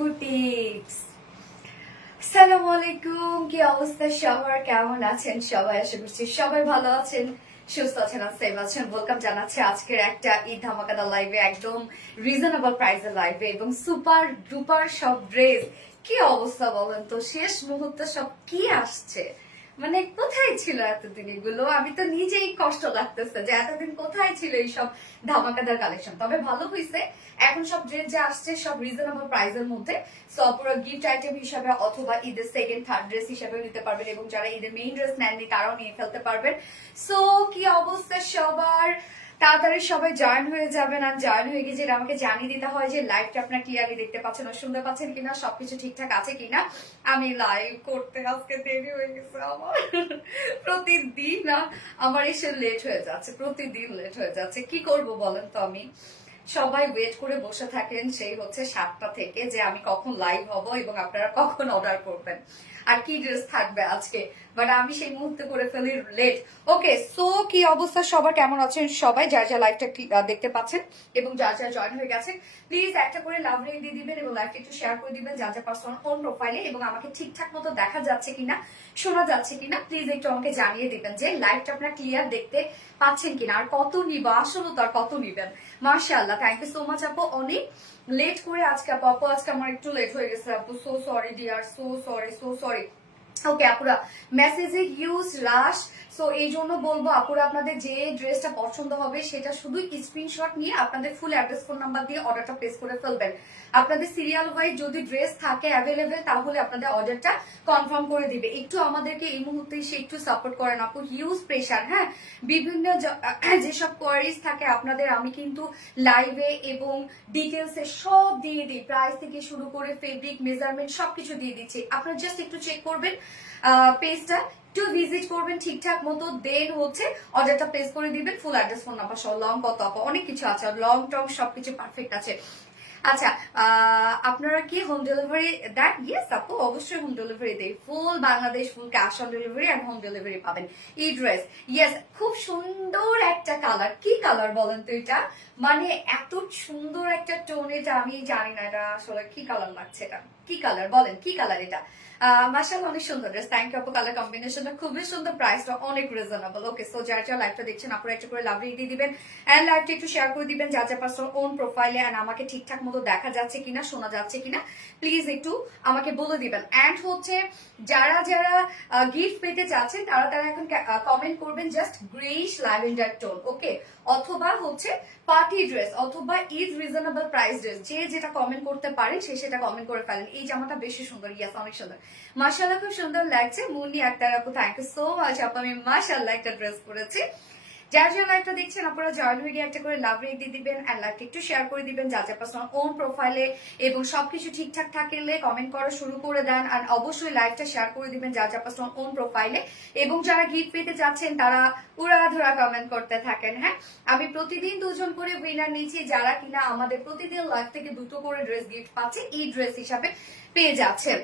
Boutiques. আসসালামু আলাইকুম, কি অবস্থা সবার, কেমন আছেন সবাই? আশা করছি সবাই ভালো আছেন, সুস্থ আছেন আর সেভ আছেন। ওয়েলকাম জানাচ্ছি আজকের একটা ঈদ ধামাকাদার লাইভে, একদম রিজনেবল প্রাইসের লাইভে এবং সুপার ডুপার সব ড্রেস। কি অবস্থা বলেন তো, শেষ মুহূর্তে সব কি আসছে, মানে কোথায় ছিল এতদিন এগুলো? আমি তো নিজেই কষ্ট লাগতেছে যে এতদিন কোথায় ছিল এইসব ধামাকাদার কালেকশন। তবে ভালো হয়েছে, এখন সব ড্রেস যে আসছে সব রিজনেবল প্রাইসের মধ্যে। সো পুরো গিফট আইটেম হিসাবে অথবা ঈদের সেকেন্ড থার্ড ড্রেস হিসাবে নিতে পারবেন এবং যারা ঈদের মেইন ড্রেস নেননি তারাও নিয়ে ফেলতে পারবেন। সো কি অবস্থা সবার, তাড়াতাড়ি সবাই জয়েন হয়ে যাবেন। আর জয়েন হয়ে গিয়ে যেটা আমাকে জানিয়ে দিতে হয় যে লাইভটা আপনার ক্লিয়ারলি দেখতে পাচ্ছেন আর শুনতে পাচ্ছেন কিনা, সবকিছু ঠিকঠাক আছে কিনা। আমি লাইভ করতে আজকে দেরি হয়ে গেছে আমার। প্রতিদিন না আমার এসে লেট হয়ে যাচ্ছে, প্রতিদিন লেট হয়ে যাচ্ছে, কি করব বলেন তো। আমি সবাই ওয়েট করে বসে থাকেন সেই হচ্ছে 7টা থেকে যে আমি কখন লাইভ হব এবং আপনারা কখন অর্ডার করবেন আর কি ড্রেস থাকবে আজকে, বাট আমি সেই মুহূর্তে করে ফেলি লেট। ওকে, সো কি অবস্থা সবার, কেমন আছেন সবাই? যার যা লাইভটা দেখতে পাচ্ছেন এবং যার যা জয়েন হয়ে গেছে প্লিজ একটা করে লাভ রেট দিয়ে দিবেন এবং লাইভটা একটু শেয়ার করে দিবেন যার যা পার্সোনাল ফোন প্রোফাইলে, এবং আমাকে ঠিকঠাক মতো দেখা যাচ্ছে কিনা, শোনা যাচ্ছে কিনা প্লিজ একটু আমাকে জানিয়ে দিবেন যে লাইভটা আপনারা ক্লিয়ার দেখতে পাচ্ছেন কিনা। আর কত নিব আসলে, তো আর কত নিবেন। মাশাআল্লাহ, থ্যাংক ইউ সো মাচ আপু। অনেক লেট করে আজকে আপু আজকে আমার একটু লেট হয়ে গেছে আপু, so sorry dear, so sorry. Okay আপুরা, মেসেজে হিউজ রাশ, সো এই জন্য বলবো আপুরা আপনাদের যে ড্রেসটা পছন্দ হবে সেটা শুধু স্ক্রিনশট নিয়ে আপনাদের ফুল অ্যাড্রেস ফোন নাম্বার দিয়ে অর্ডারটা প্লেস করে ফেলবেন। আপনাদের সিরিয়াল ওয়াইজ যদি ড্রেস থাকে অ্যাভেলেবেল তাহলে আপনাদের অর্ডারটা কনফার্ম করে দিবে। একটু আমাদেরকে এই মুহূর্তে এসে একটু সাপোর্ট করেন আপু, হিউজ প্রেশার। হ্যাঁ, বিভিন্ন যেসব কোয়ারিজ থাকে আপনাদের আমি কিন্তু লাইভে এবং ডিটেলসে সব দিয়ে দিই, প্রাইস থেকে শুরু করে ফেব্রিক মেজারমেন্ট সবকিছু দিয়ে দিচ্ছি। আপনারা জাস্ট একটু চেক করবেন পেজটা, একটু ভিজিট করবেন ঠিকঠাক মতো, দেন হচ্ছে অর্ডারটা প্লেস করে দিবেন ফুল অ্যাড্রেস ফোন নাম্বার সহ। লং কত আপু, অনেক কিছু আছে, লং টং সবকিছু পারফেক্ট আছে। আচ্ছা, আপনারা কি হোম ডেলিভারি দেন? ইয়েস আপু, অবশ্যই হোম ডেলিভারি দেয়, full Bangladesh, full cash on delivery and home delivery পাবেন এই ড্রেস। ইয়েস, খুব সুন্দর একটা কালার। কি কালার বলেন তো এটা, মানে এত সুন্দর একটা টোন, এটা আমি জানি না এটা আসলে কি কালার লাগছে। এটা কি কালার বলেন, কি কালার এটা? মাশাআল্লাহ, অনেক সুন্দর ড্রেস। থ্যাংক ইউ আপু, কালার কম্বিনেশনটা খুবই সুন্দর, প্রাইসটা অনেক রিজনেবল। ওকে, সো যার যার লাইভটা দেখছেন আপনারা একটা করে লাভ দিয়ে দিবেন এন্ড লাইভটা একটু শেয়ার করে দিবেন যার যার পার্সোনাল ওন প্রোফাইলে, এন্ড আমাকে ঠিকঠাক মতো দেখা যাচ্ছে কিনা, শোনা যাচ্ছে কিনা প্লিজ একটু আমাকে বলে দিবেন। এন্ড হচ্ছে যারা যারা গিফট পেতে চাচ্ছেন তারা তারা এখন কমেন্ট করবেন জাস্ট গ্রেইশ ল্যাভেন্ডার টোন, ওকে, অথবা হচ্ছে পার্টি ড্রেস অথবা ঈদ রিজনেবল প্রাইস ড্রেস, যে যেটা কমেন্ট করতে পারেন সে সেটা কমেন্ট করে ফেলেন। এই জামাটা বেশি সুন্দর, ইয়াস অনেক সুন্দর, মাশাআল্লাহ খুব সুন্দর লাগছে। মুন্নি আক্তার আপু, থ্যাংক ইউ সো মাচ আপু, আমি মাশাআল্লাহ একটা ড্রেস পরেছি। যার যার লাইভটা দেখছেন আপনারা জয়েন হয়ে গিয়ে একটা করে লাভ রেট দিয়ে দিবেন এন্ড লাইভটা একটু শেয়ার করে দিবেন যার যার পার্সোনাল ওন প্রোফাইলে, এবং সবকিছু ঠিকঠাক থাকলে কমেন্ট করা শুরু করে দেন। আর অবশ্যই লাইভটা শেয়ার করে দিবেন যার যার পার্সোনাল ওন প্রোফাইলে, এবং যারা গিফট পেতে যাচ্ছেন তারা উড়াধুরা কমেন্ট করতে থাকেন। হ্যাঁ, আমি প্রতিদিন 2জন করে উইনার নিচ্ছি যারা কিনা আমাদের প্রতিদিন লাইভ থেকে 2টো করে ড্রেস গিফট পাচ্ছে, এই ড্রেস হিসাবে পেয়ে যাচ্ছে।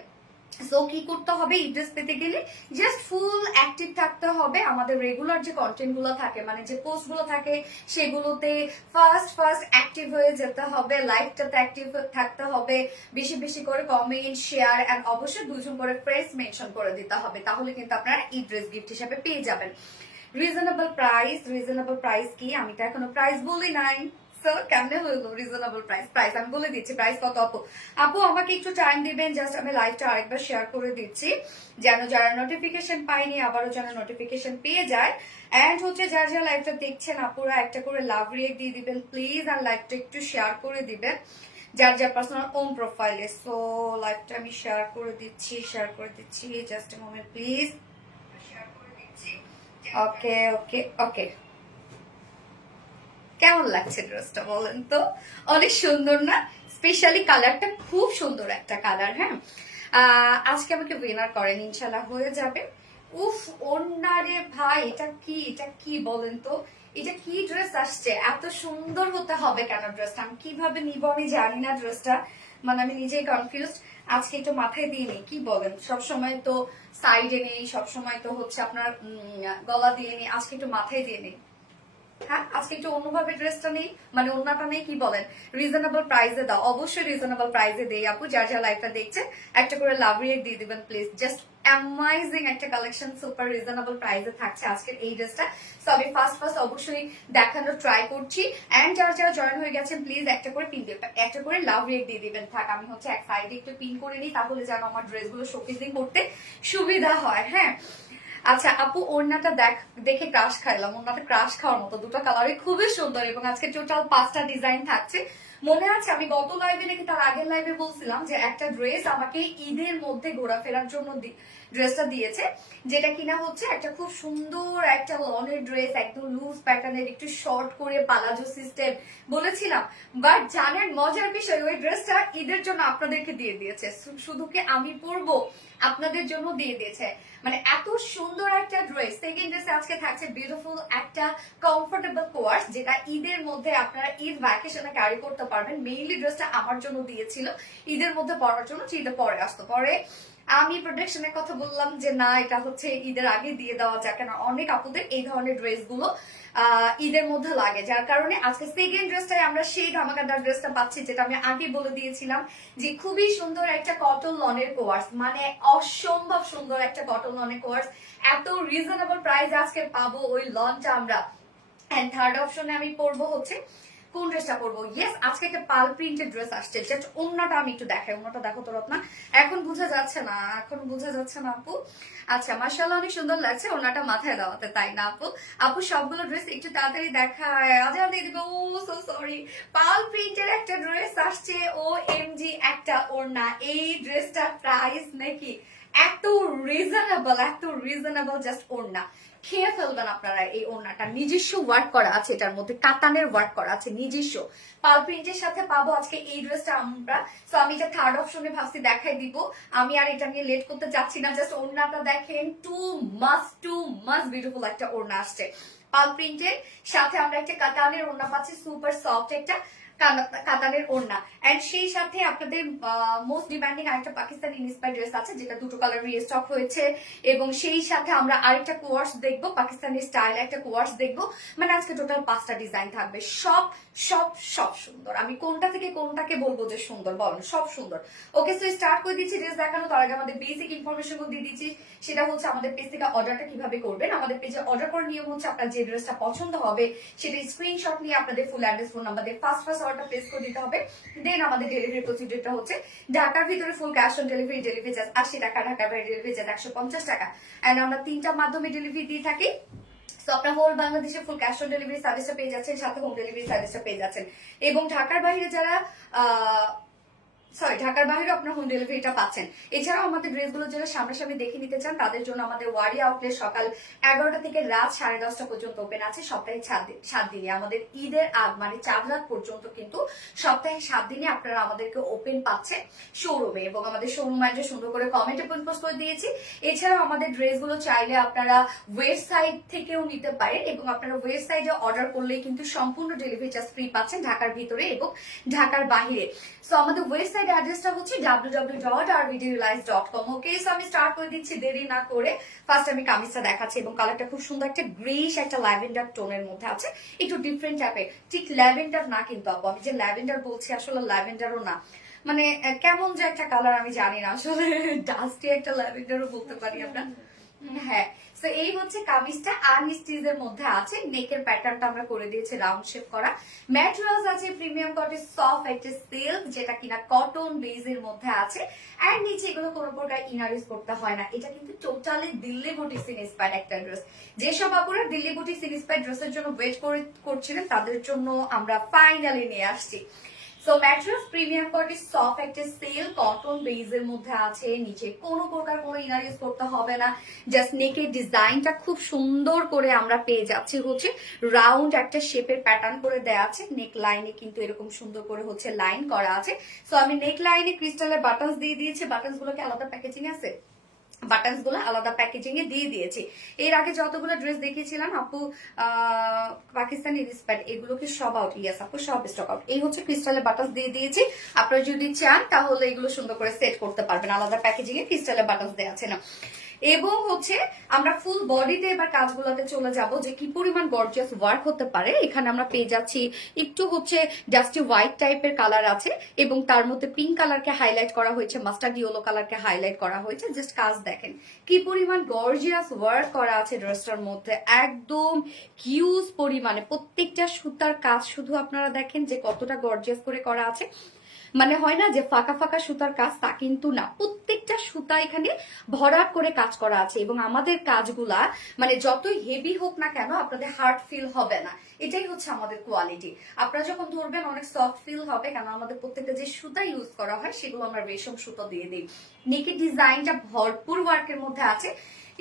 সো কি করতে হবে এই ড্রেস পেতে গেলে, জাস্ট ফুল অ্যাক্টিভ থাকতে হবে। আমাদের রেগুলার যে কন্টেন্ট গুলো থাকে, মানে যে পোস্ট গুলো থাকে সেগুলোতে ফার্স্ট অ্যাক্টিভ হয়ে যেতে হবে, লাইভটাতে অ্যাক্টিভ থাকতে হবে, বেশি বেশি করে কমেন্ট শেয়ার এন্ড অবশ্যই 2জন করে ফ্রেন্ডস মেনশন করে দিতে হবে, তাহলে কিন্তু আপনারা এই ড্রেস গিফট হিসেবে পেয়ে যাবেন। রিজনেবল প্রাইস কি, আমি তো এখনো প্রাইস বলি নাই। কেমনে হলো রিজনেবল প্রাইস আমি বলে দিচ্ছি। প্রাইস কত আপু? আপু আমাকে একটু টাইম দিবেন, জাস্ট আমি লাইভটা আরেকবার শেয়ার করে দিচ্ছি যেন যারা নোটিফিকেশন পাইনি আবারও যেন নোটিফিকেশন পেয়ে যায়। এন্ড হচ্ছে যারা যারা লাইভটা দেখছেন আপুরা একটা করে লাভ রিয়েক্ট দিয়ে দিবেন প্লিজ, আর লাইভটা একটু শেয়ার করে দিবেন যার যার পার্সোনাল ওন প্রোফাইলে। সো লাইভটা আমি শেয়ার করে দিচ্ছি জাস্ট এ মোমেন্ট প্লিজ। ওকে ওকে ওকে, কেমন লাগছে ড্রেসটা বলেন তো? অনেক সুন্দর না? স্পেশালি কালারটা খুব সুন্দর একটা কালার। হ্যাঁ, আজকে আমাকে উইনার করেন, ইনশাল্লাহ হয়ে যাবে। উফ ওন্নারে ভাই, এটা কি বলেন তো, এটা কি ড্রেস আসছে? এত সুন্দর হতে হবে কেন ড্রেসটা? আমি কিভাবে নিব আমি জানি না ড্রেসটা, মানে আমি নিজেই কনফিউজড। আজকে একটু মাথায় দিয়ে নেই, কি বলেন? সবসময় তো সাইডে নেই, সবসময় তো হচ্ছে আপনার গলা দিয়ে নেই, আজকে একটু মাথায় দিয়ে নেই। হ্যাঁ, আজকে একটু অন্যভাবে ড্রেসটা নেই, মানে ওড়নাটা নেই, কি বলেন? রিজনেবল প্রাইসে দাও, অবশ্যই রিজনেবল প্রাইসে দেই আপু। যার যা লাইফটা দেখছে একটা করে লাভ রিয়েট দিয়ে দিবেন প্লিজ। জাস্ট অ্যামাইজিং একটা কালেকশন, সুপার রিজনেবল প্রাইসে থাকছে আজকের এই ড্রেসটা। সো আমি ফার্স্ট অবশ্যই দেখানোর ট্রাই করছি। এন্ড যারা যারা জয়েন হয়ে গেছেন প্লিজ একটা করে পিন দিবেন, একটা করে লাভ রিয়েট দিয়ে দিবেন। থাক আমি হচ্ছে এক সাইডে একটু পিন করে নিই, তাহলে যেন আমার ড্রেসগুলো শোকেসিং করতে সুবিধা হয়। হ্যাঁ, আচ্ছা আপু, ওড়নাটা দেখে ক্রাশ খাইলাম। ওড়নাটা ক্রাশ খাওয়ার মতো, দুটো কালারই খুবই সুন্দর এবং আজকে টোটাল 5টা ডিজাইন থাকছে। মনে আছে আমি গত লাইভে নাকি তার আগের লাইভে বলছিলাম যে একটা ড্রেস আমাকে ঈদের মধ্যে ঘোরাফেরার জন্য ড্রেসটা দিয়েছে, যেটা কিনা হচ্ছে একটা খুব সুন্দর একটা লনের ড্রেস, একদম লুজ প্যাটার্নের, একটু শর্ট করে পালাজো সিস্টেম বলেছিলাম। বাট জানেন মজার বিষয়, ওই ড্রেসটা ঈদের জন্য আপনাদেরকে দিয়ে দিয়েছে। শুধু কি আমি পরবো, আপনাদের জন্য দিয়ে দিয়েছে। মানে এত সুন্দর একটা ড্রেস। সেকেন্ড ড্রেসে আজকে থাকছে বিউটিফুল একটা কমফোর্টেবল কোয়ার্স, যেটা ঈদের মধ্যে আপনারা ঈদ ভ্যাকেশনে ক্যারি করতে পারবেন। মেইনলি ড্রেসটা আমার জন্য দিয়েছিল ঈদের মধ্যে পরার জন্য, ঈদে পরে আসতো। পরে আমি প্রোডাকশনের কথা বললাম যে না, এটা হচ্ছে ঈদের আগে দিয়ে দেওয়া যায়, কেন অনেক আপুদের এই ধরনের ড্রেসগুলো ঈদের মধ্যে লাগে। যার কারণে আজকে সেকেন্ড ড্রেসটাই আমরা সেই ধামাকাদার ড্রেসটা পাচ্ছি, যেটা আমি আগে বলে দিয়েছিলাম যে খুবই সুন্দর একটা কটন লনের কোয়ার্স, মানে অসম্ভব সুন্দর একটা কটন লনের কোয়ার্স। এত রিজনেবল প্রাইস আজকে পাবো ওই লনটা আমরা। এন্ড থার্ড অপশনে আমি পরবো হচ্ছে কোন ড্রেসটা পরবো? ইয়েস, আজকে একটা পাল প্রিন্টেড ড্রেস আসছে। জাস্ট ওন্নাটা আমি একটু দেখাই, ওন্নাটা দেখো তো রত্না। এখন বোঝা যাচ্ছে না, এখন বোঝা যাচ্ছে না আপু? আচ্ছা, মাশাআল্লাহ অনেক সুন্দর লাগছে ওন্নাটা মাথায় দেওয়াতে, তাই না আপু? আপু সবগুলো ড্রেস একটু তাড়াতাড়ি দেখায়, আজান দিয়ে দিবে। ও সো সরি, পাল প্রিন্টের একটা ড্রেস আসছে, ও এমজি একটা ওড়না। এই ড্রেসটার প্রাইস নাকি এত রিজনেবল, জাস্ট ওড়না খেয়ে ফেলবেন আপনারা। এই ওড়নাটা নিজস্ব ওয়ার্ক করা আছে, এটার মধ্যে কাতানের ওয়ার্ক করা আছে নিজস্ব। পাল প্রিন্টের সাথে পাবো আজকে এই ড্রেসটা আমরা। সো আমি এটা থার্ড অপশনে ভাবছি দেখাই দিব। আমি আর এটা নিয়ে লেট করতে চাচ্ছি না, জাস্ট ওড়নাটা দেখেন। টু মাস্ট বিউটিফুল একটা ওড়না আসছে পাল প্রিন্টের সাথে। আমরা একটা কাতানের ওড়না পাচ্ছি, সুপার সফট একটা কাতানের ওড়না। এন্ড সেই সাথে আপনাদের মোস্ট ডিমান্ডিং আরেকটা পাকিস্তানি ইন্সপায়ার্ড ড্রেস আছে, যেটা দুটো কালার রিস্টক হয়েছে। এবং সেই সাথে আমরা আরেকটা কোয়ার্স দেখবো, পাকিস্তানি স্টাইল একটা কোয়ার্স দেখবো। মানে আজকে টোটাল 5টা ডিজাইন থাকবে, সব সব সব সুন্দর। আমি কোনটা থেকে কোনটাকে বলবো যে সুন্দর, বলেন? সব সুন্দর। ওকে, সো স্টার্ট করে দিচ্ছি ড্রেস দেখানো। তার আগে আমাদের বেসিক ইনফরমেশন গুলো দিয়ে দিচ্ছি। সেটা হচ্ছে আমাদের পেজ থেকে অর্ডারটা কিভাবে করবেন। আমাদের পেজে অর্ডার করার নিয়ম হচ্ছে আপনার যে ড্রেসটা পছন্দ হবে সেটা স্ক্রিনশট নিয়ে আপনাদের ফুল অ্যাড্রেস, ফোন নাম্বার দিয়ে ফার্স্ট অর্ডারটা প্লেস করে দিতে হবে। দেন আমাদের ডেলিভারি প্রসিডিউরটা হচ্ছে ঢাকার ভিতরে ফুল cash on delivery, delivery charge 80 টাকা, ঢাকার বাইরে ডেলিভারি চার্জ 150 টাকা। এন্ড আমরা 3টার মাধ্যমে ডেলিভারি দিয়ে থাকি। তো আপনার হোল বাংলাদেশে ফুল ক্যাশ অন ডেলিভারি সার্ভিসটা পেয়ে যাচ্ছেন, সাথে হোম ডেলিভারি সার্ভিসটা পেয়ে যাচ্ছেন। এবং ঢাকার বাইরে যারা ঢাকার বাইরে আপনার হোম ডেলিভারিটা পাচ্ছেন। এছাড়াও আমাদের ড্রেসগুলো যারা সামনাসামনি দেখে নিতে চান তাদের জন্য আমাদের ওয়ারি আউটলেট সকাল 11টা থেকে রাত 10:30 পর্যন্ত ওপেন আছে, সপ্তাহে 7 দিনে। আমাদের ঈদের আগ মানে 4 রাত পর্যন্ত কিন্তু সপ্তাহে 7 দিনে আপনারা আমাদেরকে ওপেন পাচ্ছেন শোরুমে। এবং আমাদের শোরুম অ্যাড্রেস সুন্দর করে কমেন্টে পোস্ট করে দিয়েছি। এছাড়াও আমাদের ড্রেসগুলো চাইলে আপনারা ওয়েবসাইট থেকেও নিতে পারেন, এবং আপনারা ওয়েবসাইটে অর্ডার করলেই কিন্তু সম্পূর্ণ ডেলিভারি চার্জ ফ্রি পাচ্ছেন ঢাকার ভিতরে এবং ঢাকার বাইরে। সো আমাদের ওয়েবসাইট অ্যাড্রেসটা হচ্ছে www.rvdrealize.com। ওকে, সো আমি স্টার্ট করে দিচ্ছি দেরি না করে। ফার্স্ট আমি কামিজটা দেখাচ্ছি, এবং কালারটা খুব সুন্দর একটা গ্রেইশ একটা ল্যাভেন্ডার টোনের মধ্যে আছে, একটু ডিফারেন্ট টাইপের। ঠিক ল্যাভেন্ডার না কিন্তু আপু, আমি যে ল্যাভেন্ডার বলছি আসলে ল্যাভেন্ডারও না, মানে কেমন যে একটা কালার আমি জানি না আসলে, ডাস্টি একটা ল্যাভেন্ডারও বলতে পারি আমরা। হ্যাঁ, তো এই হচ্ছে কামিজটা। আনস্টিচের মধ্যে আছে, নেকের প্যাটার্নটা আমরা করে দিয়েছি রাউন্ড শেপ করা। ম্যাটেরিয়ালস আছে প্রিমিয়াম কটন সফট একটা সিল্ক, যেটা কিনা কটন বেজের মধ্যে আছে। আর নিচে এগুলো কোনো প্রকার ইনার ইউজ করতে হয় না। এটা কিন্তু টোটালি দিল্লি বুটিক্স ইন্সপায়ার্ড একটা ড্রেস। যেসব আপুরা দিল্লি বুটিক্স ইন্সপায়ার্ড ড্রেসের জন্য ওয়েট করছিলেন তাদের জন্য আমরা ফাইনালি নিয়ে আসছি। So materials premium quality soft একটা সেল কটন বেজের মধ্যে আছে। নিচে কোনো প্রকার কোনো ইনার ইউজ করতে হবে না। জাস্ট নেকের ডিজাইনটা খুব সুন্দর করে আমরা পেয়ে যাচ্ছি হচ্ছে রাউন্ড একটা শেপের প্যাটার্ন করে দেওয়া আছে। নেক লাইনে কিন্তু এরকম সুন্দর করে হচ্ছে লাইন করা আছে। সো আমি নেক লাইনে ক্রিস্টালের বাটনস দিয়ে দিয়েছি। বাটনস গুলোকে আলাদা প্যাকেজিং আছে, বাটনস গুলো আলাদা প্যাকেজিং এ দিয়ে দিয়েছি। এর আগে যতগুলো ড্রেস দেখিয়েছিলাম আপু পাকিস্তানি ইন্সপায়ার্ড, এগুলোকে সব আউট। ইয়াস আপু, সব স্টক আউট। এই হচ্ছে ক্রিস্টালের বাটনস দিয়ে দিয়েছি। আপনারা যদি চান তাহলে এগুলো সুন্দর করে সেট করতে পারবেন। আলাদা প্যাকেজিং এ ক্রিস্টালের বাটনস দেওয়া আছে না। এবং হচ্ছে আমরা ফুল বডিতে এবার কাজগুলোতে চলে যাব যে কি পরিমাণ গর্জিয়াস ওয়ার্ক হতে পারে। এখানে আমরা পেয়ে যাচ্ছি একটু হচ্ছে ডাস্টি হোয়াইট টাইপের কালার আছে এবং তার মধ্যে পিঙ্ক কালারকে হাইলাইট করা হয়েছে, মাস্টার্ড ইয়েলো কালারকে হাইলাইট করা হয়েছে। জাস্ট কাজ দেখেন কি পরিমাণ গর্জিয়াস ওয়ার্ক করা আছে ড্রেসটার মধ্যে, একদম হিউজ পরিমাণে প্রত্যেকটা সুতার কাজ শুধু আপনারা দেখেন যে কতটা গর্জিয়াস করে করা আছে। মানে হয় না যে ফাঁকা ফাঁকা সুতার কাজ, তা কিন্তু না, প্রত্যেকটা সুতা এখানে ভরাট করে কাজ করা আছে এবং আমাদের কাজগুলা মানে যতই হেভি হোক না কেন আপনাদের হার্ড ফিল হবে না। এটাই হচ্ছে আমাদের কোয়ালিটি। আপনারা যখন ধরবেন অনেক সফট ফিল হবে, কেন আমাদের প্রত্যেকটা যে সুতা ইউজ করা হয় সেগুলো আমরা রেশম সুতো দিয়ে দিই। নেকের ডিজাইনটা ভরপুর ওয়ার্কের মধ্যে আছে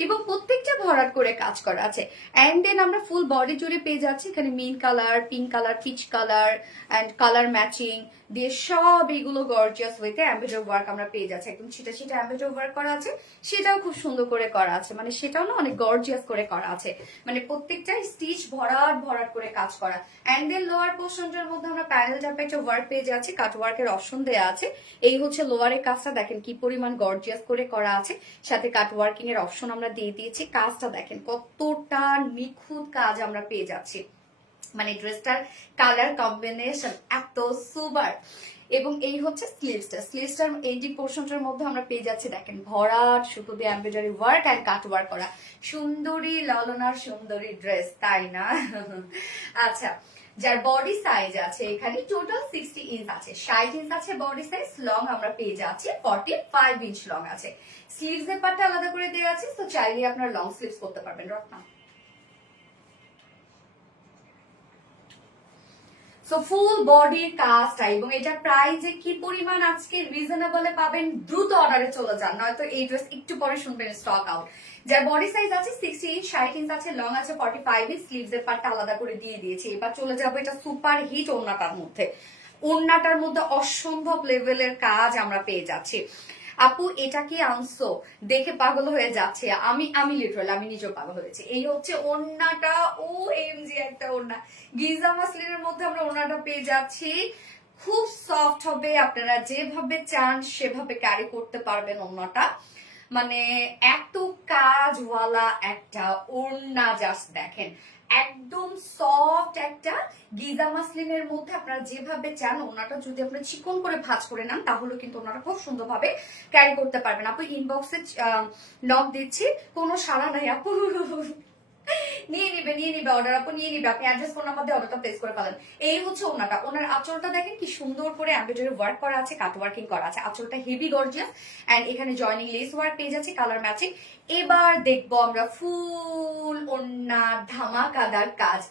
এবং প্রত্যেকটা ভরাট করে কাজ করা আছে। অ্যান্ড দেন আমরা ফুল বডি জুড়ে পেয়ে যাচ্ছি এখানে mint colour, pink colour, peach colour and colour matching দিয়ে সব এগুলো গর্জিয়াস ওয়েতে এমব্রয়ডারি ওয়ার্ক আমরা পেয়ে যাচ্ছি। একদম ছিটা ছিটা এমব্রয়ডারি ওয়ার্ক করা আছে, সেটাও খুব সুন্দর করে করা আছে, মানে সেটাও না অনেক গর্জিয়াস করে করা আছে, মানে প্রত্যেকটা স্টিচ ভরাট ভরাট করে কাজ করা। অ্যান্ড দেন লোয়ার পোর্শনটার মধ্যে আমরা প্যানেল টাইপের একটা ওয়ার্ক পেয়ে যাচ্ছি, কাট ওয়ার্কের অপশন দেওয়া আছে। এই হচ্ছে লোয়ারের কাজটা দেখেন কি পরিমাণ গর্জিয়াস করে করা আছে, সাথে কাট ওয়ার্কিং এর অপশন আমরা দিয়ে দিয়েছি। কাজটা দেখেন কতটা নিখুঁত কাজ আমরা পেয়ে যাচ্ছি, মানে ড্রেসটার কালার কম্বিনেশন এত সুপার। এবং এই হচ্ছে স্লিভসটার এন্ডিং পোর্শনটার মধ্যে আমরা পেয়ে যাচ্ছি দেখেন ভরাট সুতো দিয়ে embroidery work and cut work করা, সুন্দরী ললনার সুন্দরী ড্রেস, তাই না? আচ্ছা, যার বডি সাইজ আছে এখানে টোটাল 60 ইঞ্চ আছে, 60 ইঞ্চ আছে বডি সাইজ। লং আমরা পেয়ে যাচ্ছি 45 ইঞ্চ লং আছে। স্লিভস এর পার্টটা আলাদা করে দেওয়া আছে, তো চাইলে আপনারা লং স্লিভস করতে পারবেন। রত্না সো ফুল বডির কাজটা এবং এটা প্রাইস কি পরিমাণ আজকে রিজনেবলে পাবেন, দ্রুত অর্ডারে চলে যান, নয়তো এই ড্রেস একটু পরে শুনবেন স্টক আউট। যার বডি সাইজ আছে 60 ইঞ্চ, 60 ইঞ্চ আছে, লং আছে 45 ইঞ্চ, স্লিভস এর পার্টটা আলাদা করে দিয়ে দিয়েছি। এবার চলে যাবো এটা সুপার হিট ওড়নাটার মধ্যে। ওড়নাটার মধ্যে অসম্ভব লেভেলের কাজ আমরা পেয়ে যাচ্ছি। আপু এটা কি আনছো, দেখে পাগল হয়ে যাচ্ছে, আমি লিটারাল আমি নিজেও পাগল হয়েছি। এই হচ্ছে ওড়নাটা, ও এমজি একটা ওড়না, গিজা মাসলিনের মধ্যে আমরা ওড়নাটা পেয়ে যাচ্ছি। খুব সফট হবে, আপনারা যেভাবে চান সেভাবে ক্যারি করতে পারবেন ওড়নাটা, মানে এত কাজওয়ালা একটা ওড়না, জাস্ট দেখেন একদম সফট একটা গিজা মাসলিনের মধ্যে আপনারা যেভাবে চান ওনাটা যদি আপনারা চিকন করে ভাঁজ করে নেন তাহলে কিন্তু ওনারা খুব সুন্দরভাবে ক্যারি করতে পারবেন। আপু ইনবক্সে নক দিচ্ছি, কোনো সাড়া নাই আপু, নিয়ে নিবে অর্ডার, আপু নিয়ে নিবে, আপনি অ্যাড্রেস ফোন নাম্বার দিয়ে অর্ডারটা প্লেস করে ফেলেন। এই হচ্ছে ওনাটা, ওনার আঁচলটা দেখেন কি সুন্দর করে এমব্রয়ডারি ওয়ার্ক করা আছে, কাট ওয়ার্কিং করা আছে, আঁচলটা হেভি গর্জিয়াস এন্ড এখানে জয়নিং লেস ওয়ার্ক পেয়ে যাচ্ছে, কালার ম্যাচিং। এবার দেখবো আমরা ফুল ওন্না ধামাকাদার কাজ।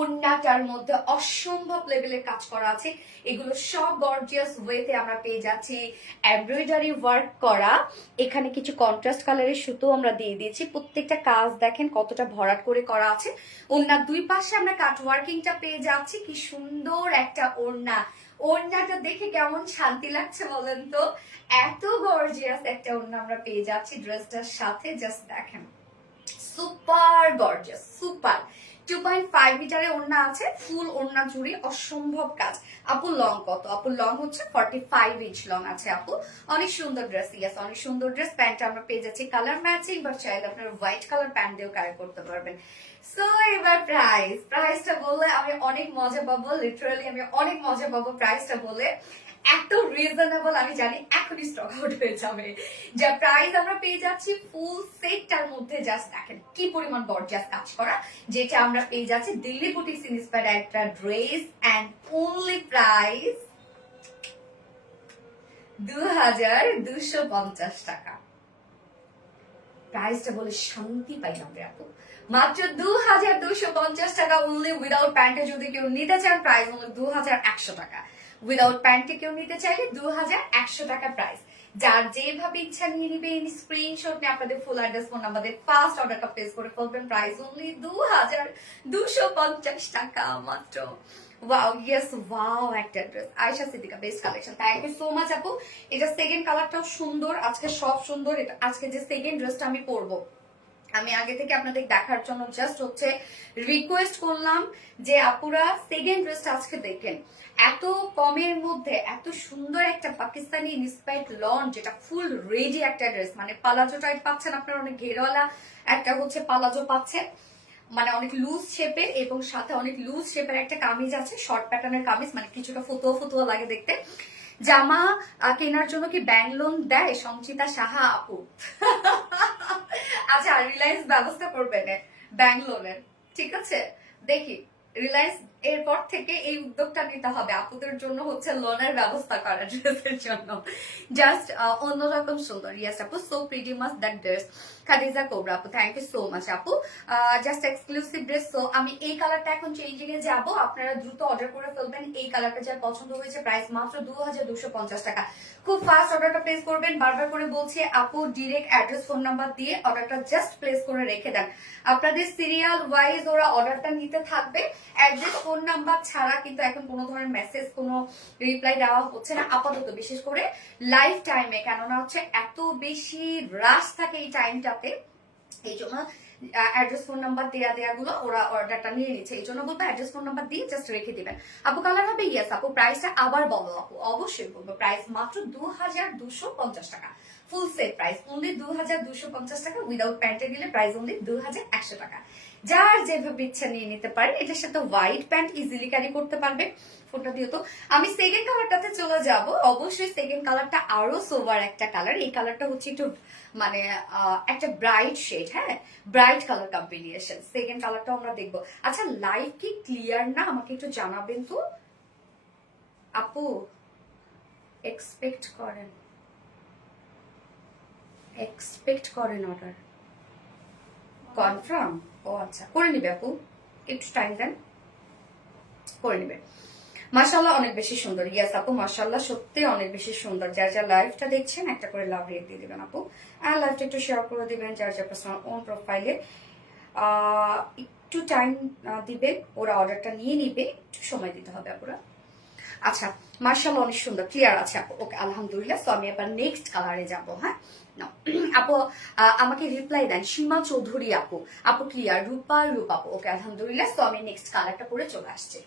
ওন্নাটার মধ্যে অসম্ভব লেভেলের কাজ করা আছে, এগুলো সব গর্জিয়াস ওয়েতে আমরা পেয়ে যাচ্ছি এমব্রয়ডারি ওয়ার্ক করা। এখানে কিছু কন্ট্রাস্ট কালারের সুতো আমরা দিয়ে দিয়েছি, প্রত্যেকটা কাজ দেখেন কতটা ভরাট করে করা আছে। ওড়নার দুই পাশে আমরা কাট ওয়ার্কিংটা পেয়ে যাচ্ছি, কি সুন্দর একটা ওড়না। ওড়নাটা দেখে কেমন শান্তি লাগছে বলেন তো, এত গর্জিয়াস একটা ওড়না আমরা পেয়ে যাচ্ছি ড্রেসটার সাথে, জাস্ট দেখেন সুপার গর্জিয়াস, সুপার। 2.5 মিটারের ওড়না আছে, ফুল ওড়না জুড়ে অসম্ভব কাজ। আপুর লং কত? আপুর লং হচ্ছে 45 ইঞ্চ লং আছে আপু, অনেক সুন্দর ড্রেস, ইয়াস অনেক সুন্দর ড্রেস। প্যান্টটা আমরা পেয়ে যাচ্ছি কালার ম্যাচিং, বা চাইলে আপনারা হোয়াইট কালার প্যান্ট দিয়েও ক্যারি করতে পারবেন। সো এবার প্রাইসটা বললে আমি অনেক মজা পাবো, লিটারালি আমি অনেক মজা পাবো প্রাইসটা বলে, এত রিজনেবল আমি জানি এখনই স্টক আউট হয়ে যাবে। যা প্রাইস আমরা পেয়ে যাচ্ছি ফুল সেটটার মধ্যে, জাস্ট দেখেন কি পরিমাণ গর্জিয়াস কাজ করা, যেটা আমরা পেয়ে যাচ্ছি দিল্লি বুটিক্স ইন্সপায়ার্ড একটা ড্রেস এন্ড অনলি প্রাইস 2250 টাকা। প্রাইসটা বলে শান্তি পাইলাম রে আপু, মাত্র 2250 টাকা অনলি উইদাউট প্যান্টে। যদি কেউ নিতে চান প্রাইস অনলি 2100 টাকা, উইদাউট প্যান্টে কেউ নিতে চাইলে 2100 টাকা প্রাইস। যার যেভাবে ইচ্ছা নিয়ে নিবে, স্ক্রিনশট নিয়ে আপনাদের ফুল অ্যাড্রেস ফোন নাম্বার দিয়ে ফার্স্ট অর্ডারটা প্লেস করে ফেলবেন। প্রাইস অনলি 2250 টাকা মাত্র। ওয়াও, ইয়েস ওয়াও, একটা dress. Ayesha Siddiqua, best collection, thank you so much আপু। এটা সেকেন্ড কালারটাও সুন্দর, আজকে সব সুন্দর। এটা আজকে যে সেকেন্ড ড্রেসটা আমি পরবো, আমি আগে থেকে আপনাদের দেখার জন্য জাস্ট হচ্ছে রিকোয়েস্ট করলাম যে আপুরা সেকেন্ড ড্রেসটা আজকে দেখেন। এত কমের মধ্যে এত সুন্দর একটা পাকিস্তানি ইন্সপায়ার্ড লন, যেটা ফুল রেডি একটা ড্রেস, মানে পালাজো টাইপ পাচ্ছেন আপনারা, অনেক ঘেরওয়ালা একটা হচ্ছে পালাজো পাচ্ছেন, মানে অনেক লুজ শেপের, এবং সাথে অনেক লুজ শেপের একটা কামিজ আছে, শর্ট প্যাটার্নের কামিজ, মানে কিছুটা ফতুয়া ফতুয়া লাগে দেখতে। জামা কেনার জন্য কি ব্যাংক লোন দেয় সঞ্চিতা সাহা আপু? আচ্ছা, রিলায়েন্স ব্যবস্থা করবেন ব্যাংক লোনের, ঠিক আছে? দেখি রিলায়েন্স এরপর থেকে এই উদ্যোগটা নিতে হবে আপুদের জন্য, হচ্ছে লোনের ব্যবস্থা করা ড্রেসের জন্য। জাস্ট অন্যরকম সুন্দর। ইয়েস আপু, so pretty much that dress. Khadija cobra আপু, থ্যাংক ইউ সো মাচ আপু। Just exclusive dress. সো আমি এই কালারটা এখন চেঞ্জিং এ যাবো, আপনারা দ্রুত অর্ডার করে ফেলবেন। এই কালারটা যার পছন্দ হয়েছে, প্রাইস মাত্র 2250 টাকা। খুব ফাস্ট অর্ডারটা প্লেস করবেন। বারবার করে বলছি আপু, ডিরেক্ট অ্যাড্রেস ফোন নাম্বার দিয়ে অর্ডারটা জাস্ট প্লেস করে রেখে দেন। আপনাদের সিরিয়াল ওয়াইজ ওরা অর্ডারটা নিতে থাকবে। অ্যাড্রেস ফোন নাম্বার ছাড়া কিন্তু এখন কোনো ধরনের মেসেজ, কোনো রিপ্লাই দেওয়া হচ্ছে না আপাতত, বিশেষ করে লাইভ টাইমে, কেননা হচ্ছে এত বেশি রাশ থাকে এই টাইমটাতে, এই জন্য অ্যাড্রেস ফোন নাম্বার দেয়া গুলো ওরা অর্ডারটা নিয়ে নিচ্ছে। এই জন্য বলবো অ্যাড্রেস ফোন নাম্বার দিয়ে জাস্ট রেখে দিবেন। আপু কালার হবে? ইয়েস আপু। প্রাইসটা আবার বলো আপু? অবশ্যই বলবো। প্রাইস মাত্র 2250 টাকা। ফুল সেট প্রাইস অনলি 2250 টাকা। উইদাউট প্যান্টে দিলে প্রাইস অনলি 2100 টাকা। যার যেভাবে ইচ্ছা নিয়ে নিতে পারেন। এটার সাথে হোয়াইট প্যান্ট ইজিলি ক্যারি করতে পারবে। ফোনটা দিয়ে তো আমি সেকেন্ড কালারটাতে চলে যাব। অবশ্যই সেকেন্ড কালারটা আরো সোভার একটা কালার। এই কালারটা হচ্ছে একটু মানে একটা ব্রাইট শেড, হ্যাঁ, ব্রাইট কালার কম্বিনেশন। সেকেন্ড কালারটা আমরা দেখবো। আচ্ছা, লাইভ কি ক্লিয়ার না আমাকে একটু জানাবেন তো আপু। এক্সপেক্ট করেন অর্ডার কনফার্ম? ও আচ্ছা, করে নিবে আপু, একটু টাইম দেন, করে নিবে। মাশাআল্লাহ অনেক বেশি সুন্দর। ইয়েস আপু, মাশাআল্লাহ সত্যি অনেক বেশি সুন্দর। যার যার লাইভটা দেখছেন একটা করে লাভ রেট দিয়ে দিবেন আপু, আর লাইভটা একটু শেয়ার করে দিবেন যার যার পার্সোনাল ওন প্রোফাইলে। একটু টাইম দিবেন, ওরা অর্ডারটা নিয়ে নিবে, একটু সময় দিতে হবে আপুরা। আচ্ছা, মাশাআল্লাহ অনেক সুন্দর, ক্লিয়ার আছে আপু। ওকে, আলহামদুলিল্লাহ। তো আমি এবার নেক্সট কালারে যাব। হ্যাঁ, আপু আমাকে রিপ্লাই দেন। সীমা চৌধুরী আপু, আপু ক্লিয়ার। রূপ আপু, ওকে আলহামদুলিল্লাহ। তো আমি নেক্সট কালারটা পরে চলে আসছি।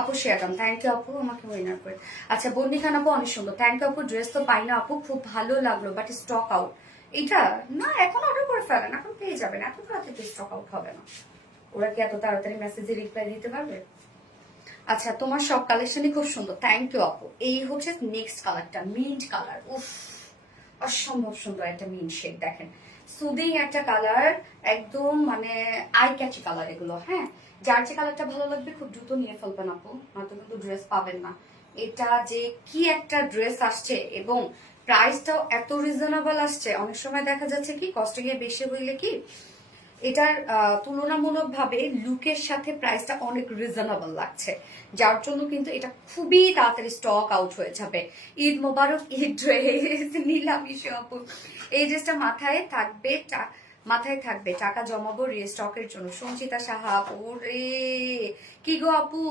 আপু শেয়ারকাম, থ্যাংক ইউ আপু আমাকে উইনার করে। আচ্ছা, বন্দি খান আপু অনেক সুন্দর, থ্যাংক ইউ আপু। ড্রেস তো পাই না আপু, খুব ভালো লাগলো বাট স্টক আউট। এটা না, এখন অর্ডার করে ফেলেন, এখন পেয়ে যাবেন। এত তাড়াতাড়ি স্টক আউট হবে না, ওরা কি এত তাড়াতাড়ি মেসেজে রিপ্লাই দিতে পারবে? আচ্ছা, তোমার সব কালেকশনই খুব সুন্দর, থ্যাংক ইউ আপু। এই হচ্ছে নেক্সট কালারটা, মিন্ট কালার। উফ, অসম্ভব সুন্দর একটা মিন্ট শেড। দেখেন, সুদিং একটা কালার, একদম মানে আই ক্যাচি কালার এগুলো। হ্যাঁ, যার যে কালারটা ভালো লাগবে খুব দ্রুত নিয়ে ফেলবেন আপু, নয়তো কিন্তু ড্রেস পাবেন না। এটা যে কি একটা ড্রেস আসছে, এবং প্রাইসটাও এত রিজনেবল আসছে। অনেক সময় দেখা যাচ্ছে কি কস্টিং এ বেশি হইলে কি এটার তুলনামূলক ভাবে লুকের সাথে প্রাইসটা অনেক রিজনেবল লাগছে, যার জন্য কিন্তু এটা খুবই তাড়াতাড়ি স্টক আউট হয়ে যাবে। ঈদ মোবারক, ঈদ ড্রেস নিলাম ইস্যু আপু। এই ড্রেসটা মাথায় থাকবে টাকা জমাবো রিস্টকের জন্য। সঞ্চিতা সাহা আপু, রে কি গো আপু,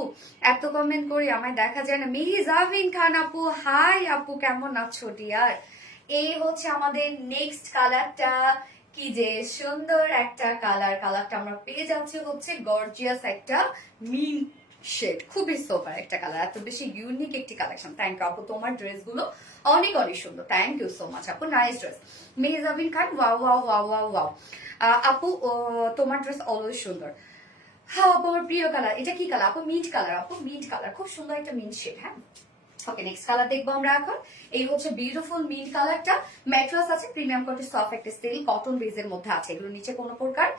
এত কমেন্ট করি আমায় দেখা যায় না। মিহিজাবিন খান আপু, হাই আপু, কেমন আছো ডিয়ার? এই হচ্ছে আমাদের নেক্সট কালারটা। কি যে সুন্দর একটা কালার। কালারটা আমরা পেয়ে যাচ্ছি হচ্ছে গর্জিয়াস একটা মিন্ট শেড, খুবই সোপার একটা কালার, এত বেশি ইউনিক একটি কালেকশন। থ্যাংক ইউ আপু, তোমার ড্রেসগুলো অনেক অনেক সুন্দর। থ্যাংক ইউ সো মাচ আপু, nice dress. Mehjabin Khan, wow wow wow wow wow. আপু তোমার ড্রেস অলওয়েজ সুন্দর। হ্যাঁ আপু আমার প্রিয় কালার, এটা কি কালার আপু? মিন্ট কালার আপু, মিন্ট কালার, খুব সুন্দর একটা মিন্ট শেড। হ্যাঁ ওকে, নেক্সট কালার দেখবো আমরা এখন। এই হচ্ছে বিউটিফুল মিন্ট কালারটা। ম্যাট্রেস আছে প্রিমিয়াম কোয়ালিটি, সফট একটা স্টিল কটন বেজের মধ্যে আছে। এগুলো নিচে কোনো প্রকার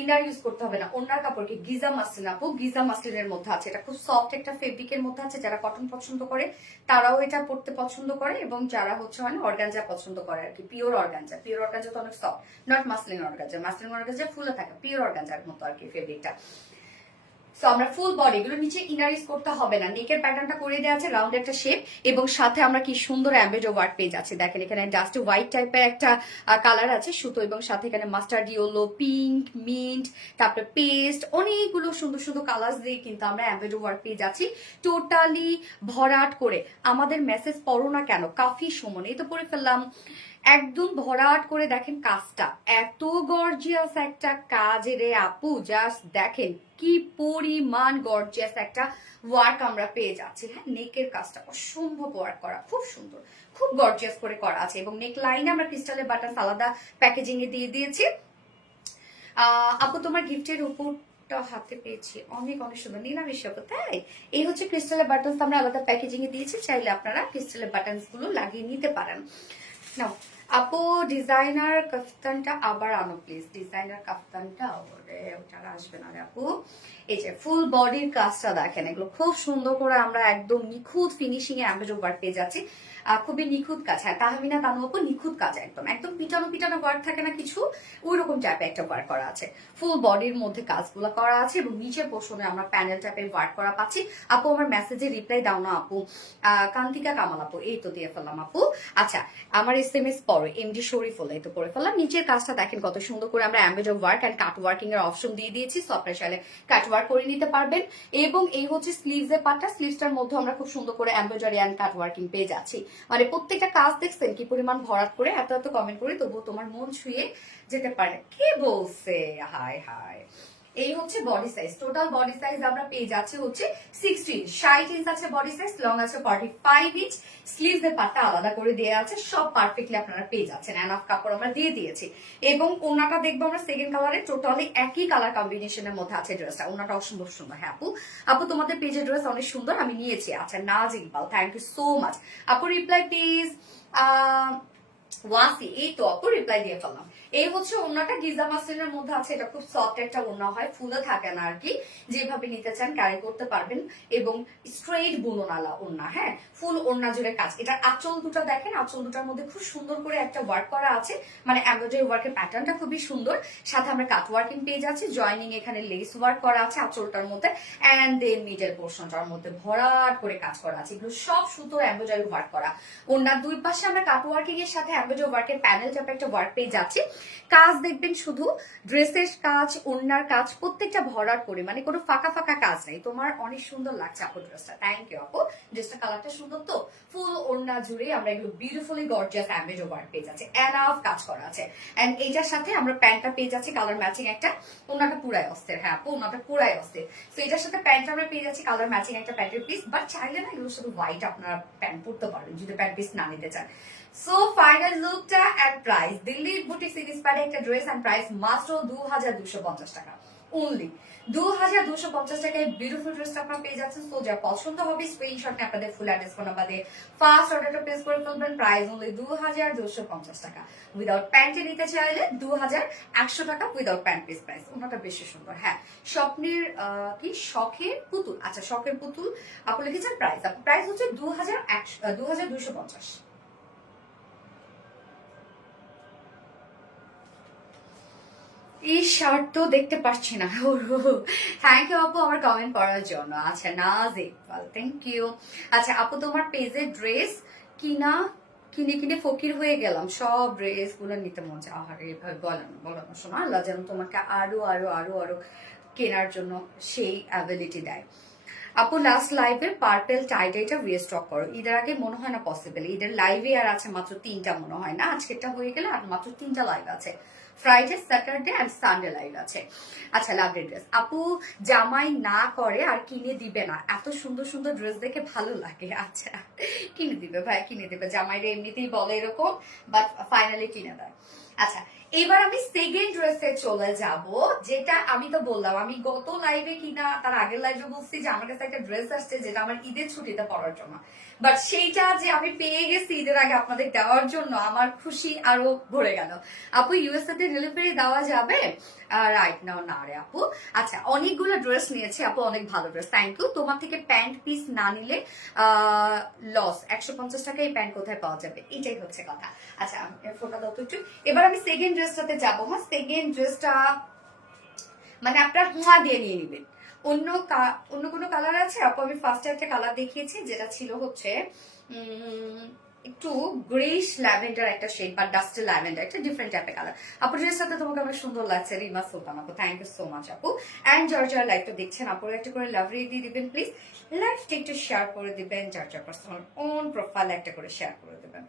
ইনার ইউজ করতে হবে না। ওনার কাপড়কে গিজা মাসলিন আপু, গিজা মাসলিনের মধ্যে আছে। এটা খুব সফট একটা ফেব্রিকের মধ্যে আছে। যারা কটন পছন্দ করে তারাও এটা পড়তে পছন্দ করে, এবং যারা হচ্ছে মানে অর্গানজা পছন্দ করে আর কি, পিওর অর্গানজা। পিওর অর্গানজা তো অনেক soft, not muslin organza. Muslin organza ফুলে থাকে, পিওর অর্গানজার মতো আর কি ফেব্রিকটা। সো আমরা ফুল বডি, এগুলো নিচে ইনার ইউজ করতে হবে না। নেকের প্যাটার্নটা করে দেওয়া আছে রাউন্ড একটা শেপ, এবং সাথে আমরা কি সুন্দর অ্যাম্বেডো ওয়ার্ক পেয়ে যাচ্ছে। দেখেন এখানে জাস্ট হোয়াইট টাইপের একটা কালার আছে সুতো, এবং সাথে এখানে মাস্টার্ড ইয়েলো, পিঙ্ক, মিন্ট, তারপরে পেস্ট, অনেকগুলো সুন্দর সুন্দর কালার দিয়ে কিন্তু আমরা অ্যাম্বেডো ওয়ার্ক পেয়ে যাচ্ছি টোটালি ভরাট করে। আমাদের মেসেজ পড়ো না কেন, কাফি সুমন, এই তো পড়ে ফেললাম। একদম ভরাট করে দেখেন কাজটা, এত গর্জিয়াস একটা কাজ রে আপু, জাস্ট দেখেন কি পরিমাণ গর্জিয়াস একটা ওয়ার্ক আমরা পেয়ে যাচ্ছি। হ্যাঁ নেকের কাজটা অসম্ভব ওয়ার্ক করা, খুব সুন্দর, খুব গর্জিয়াস করে করা আছে, এবং নেক লাইনে আমরা ক্রিস্টালের বাটন আলাদা প্যাকেজিং এ দিয়ে দিয়েছি। আপু তোমার গিফটের উপর হাতে পেয়েছি, অনেক অনেক সুন্দর নীলামিশ আপু, তাই এই হচ্ছে ক্রিস্টালের বাটন আমরা আলাদা প্যাকেজিং এ দিয়েছি, চাইলে আপনারা ক্রিস্টালের বাটন গুলো লাগিয়ে নিতে পারেন। নাও আপু ডিজাইনার কাফতানটা আবার আনো প্লিজ, ডিজাইনার কাফতানটা ওটা আসবে না রে আপু। এই যে ফুল বডির কাজটা দেখেন, এগুলো খুব সুন্দর করে আমরা একদম নিখুঁত ফিনিশিং এ অ্যাম্বেজ ওয়ার্ক পেয়ে যাচ্ছি। খুবই নিখুঁত কাজ। হ্যাঁ তাহমিনা তানু আপু, নিখুঁত কাজ, একদম একদম পিটানো পিটানো ওয়ার্ক থাকে না কিছু, ওই রকম টাইপের একটা ওয়ার্ক করা আছে। ফুল বডির মধ্যে কাজগুলো করা আছে, এবং নিচের পোর্শনে আমরা প্যানেল টাইপের ওয়ার্ক করা পাচ্ছি। আপু আমার মেসেজে রিপ্লাই দাও না আপু। কান্তিকা কামাল আপু, এই তো দিয়ে ফেললাম আপু। আচ্ছা আমার SMS পড়ো, এমডি শরীফ হলো, এই তো পড়ে ফেললাম। নিচের কাজটা দেখেন কত সুন্দর করে আমরা অ্যাম্বেজ ওয়ার্ক এন্ড কাট ওয়ার্কিং এর অপশন দিয়ে দিয়েছি, সো আপনারা চাইলে কাট ওয়ার্ক করে নিতে পারবেন। এবং এই হচ্ছে স্লিভস এর পার্টটা, স্লিভসটার মধ্যে আমরা খুব সুন্দর করে এমব্রয়ডারি এন্ড কাট ওয়ার্কিং পেয়ে যাচ্ছি। মানে প্রত্যেকটা কাজ দেখছেন কি পরিমাণ ভরাট করে, এত এত কমেন্ট করি তবুও তোমার মন ছুঁয়ে যেতে পারে। কে বলছে? High high. এই হচ্ছে body size, total body size আমরা পেয়ে যাচ্ছি হচ্ছে 60 ইঞ্চ আছে বডি সাইজ, লং আছে 45 ইঞ্চ। স্লিভস এর পাটটা আলাদা করে দেওয়া আছে, সব পারফেক্টলি আপনারা পেয়ে যাচ্ছেন। এনাফ কাপড় আমরা দিয়ে দিয়েছি, এবং ওনাটা দেখবো আমরা সেকেন্ড কালারে, টোটালি একই কালার কম্বিনেশনের মধ্যে আছে ড্রেসটা। ওনাটা অসম্ভব সুন্দর। হ্যাঁ আপু, আপু তোমাদের পেজের ড্রেস অনেক সুন্দর, আমি নিয়েছি। আচ্ছা Naz Iqbal, thank you so much আপু। Reply please. ওয়াসি, এই তো আপু রিপ্লাই দিয়ে ফেললাম। এই হচ্ছে ওড়নাটা গিজা মাসলিনের মধ্যে আছে, এটা খুব সফট একটা ওড়না হয়, ফুলে থাকে না আর কি, যেভাবে নিতে চান ক্যারি করতে পারবেন, এবং স্ট্রেইট বুনোনালা ওড়না। হ্যাঁ ফুল ওড়না জুড়ে কাজ। এটা আঁচল দুটো দেখেন, আঁচল দুটার মধ্যে খুব সুন্দর করে একটা ওয়ার্ক করা আছে, মানে এমব্রয়ডারি ওয়ার্কের প্যাটার্নটা খুবই সুন্দর। সাথে আমরা কাট ওয়ার্কিং পেয়ে যাচ্ছি, জয়নিং এখানে লেস ওয়ার্ক করা আছে আঁচলটার মধ্যে, এন্ড দেন মিডল পোর্শনটার মধ্যে ভরাট করে কাজ করা আছে। এগুলো সব সুতোর এমব্রয়ডারি ওয়ার্ক করা। ওড়নার দুই পাশে আমরা কাট ওয়ার্কিং এর সাথে এমব্রয়ডারি ওয়ার্কের প্যানেল টাইপের একটা ওয়ার্ক পেয়ে যাচ্ছি। কাজ দেখবেন শুধু ড্রেসের কাজ, ওড়নার কাজ, প্রত্যেকটা ভরাট করে, মানে কোনো ফাঁকা ফাঁকা কাজ নেই। তোমার অনেক সুন্দর লাগছে আপু ড্রেসটা, থ্যাংক ইউ আপু। ড্রেসটা কালারটা সুন্দর তো, ফুল ওড়না জুড়ে আমরা এগুলো বিউটিফুলি গর্জিয়াস এমব্রয়ডারি ওয়ার্ক পেয়ে যাচ্ছে, এনাফ কাজ করা আছে। এন্ড এইটার সাথে আমরা প্যান্টটা পেয়ে যাচ্ছি কালার ম্যাচিং একটা, ওড়নাটা পুরাই অস্থির। হ্যাঁ আপু ওড়নাটা পুরাই অস্থির। তো এটার সাথে প্যান্টটা আমরা পেয়ে যাচ্ছি কালার ম্যাচিং একটা প্যান্টের পিস, বাট চাইলে না এগুলো শুধু হোয়াইট আপনারা প্যান্ট পরতে পারবেন যদি প্যান্ট পিস না নিতে চান। সো ফাইনাল লুকটা and price, Delhi boutique series প্যারে একটা ড্রেস এন্ড প্রাইস মাত্র 2250 টাকা অনলি। 2250 টাকায় বিউটিফুল ড্রেসটা আপনারা পেয়ে যাচ্ছেন। সো যা পছন্দ হবে স্ক্রিনশট নিয়ে আপনাদের ফুল অ্যাড্রেস ফোন নাম্বার দিয়ে ফার্স্ট অর্ডারটা প্লেস করে ফেলবেন। প্রাইস অনলি 2250 টাকা। উইদাউট প্যান্টে নিতে চাইলে 2100 টাকা উইদাউট প্যান্ট পিস প্রাইস। ওনাটা বেশি সুন্দর। হ্যাঁ স্বপ্নের কি শখের পুতুল, আচ্ছা শখের পুতুল আপনি লিখেছেন প্রাইস, প্রাইস হচ্ছে 2250। এই শার্ট তো দেখতে পাচ্ছি না। থ্যাংক ইউ আপু আমার কমেন্ট করার জন্য। আচ্ছা নাজ ইকবাল, থ্যাংক ইউ। আচ্ছা আপু তোমার পেজে ড্রেস কিনা কিনে কিনে ফকির হয়ে গেলাম, সব ড্রেস গুলো নিতে মন চায়। আহারে এভাবে বলো না শোনা, আল্লাহ যেন তোমাকে আরো আরো আরো আরো কেনার জন্য সেই অ্যাবিলিটি দেয়। আপু লাস্ট লাইভের পার্পেল টাইডাইটা রিস্টক করো, ঈদের আগে মনে হয় না পসিবল। ঈদের লাইভে আর আছে মাত্র 3টা মনে হয় না, আজকেরটা হয়ে গেলে আর মাত্র 3টা লাইভ আছে। Friday, Saturday and Sunday live আছে। আচ্ছা, লাভলি ড্রেস আপু জামাই না করে আর কিনে দিবে না, এত সুন্দর সুন্দর ড্রেস দেখে ভালো লাগে। আচ্ছা, কিনে দিবে ভাই, কিনে দিবে, জামাইরা এমনিতেই বলে এরকম, বাট ফাইনালি কিনে দেয়। আচ্ছা, এবার আমি সেকেন্ড ড্রেসে চলে যাব, যেটা আমি তো বললাম আমি গত লাইভে কিনা তার আগের লাইভে বলছি যে আমার কাছে একটা ড্রেস আসছে যেটা আমার ঈদের ছুটিতে পরার জন্য, বাট সেইটা যে আমি পেয়ে গেছি ঈদের আগে আপনাদের দেওয়ার জন্য আমার খুশি আরো ভরে গেল। আপু ইউএসএ তে ডেলিভারি দেওয়া যাবে? রাইট নাও না রে আপু। আচ্ছা, অনেকগুলো ড্রেস নিয়েছি আপু, অনেক ভালো ড্রেস, থ্যাংক ইউ। তোমার থেকে প্যান্ট পিস না নিলে লস, 150 টাকা এই প্যান্ট কোথায় পাওয়া যাবে, এটাই হচ্ছে কথা। আচ্ছা, ফোনটা দাও তো একটু। এবার আমি সেকেন্ড ড্রেসটাতে যাবো। হ্যাঁ, সেকেন্ড ড্রেসটা মানে আপনার হুয়া দিয়ে নিয়ে নিবেন। অন্য অন্য কোনো কালার আছে আপু? আমি ফার্স্টে একটা কালার দেখিয়েছি যেটা ছিল হচ্ছে একটু গ্রেইশ ল্যাভেন্ডার একটা শেড বা ডাস্টি ল্যাভেন্ডার, একটা ডিফারেন্ট টাইপের কালার। আপু ড্রেসের সাথে তোমাকে অনেক সুন্দর লাগছে, রিমা সুলতান আপু, থ্যাংক ইউ সো মাচ আপু। অ্যান্ড যার যার লাইভটা দেখছেন আপুরা একটা করে লাভ রেট দিয়ে দিবেন প্লিজ, লাইভটা একটু শেয়ার করে দিবেন, যার যার পার্সোনাল ওন প্রোফাইল একটা করে শেয়ার করে দেবেন।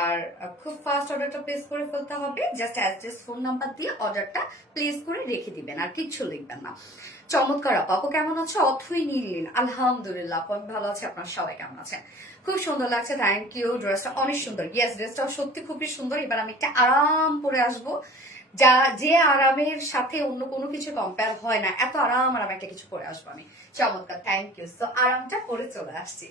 আর খুব ফাস্ট অর্ডারটা প্লেস করে ফেলতে হবে, জাস্ট অ্যাড্রেস ফোন নাম্বার দিয়ে অর্ডারটা প্লেস করে রেখে দিবেন, আর কিচ্ছু লিখবেন না। চমৎকার আপু, আপু কেমন আছো? অথই নীলিন, আলহামদুলিল্লাহ আপু আমি ভালো আছি, আপনার সবাই কেমন আছেন? খুব সুন্দর লাগছে, থ্যাংক ইউ। ড্রেসটা অনেক সুন্দর, ইয়েস ড্রেসটাও সত্যি খুবই সুন্দর। এবার আমি একটা আরাম পরে আসবো, যা যে আরামের সাথে অন্য কোনো কিছু কম্পেয়ার হয় না, এত আরাম আরাম একটা কিছু পরে আসবো আমি। চমৎকার, থ্যাংক ইউ। সো আরামটা পরে চলে আসছি।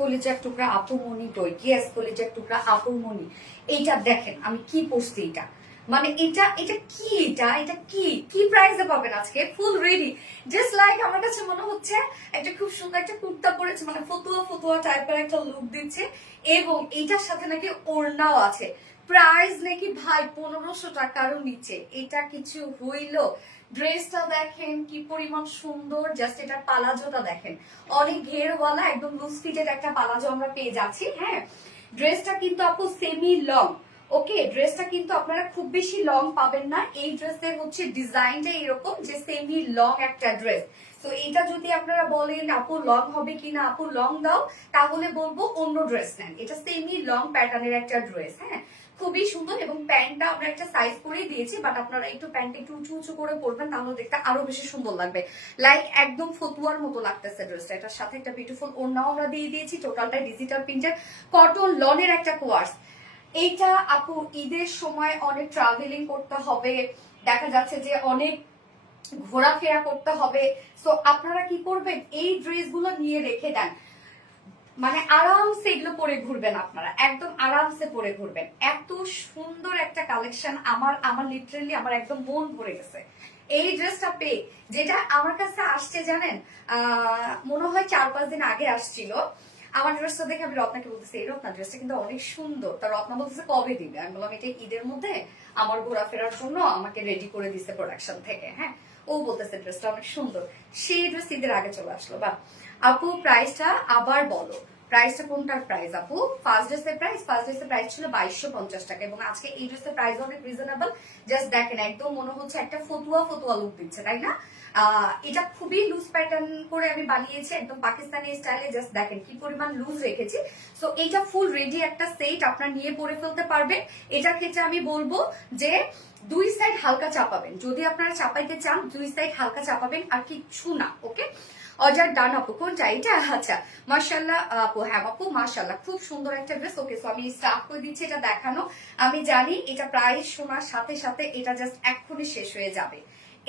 কলিজার টুকরা আপু মনি বই, ইয়েস কলিজার টুকরা আপু মনি। এইটা দেখেন আমি কি পড়ছি, এটা মানে এটা এটা কি, এটা কি কি প্রাইসে পাবেন আজকে? ফুল রেডি, জাস্ট লাইক আমার কাছে মনে হচ্ছে একটা খুব সুন্দর একটা কুর্তা পরেছে, মানে ফতুয়া ফতুয়া টাইপের একটা লুক দিচ্ছে, এবং এইটার সাথে নাকি ওড়নাও আছে। প্রাইস নাকি ভাই 1500 টাকারও নিচে, এটা কিছু হইলো? ড্রেসটা দেখেন কি পরিমাণ সুন্দর, জাস্ট এটার পালাজোটা দেখেন, অনেক ঘেরওয়ালা একদম লুজ ফিটেড একটা পালাজো আমরা পেয়ে যাচ্ছি। হ্যাঁ, ড্রেসটা কিন্তু আপু সেমি লং, ওকে, ড্রেসটা কিন্তু আপনারা খুব বেশি লং পাবেন না। এই ড্রেসের হচ্ছে ডিজাইনটা এরকম যে সেমি লং একটা ড্রেস। তো এটা যদি আপনারা বলেন আপু লং হবে কিনা, আপু লং দাও, তাহলে বলবো অন্য ড্রেস নেন। এটা সেমি লং প্যাটার্নের একটা ড্রেস, হ্যাঁ খুবই সুন্দর। এবং প্যান্টটা আমরা একটা সাইজ করে দিয়েছি, বাট আপনারা একটু প্যান্টটা একটু উঁচু উঁচু করে পরবেন, তাহলে দেখতে আরো বেশি সুন্দর লাগবে। লাইক একদম ফতুয়ার মতো লাগতেছে ড্রেসটা। এটার সাথে একটা বিউটিফুল ওড়নাও আমরা দিয়ে দিয়েছি, টোটালটা ডিজিটাল প্রিন্টের কটন লনের একটা কোয়ার্স। এইটা আপু ঈদের সময় অনেক ট্রাভেলিং করতে হবে, দেখা যাচ্ছে যে অনেক ঘোরাফেরা করতে হবে, সো আপনারা কি করবেন, এই ড্রেসগুলো নিয়ে রেখে দেন, মানে আরামসে এগুলো পরে ঘুরবেন, আপনারা একদম আরামসে পরে ঘুরবেন। এত সুন্দর একটা কালেকশন, আমার আমার লিটারেলি আমার একদম মন ভরে গেছে এই ড্রেসটা পেয়ে। যেটা আমার কাছে আসছে জানেন, মনে হয় 4-5 দিন আগে আসছিল। আমার ড্রেসটা দেখে আমি রত্নাকে বলতেছি, এই রত্না ড্রেসটা কিন্তু অনেক সুন্দর। তার রত্না বলতেছে কবে দিবে, আমি বললাম এটা ঈদের মধ্যে আমার ঘোরাফেরার জন্য আমাকে রেডি করে দিছে প্রোডাকশন থেকে। হ্যাঁ, ও বলতেছে ড্রেসটা অনেক সুন্দর, সেই ড্রেস ঈদের আগে চলে আসলো। বা আপু প্রাইসটা আবার বলো, প্রাইসটা কোনটার প্রাইস আপু? ফার্স্ট ড্রেসের প্রাইস ছিল 2250 টাকা, এবং আজকে এই ড্রেসের প্রাইস অনেক রিজনেবল। জাস্ট দেখেন একদম মনে হচ্ছে একটা ফতুয়া ফতুয়া লুক দিচ্ছে, তাই না? এটা খুবই লুজ প্যাটার্ন করে আমি বানিয়েছি, একদম পাকিস্তানি স্টাইলে। জাস্ট দেখেন কি পরিমাণ লুজ রেখেছি। সো এটা ফুল রেডি একটা সেট, আপনার নিয়ে পরে ফেলতে পারবেন। এটার ক্ষেত্রে আমি বলবো যে দুই সাইড হালকা চাপাবেন, যদি আপনারা চাপাইতে চান দুই সাইড হালকা চাপাবেন, আর কিচ্ছু না। ওকে, অর্ডার ডান আপু। কোনটা এটা? আচ্ছা, মাশাআল্লাহ আপু। হ্যাঁ আপু, মাশাআল্লাহ খুব সুন্দর একটা ড্রেস। ওকে, সো আমি স্টার্ট করে দিচ্ছি এটা দেখানো। আমি জানি এটা প্রাইস শোনার সাথে সাথে এটা জাস্ট এক্ষুনি শেষ হয়ে যাবে,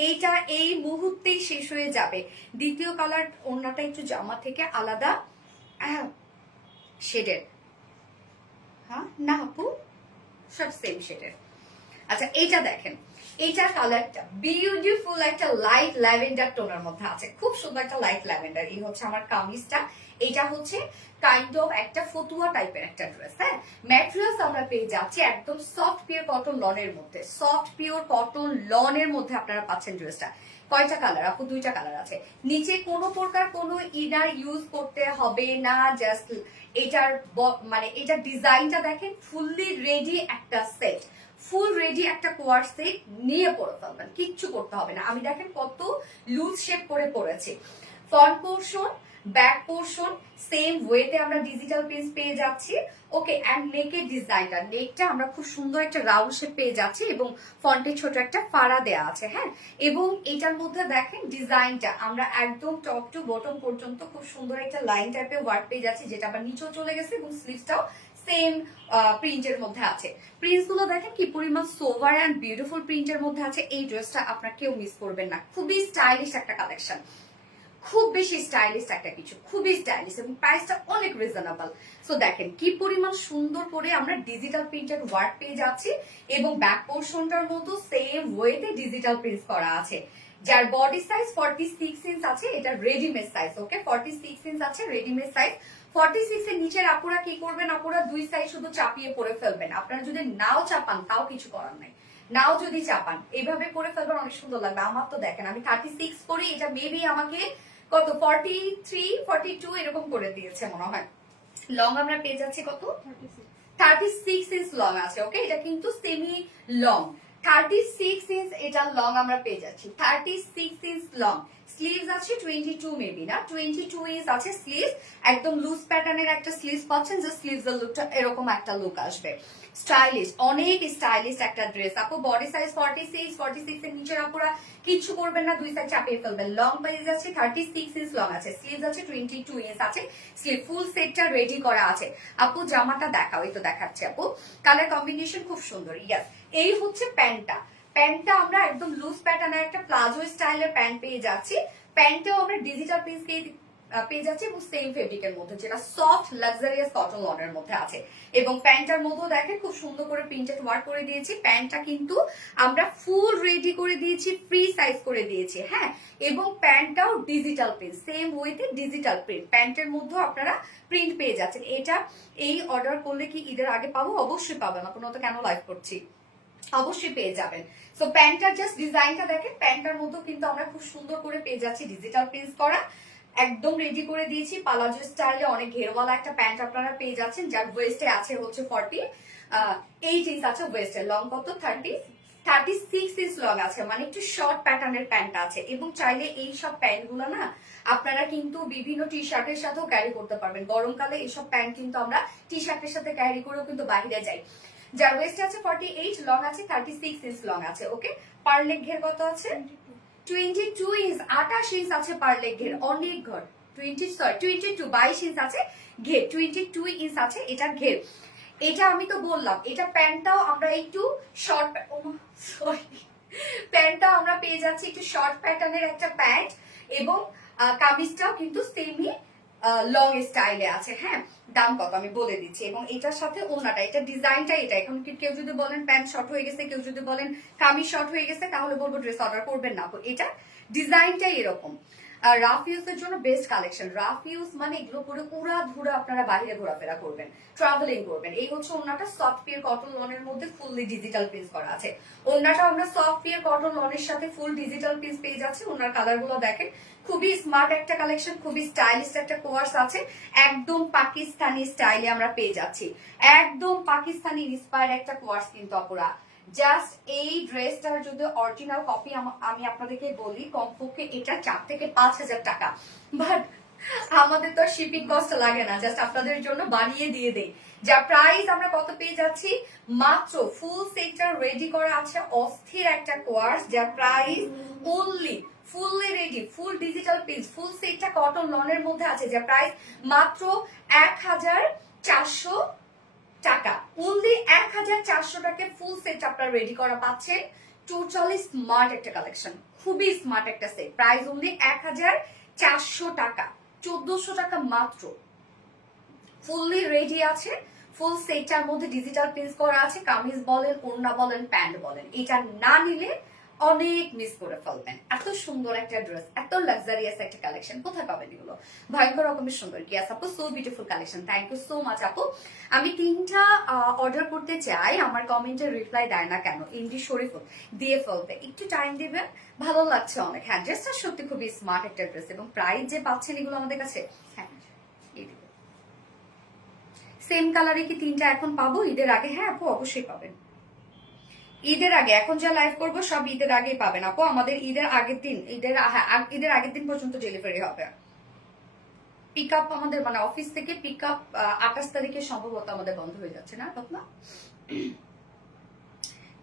এইটা এই মুহূর্তেই শেষ হয়ে যাবে। দ্বিতীয় কালার ওড়নাটা একটু জামা থেকে আলাদা শেডের। হ্যাঁ না আপু, সব সেম শেডের। আচ্ছা, এইটা দেখেন, এইটার কালারটা বিউটিফুল একটা লাইট ল্যাভেন্ডার টোনের মধ্যে আছে, খুব সুন্দর একটা লাইট ল্যাভেন্ডার। এই হচ্ছে আমার কামিজটা। এটা হচ্ছে কাইন্ড অফ একটা ফতুয়া টাইপের একটা ড্রেস। হ্যাঁ, ম্যাটেরিয়ালস আমরা পেয়ে যাচ্ছি একদম সফট পিওর কটন লনের মধ্যে, সফট পিওর কটন লনের মধ্যে আপনারা পাচ্ছেন ড্রেসটা। কয়টা কালার আপু? দুইটা কালার আছে। নিচে কোনো প্রকার কোনো ইনার ইউজ করতে হবে না, জাস্ট এটার মানে এটার ডিজাইনটা দেখেন, ফুললি রেডি একটা সেট, ফুল রেডি একটা কোয়ার সেট নিয়ে পরে ফেলবেন, কিচ্ছু করতে হবে না। আমি দেখেন কত লুজ শেপ করে পরেছি। Front portion, back portion same ওয়েতে আমরা ডিজিটাল প্রিন্ট পেয়ে যাচ্ছি। ওকে, এন্ড নেকের ডিজাইনটা, নেকটা আমরা খুব সুন্দর একটা রাউন্ড শেপ পেয়ে যাচ্ছি এবং ফন্টে ছোট একটা ফাড়া দেয়া আছে। হ্যাঁ, এবং এটার মধ্যে দেখেন ডিজাইনটা আমরা একদম টপ টু বটম পর্যন্ত খুব সুন্দর একটা লাইন টাইপের ওয়ার্ক পেয়ে যাচ্ছি, যেটা আবার নিচেও চলে গেছে এবং স্লিভসটাও সেম প্রিন্টের মধ্যে আছে। প্রিন্টস গুলো দেখেন কি পরিমাণ সোভার এন্ড বিউটিফুল প্রিন্টের মধ্যে আছে। এই ড্রেসটা আপনার কেউ মিস করবেন না, খুবই স্টাইলিশ একটা কালেকশন, খুব বেশি স্টাইলিশ একটা কিছু, খুবই স্টাইলিশ এবং প্রাইসটা অনেক রিজনেবল। সো দেখেন কি পরিমাণ সুন্দর করে আমরা ডিজিটাল প্রিন্টেড ওয়ার্ক পেয়ে যাচ্ছি এবং ব্যাক পোর্শনটার মতো সেম ওয়েতে ডিজিটাল প্রিন্ট করা আছে, যার বডি সাইজ 46 ইঞ্চ আছে। এটা রেডিমেড সাইজ। ওকে, 46 ইঞ্চ আছে রেডিমেড সাইজ। 46 এর নিচের আপুরা কি করবেন? আপুরা দুই সাইড শুধু চাপিয়ে পরে ফেলবেন। আপনারা যদি নাও চাপান তাও কিছু করার নাই, নাও যদি চাপান এইভাবে পরে ফেলবেন, অনেক সুন্দর লাগবে। আমার তো দেখেন আমি 36 পরি, এটা মেবি আমাকে কত 43 42 এরকম করে দিয়েছে মনে হয়। লং আমরা পেয়ে যাচ্ছি কত? 36 ইঞ্চ লং আছে। ওকে, এটা কিন্তু সেমি লং। 36 ইঞ্চ এটা লং আমরা পেয়ে যাচ্ছি, 36 ইঞ্চ লং। স্লিভস আছে 22 মেবি না, 22 ইঞ্চ আছে স্লিভস। একদম লুজ প্যাটার্নের একটা স্লিভস পাচ্ছেন, যে স্লিভস এর লুকটা এরকম একটা লুক আসবে। স্টাইলিশ, অনেক স্টাইলিশ একটা ড্রেস। আপু বডি সাইজ 46 এর নিচের আপুরা কিছু করবেন না, দুই সাইড চাপিয়ে ফেলবেন। লং পেয়ে যাচ্ছে 36 ইঞ্চ লং আছে, স্লিভস আছে 22 ইঞ্চ আছে, স্লিভ ফুল সেটটা রেডি করা আছে। আপু জামাটা দেখাও, এই তো দেখাচ্ছে আপু। কালার কম্বিনেশন খুব সুন্দর। ইয়াস, এই হচ্ছে প্যান্টটা। প্যান্টটা আমরা একদম লুজ প্যাটার্নের একটা প্লাজো স্টাইলের প্যান্ট পেয়ে যাচ্ছি। প্যান্টেও আমরা ডিজিটাল প্রিন্ট পেয়ে যাচ্ছি এবং সেম ফেব্রিকের মধ্যে, যেটা সফট লাক্সারিয়াস কটন লনের মধ্যে আছে। এবং প্যান্টটার মধ্যেও দেখেন খুব সুন্দর করে প্রিন্টেড ওয়ার্ক করে দিয়েছি। প্যান্টটা কিন্তু আমরা ফুল রেডি করে দিয়েছি, ফ্রি সাইজ করে দিয়েছি। হ্যাঁ, এবং প্যান্টটাও ডিজিটাল প্রিন্ট, সেম ওয়েতে ডিজিটাল প্রিন্ট। প্যান্টের মধ্যেও আপনারা প্রিন্ট পেয়ে যাচ্ছেন। এটা এই অর্ডার করলে কি ঈদের আগে পাবো? অবশ্যই পাবেন, আপনারা তো কেন লাইভ করছি, অবশ্যই পেয়ে যাবেন। সো প্যান্টটার জাস্ট ডিজাইনটা দেখেন, প্যান্টটার মধ্যেও কিন্তু আমরা খুব সুন্দর করে পেয়ে যাচ্ছি ডিজিটাল প্রিন্ট করা, একদম রেডি করে দিয়েছি। পালাজো স্টাইলে অনেক ঘেরওয়ালা একটা প্যান্ট আপনারা পেয়ে যাচ্ছেন, যার ওয়েস্টে আছে হচ্ছে 48 ইঞ্চ আছে ওয়েস্টে। লং কত? 36 ইঞ্চ লং আছে, মানে একটু শর্ট প্যাটার্নের প্যান্ট আছে। এবং চাইলে এই সব প্যান্ট গুলো না আপনারা কিন্তু বিভিন্ন টি শার্টের সাথেও ক্যারি করতে পারবেন। গরমকালে এইসব প্যান্ট কিন্তু আমরা টি শার্টের সাথে ক্যারি করেও কিন্তু বাইরে যাই। যার ওয়েস্ট আছে 48, লং আছে 36 ইঞ্চ লং আছে। ওকে, পার লেগ ঘের কত আছে? 22 ইঞ্চ, 28 ইঞ্চ আছে পার লেগ ঘের, অনেক ঘর। 22 ইঞ্চ আছে ঘের, 22 ইঞ্চ আছে এটার ঘের। এটা আমি তো বললাম, এটা প্যান্টটাও আমরা একটু শর্ট, সরি, প্যান্টটাও আমরা পেয়ে যাচ্ছি একটু শর্ট প্যাটার্নের একটা প্যান্ট, এবং কামিজটাও কিন্তু সেমি লং স্টাইলে আছে। হ্যাঁ, দাম কত আমি বলে দিচ্ছি। এবং এটার সাথে ওড়নাটা, এটা ডিজাইনটা এটা। এখন কেউ যদি বলেন প্যান্ট শর্ট হয়ে গেছে, কেউ যদি বলেন কামিজ শর্ট হয়ে গেছে, তাহলে বলবো ড্রেস অর্ডার করবেন না। এটা ডিজাইনটাই এরকম। রাফ ইউজের জন্য বেস্ট কালেকশন। রাফ ইউজ মানে এগুলো পরে উড়া ধুরা আপনারা বাইরে ঘোরাফেরা করবেন, ট্রাভেলিং করবেন। এই হচ্ছে ওড়নাটা, সফট পিওর কটন লনের মধ্যে ফুললি ডিজিটাল প্রিন্ট করা আছে। ওড়নাটা আমরা সফট পিওর কটন লনের সাথে ফুল ডিজিটাল প্রিন্ট পেয়ে যাচ্ছি। ওনার কালার গুলো দেখেন, খুবই স্মার্ট একটা কালেকশন, খুবই স্টাইলিশ একটা কোয়ার্স আছে। একদম পাকিস্তানি স্টাইলে আমরা পেয়ে যাচ্ছি, একদম পাকিস্তানি ইন্সপায়ার একটা কোয়ার্স কিন্তু আপুরা জাস্ট এই ড্রেসটার যদি অরিজিনাল কপি আমি আপনাদেরকে বলি কমপক্ষে এটা 4 থেকে 5,000 টাকা, বাট আমাদের তো শিপিং কস্ট লাগে না, জাস্ট আপনাদের জন্য বানিয়ে দিয়ে দেই। যা প্রাইস আমরা কত পেয়ে যাচ্ছি, মাত্র ফুল সেটটা রেডি করা আছে অস্থির একটা কোয়ার্স, যা price only fully ready full digital piece full সেটটা কটন লনের মধ্যে আছে, যা প্রাইস মাত্র 1,400 টাকা। অনলি 1,400 টাকায় ফুল সেট আপনারা রেডি করা পাচ্ছেন। টোটালি স্মার্ট একটা কালেকশন, খুবই স্মার্ট একটা সেট। প্রাইস অনলি 1,400 টাকা, 1,400 টাকা মাত্র। ফুললি রেডি আছে, ফুল সেটটার মধ্যে ডিজিটাল প্রিন্ট করা আছে। কামিজ বলেন, ওড়না বলেন, প্যান্ট বলেন, এটা না নিলে অনেক মিস করে ফেলবেন। এত সুন্দর একটা ড্রেস, এত লাক্সারিয়াস একটা কালেকশন কোথায় পাবেন এগুলো, ভয়ঙ্কর রকমের সুন্দর। ইয়াস আপু, so beautiful collection, thank you so much আপু। আমি 3টা অর্ডার করতে চাই, আমার কমেন্টে রিপ্লাই দেয় না কেন? ইন্ডি শরীফুল দিয়ে ফেলবে, একটু টাইম দিবেন, ভালো লাগছে অনেক। হ্যাঁ, ড্রেসটা সত্যি খুবই স্মার্ট একটা ড্রেস, এবং প্রাইস যে পাচ্ছেন এগুলো আমাদের কাছে, হ্যাঁ সেম কালারে কি 3টা এখন পাবো ঈদের আগে? হ্যাঁ আপু, অবশ্যই পাবেন ঈদের আগে। এখন যা লাইভ করবো সব ঈদের আগেই পাবেন আপু। আমাদের ঈদের আগের দিন, ঈদের আগের দিন পর্যন্ত ডেলিভারি হবে। পিক আপ আমাদের মানে অফিস থেকে পিক আপ 28 তারিখে সম্ভবত আমাদের বন্ধ হয়ে যাচ্ছে না না?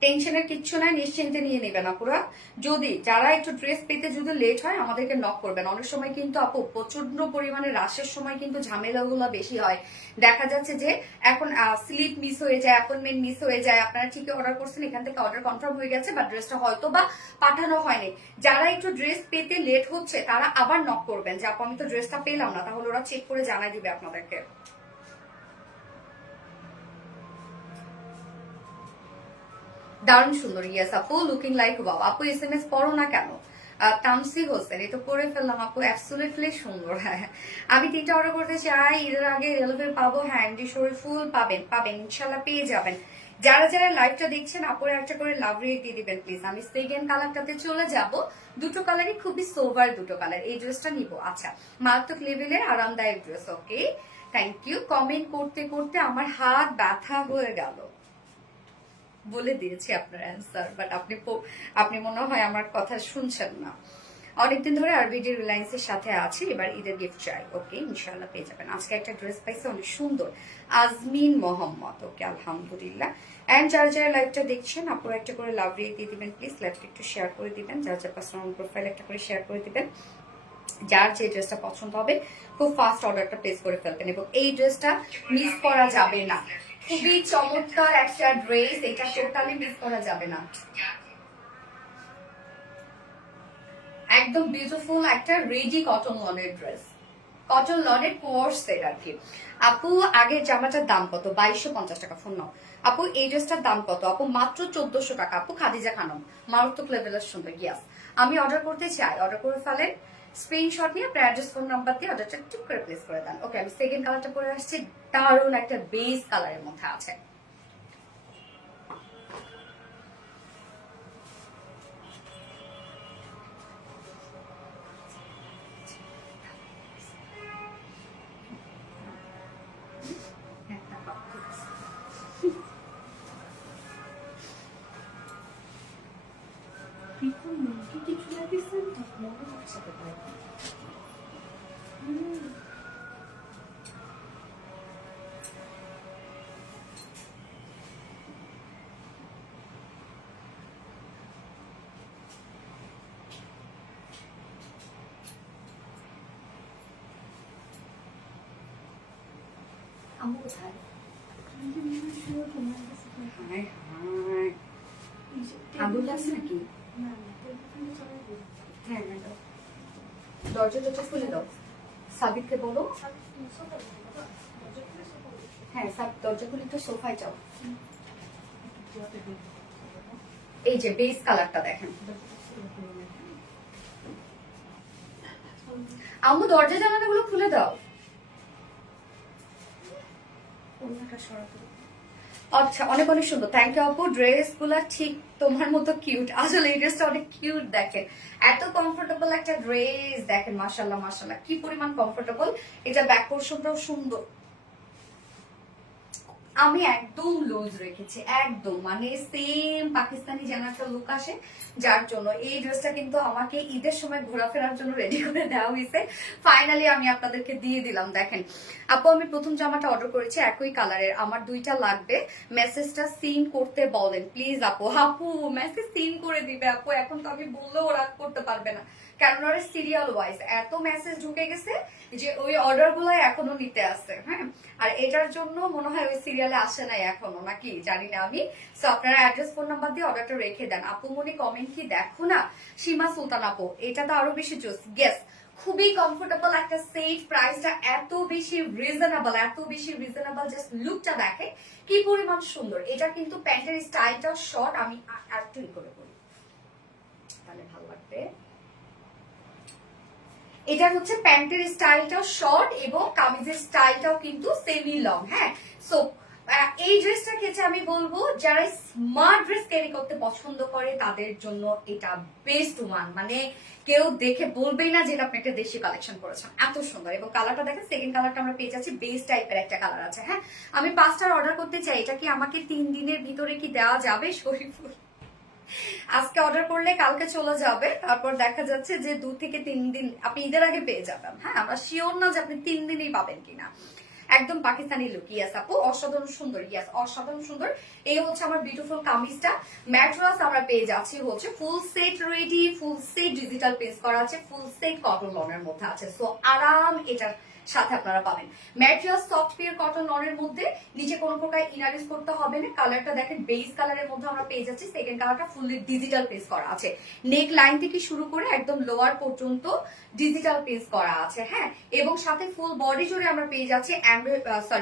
টেনশনের কিচ্ছু নাই, নিশ্চিন্তে নিয়ে নেবেন আপুরা। যদি যারা একটু ড্রেস পেতে যদি লেট হয় আমাদেরকে নক করবেন। অনেক সময় কিন্তু আপু প্রচন্ড পরিমাণে রাশের সময় কিন্তু ঝামেলাগুলো বেশি হয়। দেখা যাচ্ছে যে এখন স্লিপ মিস হয়ে যায়, অ্যাপয়েন্টমেন্ট মিস হয়ে যায়। আপনারা ঠিকই অর্ডার করছেন, এখান থেকে অর্ডার কনফার্ম হয়ে গেছে, বা ড্রেসটা হয়তো বা পাঠানো হয়নি। যারা একটু ড্রেস পেতে লেট হচ্ছে তারা আবার নক করবেন যে আপু আমি তো ড্রেসটা পেলাম না, তাহলে ওরা চেক করে জানাই দিবে আপনাদেরকে। দারুণ সুন্দর, ইয়েস আপু, লুকিং লাইক ওয়াও। আপু SMS পড়ো না কেন? তামসি হোসেন, এটা করে ফেললাম আপু, অ্যাবসলিউটলি সুন্দর। হ্যাঁ, আমি 3টা অর্ডার করতে চাই, ঈদের আগে রেলওয়ে পাবো? হ্যাঁ, এমডি শরীফুল পাবেন, ইনশাল্লাহ পেয়ে যাবেন। যারা যারা লাইভটা দেখছেন আপুরে একটা করে লাভ রেট দিয়ে দিবেন প্লিজ। আমি সেকেন্ড কালারটাতে চলে যাব। দুটো কালারই খুবই সোভার দুটো কালার। এই ড্রেসটা নিব, আচ্ছা, মারাত্মক লেভেলের আরামদায়ক dress. Okay, thank you. Comment করতে করতে আমার হাত ব্যথা হয়ে গেল, বলে দিয়েছি আপনার অ্যান্সার, বাট আপনি মনে হয় আমার কথা শুনছেন না। অনেকদিন ধরে আরবিডি রিলায়েন্সের সাথে আছি, এবার ঈদের গিফট চাই। ওকে, ইনশাআল্লাহ পেয়ে যাবেন। আজকে একটা ড্রেস পাইছে অনেক সুন্দর, আজমিন মোহাম্মদ। ওকে, আলহামদুলিল্লাহ। অ্যান্ড যারা যারা লাইভটা দেখছেন আপুরা একটা করে লাভ রেট দিয়ে দিবেন প্লিজ। লাইভটা একটু শেয়ার করে দিবেন, যার যার পার্সোনাল প্রোফাইল একটা করে শেয়ার করে দিবেন। যার যে ড্রেসটা পছন্দ হবে খুব ফাস্ট অর্ডারটা প্লেস করে ফেলবেন, এবং এই ড্রেসটা মিস করা যাবে না। খুবই চমৎকার একটা ড্রেস, এটা টোটালি মিস করা যাবে না। একদম বিউটিফুল একটা রেডি কটন লনের ড্রেস, কটন লনের কোর্স সেট আর কি। আপু আগের জামাটার দাম কত? 2250 টাকা। ফোন নাও আপু, এই ড্রেসটার দাম কত? আপু মাত্র 1400 টাকা। আপু খাদিজা খানম, মারাত্মক লেভেলের সুন্দর। ইয়াস, আমি অর্ডার করতে চাই, অর্ডার করে ফেলেন। স্ক্রিনশট নিয়ে আপনার অ্যাড্রেস ফোন নাম্বার দিয়ে অর্ডারটা টুক করে প্লেস করে দেন। ওকে, আমি সেকেন্ড কালারটা পরে আসছি, দারুণ একটা বেস কালারের মধ্যে আছে। আম্মু কোথায়? আগুন লাগছে নাকি? হ্যাঁ, দরজা দরজা খুলে দাও, সাবিককে বলো। হ্যাঁ, দরজা খুলে তো সোফায় যাও। এই যে বেস কালারটা দেখেন। আম্মু দরজা জানালাগুলো খুলে দাও। আচ্ছা, অনেক অনেক সুন্দর, থ্যাংক ইউ আপু। ড্রেস গুলা ঠিক তোমার মতো কিউট, আসলে এই ড্রেসটা অনেক কিউট। দেখেন এত কমফোর্টেবল একটা ড্রেস, দেখেন মাশাআল্লাহ মাশাআল্লাহ কি পরিমাণ কমফোর্টেবল। এটা ব্যাক পোরশনটাও সুন্দর, আমি একদম লুজ রেখেছি, একদম মানে সেম পাকিস্তানি যেন একটা লুক আসে, যার জন্য এই ড্রেসটা কিন্তু আমাকে ঈদের সময় ঘোরাফেরার জন্য রেডি করে দেওয়া হয়েছে। ফাইনালি আমি আপনাদেরকে দিয়ে দিলাম। দেখেন আপু, আমি প্রথম জামাটা অর্ডার করেছি একই কালারের, আমার দুইটা লাগবে। মেসেজটা সিন করতে বলেন প্লিজ আপু। আপু মেসেজ সিন করে দিবে আপু, এখন তো আমি বললেও রাগ করতে পারবে না, কারণ ওরা সিরিয়াল ওয়াইজ এত মেসেজ ঢুকে গেছে যে ওই অর্ডার গুলো এখনো নিতে আসছে। হ্যাঁ, আর এটার জন্য মনে হয় ওই সিরিয়ালে আসে নাই এখনো, নাকি জানি না আমি। সো আপনারা অ্যাড্রেস ফোন নাম্বার দিয়ে অর্ডারটা রেখে দেন। আপু মনে কমেন্ট কি দেখো না, সীমা সুলতান আপু, এটা তো আরো বেশি জোস। গেস, খুবই কমফোর্টেবল একটা সেট, প্রাইসটা এত বেশি রিজনেবল, এত বেশি রিজনেবল, জাস্ট লুকটা দেখে কি পরিমাণ সুন্দর। এটা কিন্তু প্যান্টের স্টাইলটা শর্ট, আমি আর একটু করে বলি তাহলে ভালো লাগবে। এটা হচ্ছে প্যান্টের স্টাইলটাও শর্ট এবং কামিজের স্টাইলটাও কিন্তু সেমি লং। হ্যাঁ, সো এই ড্রেসটা ক্ষেত্রে আমি বলবো যারা স্মার্ট ড্রেস ক্যারি করতে পছন্দ করে তাদের জন্য এটা বেস্ট ওয়ান। মানে কেউ দেখে বলবেই না যে এটা আপনি একটা দেশি কালেকশন করেছেন, এত সুন্দর। এবং কালারটা দেখেন, সেকেন্ড কালারটা আমরা পেয়ে যাচ্ছি, বেস টাইপের একটা কালার আছে। হ্যাঁ, আমি 5টার অর্ডার করতে চাই, এটা কি আমাকে 3 দিনের ভিতরে কি দেওয়া যাবে? শরীফুল, আজকে অর্ডার করলে কালকে চলে যাবে, তারপর দেখা যাচ্ছে যে 2 থেকে 3 দিন আপনি ঈদের আগে পেয়ে যাবেন। হ্যাঁ, আমরা শিওর না যে আপনি 3 দিনেই পাবেন কিনা। একদম পাকিস্তানি লুক। ইয়াস আপু, অসাধারণ সুন্দর। ইয়াস, অসাধারণ সুন্দর। এই হচ্ছে আমার বিউটিফুল কামিজটা। ম্যাট্রাস আমরা পেয়ে যাচ্ছি হচ্ছে full set ready, full set digital paste করা আছে, ফুল সেট কটন লনের মধ্যে আছে। সো আরাম এটার সাথে আপনারা পাবেন। ম্যাটেরিয়াল সফট পিওর কটন লনের মধ্যে, নিচে কোনো প্রকার ইনার ইউজ করতে হবে না। কালারটা দেখেন বেস কালারের মধ্যে আমরা পেয়ে যাচ্ছি, সেকেন্ড কালারটা ফুললি ডিজিটাল পেস্ট করা আছে। নেক লাইন থেকে শুরু করে একদম লোয়ার পর্যন্ত ডিজিটাল পেস্ট করা আছে। হ্যাঁ, এবং সাথে ফুল বডি জুড়ে আমরা পেয়ে যাচ্ছি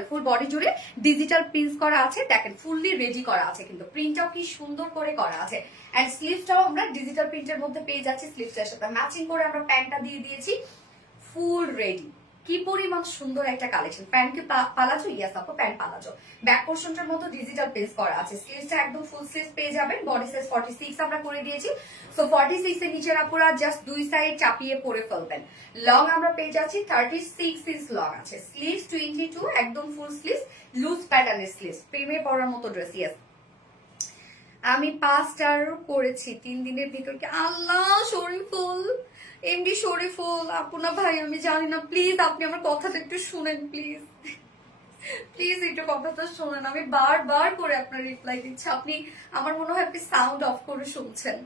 ফুল বডি জুড়ে ডিজিটাল প্রিন্ট করা আছে। দেখেন ফুললি রেডি করা আছে, কিন্তু প্রিন্টটাও কি সুন্দর করে করা আছে। এন্ড স্লিভসটাও আমরা ডিজিটাল প্রিন্টের মধ্যে পেয়ে যাচ্ছি, স্লিভসটার সাথে ম্যাচিং করে আমরা প্যান্টটা দিয়ে দিয়েছি, ফুল রেডি। কি পরিমাণ সুন্দর একটা কালেকশন। প্যান্ট কি পালাজো? ইয়াস আপু, প্যান্ট পালাজো। ব্যাক পোর্শনটার মতো ডিজিটাল পেস্ট করা আছে। স্লিভসটা একদম ফুল স্লিভস পেয়ে যাবেন। বডি সাইজ 46 আমরা করে দিয়েছি। সো 46 এর নিচের আপুরা জাস্ট দুই সাইড চাপিয়ে পরে ফেলবেন। লং আমরা পেয়ে যাচ্ছি 36 ইঞ্চ লং আছে। স্লিভস 22, একদম ফুল স্লিভস, লুজ প্যাটার্নের স্লিভস, প্রেমে পড়ার মতো ড্রেস। ইয়াস, আমি 5টার করেছি 3 দিনের ভিতর। কি আল্লাহ, শরীফুল, এমডি শরীফুল আপনা ভাই, আমি জানি না, প্লিজ আপনি আমার কথাটা একটু শুনেন, প্লিজ প্লিজ একটু কথাটা শোনেন। আমি বারবার করে আপনার রিপ্লাই দিচ্ছি, আপনি আমার মনে হয় আপনি সাউন্ড অফ করে শুনছেন।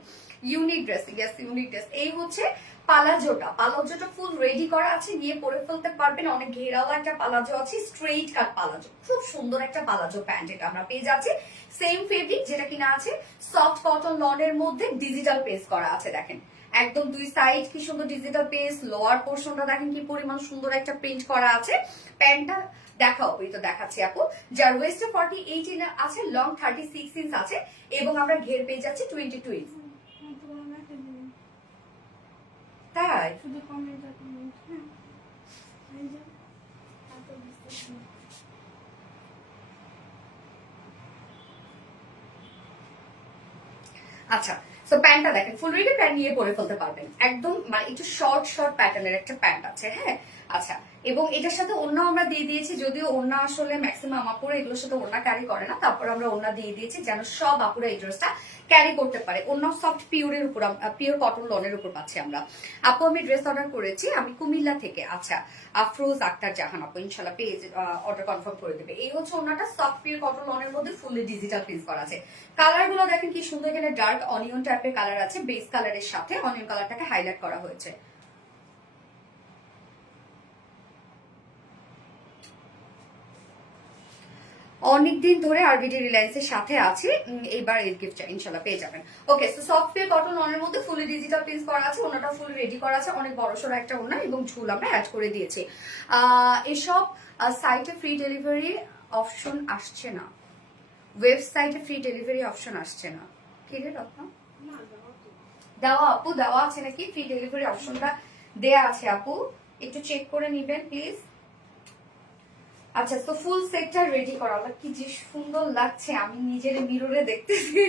Unique dress, yes unique dress. এই হচ্ছে পালাজোটা ফুল রেডি করা আছে, নিয়ে পরে ফেলতে পারবেন। অনেক ঘেরাওয়া একটা পালাজো আছে, স্ট্রেইট কাট পালাজো, খুব সুন্দর একটা পালাজো প্যান্ট এটা আমরা পেয়ে যাচ্ছি। সেম ফেব্রিক যেটা কিনা আছে সফট কটন লনের মধ্যে ডিজিটাল পেস্ট করা আছে। দেখেন একদম দুই সাইড কি সুন্দর ডিজিটাল পেস্ট, লোয়ার পোর্শনটা দেখেন কি পরিমাণ সুন্দর একটা প্রিন্ট করা আছে। প্যান্টটা দেখাও, ওই তো দেখাচ্ছি আপু। যার ওয়েস্টে 48 ইঞ্চ আছে, লং 36 ইঞ্চ আছে, এবং আমরা ঘের পেয়ে যাচ্ছি 22 ইঞ্চ। তাই আচ্ছা, সো প্যান্টটা দেখেন ফুল রেডি, প্যান্ট নিয়ে পরে ফেলতে পারবেন। একদম মানে একটু শর্ট শর্ট প্যাটার্নের একটা প্যান্ট আছে। হ্যাঁ, আচ্ছা, এবং এটার সাথে ওড়না আমরা দিয়ে দিয়েছি, যদিও ওড়না আসলে ম্যাক্সিমাম আপুরা এগুলোর সাথে ওড়না ক্যারি করে না, তারপর আমরা ওড়না দিয়ে দিয়েছি যেন সব আপুরা এই ড্রেসটা ক্যারি করতে পারে। ওড়না সফট পিওরের উপর, পিওর কটন লনের উপর পাচ্ছি আমরা। আপু আমি ড্রেস অর্ডার করেছি, আমি কুমিল্লা থেকে। আচ্ছা, আফরোজ আক্তার জাহান আপু ইনশাল্লাহ পেজ অর্ডার কনফার্ম করে দেবে। এই হচ্ছে ওড়নাটা, সফট পিওর কটন লনের মধ্যে ফুললি ডিজিটাল প্রিন্ট করা আছে। কালার গুলো দেখেন কি সুন্দর, এখানে ডার্ক অনিয়ন টাইপের কালার আছে, বেস কালারের সাথে অনিয়ন কালারটাকে হাইলাইট করা হয়েছে। অনেকদিন ধরে আরবিডি রিলায়েন্সের সাথে আছি, এইবার এই গিফটটা ইনশাল্লাহ পেয়ে যাবেন। ওকে, সো সফটওয়্যার কটন লনের মধ্যে ফুলি ডিজিটাল প্রিন্ট করা আছে, ওনাটা ফুল রেডি করা আছে, অনেক বড়সড় একটা ওনা এবং ঝুল আমরা অ্যাড করে দিয়েছি। এসব সাইটে ফ্রি ডেলিভারি অপশন আসছে না, ওয়েবসাইটে ফ্রি ডেলিভারি অপশন আসছে না। কি রে রত্ন, দেওয়া আপু দেওয়া আছে নাকি? ফ্রি ডেলিভারি অপশনটা দেয়া আছে আপু, একটু চেক করে নিবেন প্লিজ। আচ্ছা, তো ফুল সেটটা রেডি করা, কি যে সুন্দর লাগছে, আমি নিজের মিররে দেখতেছি।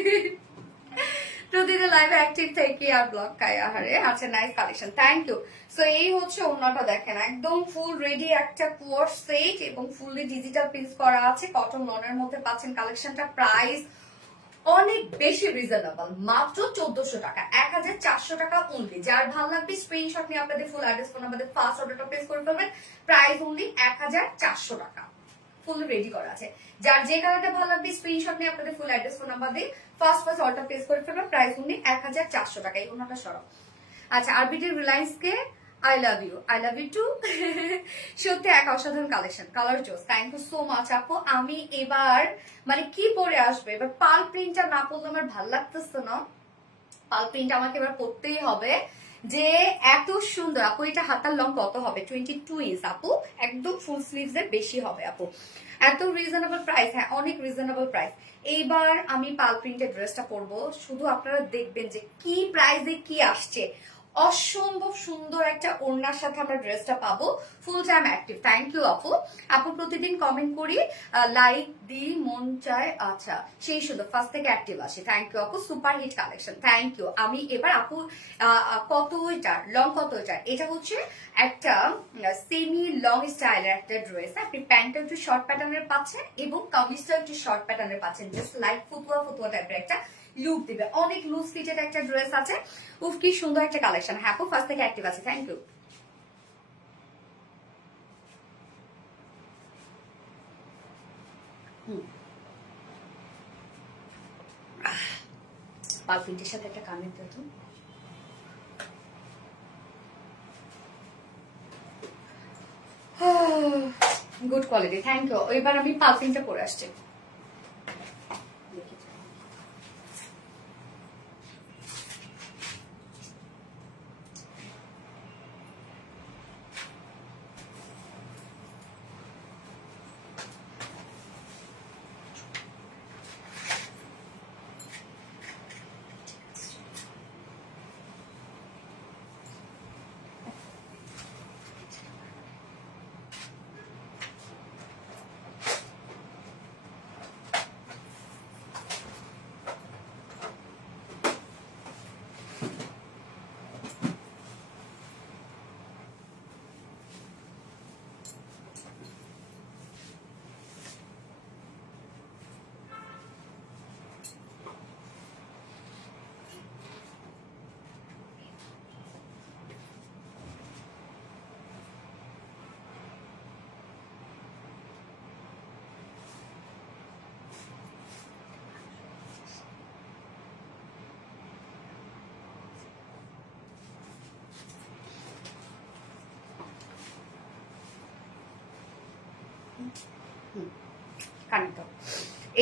প্রতিদিন লাইভে অ্যাক্টিভ থেকে আর ব্লগ খাই আহারে। আচ্ছা, nice collection, thank you. So এই হচ্ছে ওড়নাটা, দেখেন একদম ফুল রেডি একটা কোর্স সেট এবং ফুললি ডিজিটাল প্রিন্ট করা আছে, কটন লনের মধ্যে পাচ্ছেন কালেকশনটা। প্রাইস অনেক বেশি রিজনেবল, মাত্র 1400 টাকা, 1400 টাকা অনলি। যার ভালো লাগবে স্ক্রিনশট নিয়ে আপনাদের ফুল অ্যাড্রেস ফোন আমাদের ফার্স্ট অর্ডারটা প্লেস করে ফেলবেন। প্রাইস অনলি 1400 টাকা, ফুল রেডি করা আছে। যার যে কালারটা ভালো লাগবে স্ক্রিনশট নিয়ে আপনাদের ফুল অ্যাড্রেস ফোন নাম্বার দিয়ে ফার্স্ট অর্ডার প্লেস করে ফেলবেন। প্রাইস অনলি 1400 টাকা। এই ওনাটা সরব। আচ্ছা, আরবিটি রিলায়েন্স কে আই লাভ ইউ টু। সত্যি এক অসাধারণ কালেকশন, colour choose. Thank you so much আপু। আমি এবার মানে কি পরে আসবে, এবার পাল প্রিন্টটা না পরলে আমার ভাল লাগতেছে না। পাল প্রিন্ট আমাকে এবার পরতেই হবে, যে এত সুন্দর। আপু এটা হাতার লং কত হবে? 22 ইঞ্চ আপু, একদম ফুল স্লিভস এর বেশি হবে আপু। এত রিজনেবল প্রাইস, হ্যাঁ অনেক রিজনেবল প্রাইস। এইবার আমি পাল প্রিন্টের ড্রেসটা পরবো, শুধু আপনারা দেখবেন যে কি প্রাইসে কি আসছে। অসম্ভব সুন্দর একটা ওড়নার সাথে আমরা ড্রেসটা পাবো, full time active. Thank you আপু। আপু প্রতিদিন কমেন্ট করি, লাইক দি, মন চায়। আচ্ছা, সেই সুন্দর ফার্স্ট থেকে অ্যাক্টিভ আসে। থ্যাংক ইউ আপু, super hit collection, thank you. আমি এবার আপু কত এটার লং, কত এটার? এটা হচ্ছে একটা সেমি লং স্টাইলের একটা ড্রেস। আপনি প্যান্টটা একটু শর্ট প্যাটার্নের পাচ্ছেন এবং কামিজটা একটু শর্ট প্যাটার্নের পাচ্ছেন, জাস্ট লাইক ফুতুয়া ফুতুয়া টাইপের একটা লুক দিবে। অনেক লুজ ফিটেড একটা ড্রেস আছে। উফ কি সুন্দর একটা কালেকশন। হ্যাঁ আপু ফার্স্ট থেকে অ্যাক্টিভ আছে, থ্যাংক ইউ। পাল প্রিন্টের সাথে একটা কানের দিত, গুড কোয়ালিটি, থ্যাংক ইউ। এবার আমি পাল প্রিন্টটা পরে আসছি।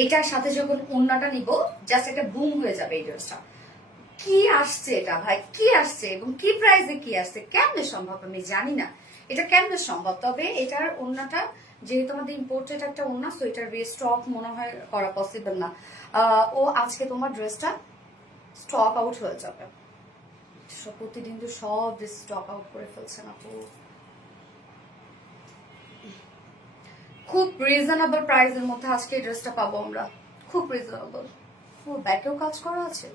এইটার সাথে যখন ওড়নাটা নিব, জাস্ট একটা বুম হয়ে যাবে এই ড্রেসটা। কি আসছে এটা ভাই, কি আসছে এবং কি প্রাইসে কি আসছে, কেমনে সম্ভব আমি জানি না এটা কেমনে সম্ভব। তবে এটার ওড়নাটা যেহেতু আমাদের ইম্পোর্টেড একটা ওড়না, সো এটার রিস্টক মনে হয় করা পসিবল না। ও আজকে তোমার ড্রেসটা স্টক আউট হয়ে যাবে। প্রতিদিন তো সব স্টক আউট করে ফেলছেন আপু। খুব রিজনেবল প্রাইসের মধ্যে আজকে এই ড্রেসটা পাবো আমরা, খুব রিজনেবল। ও ব্যাকেও কাজ করা আছে।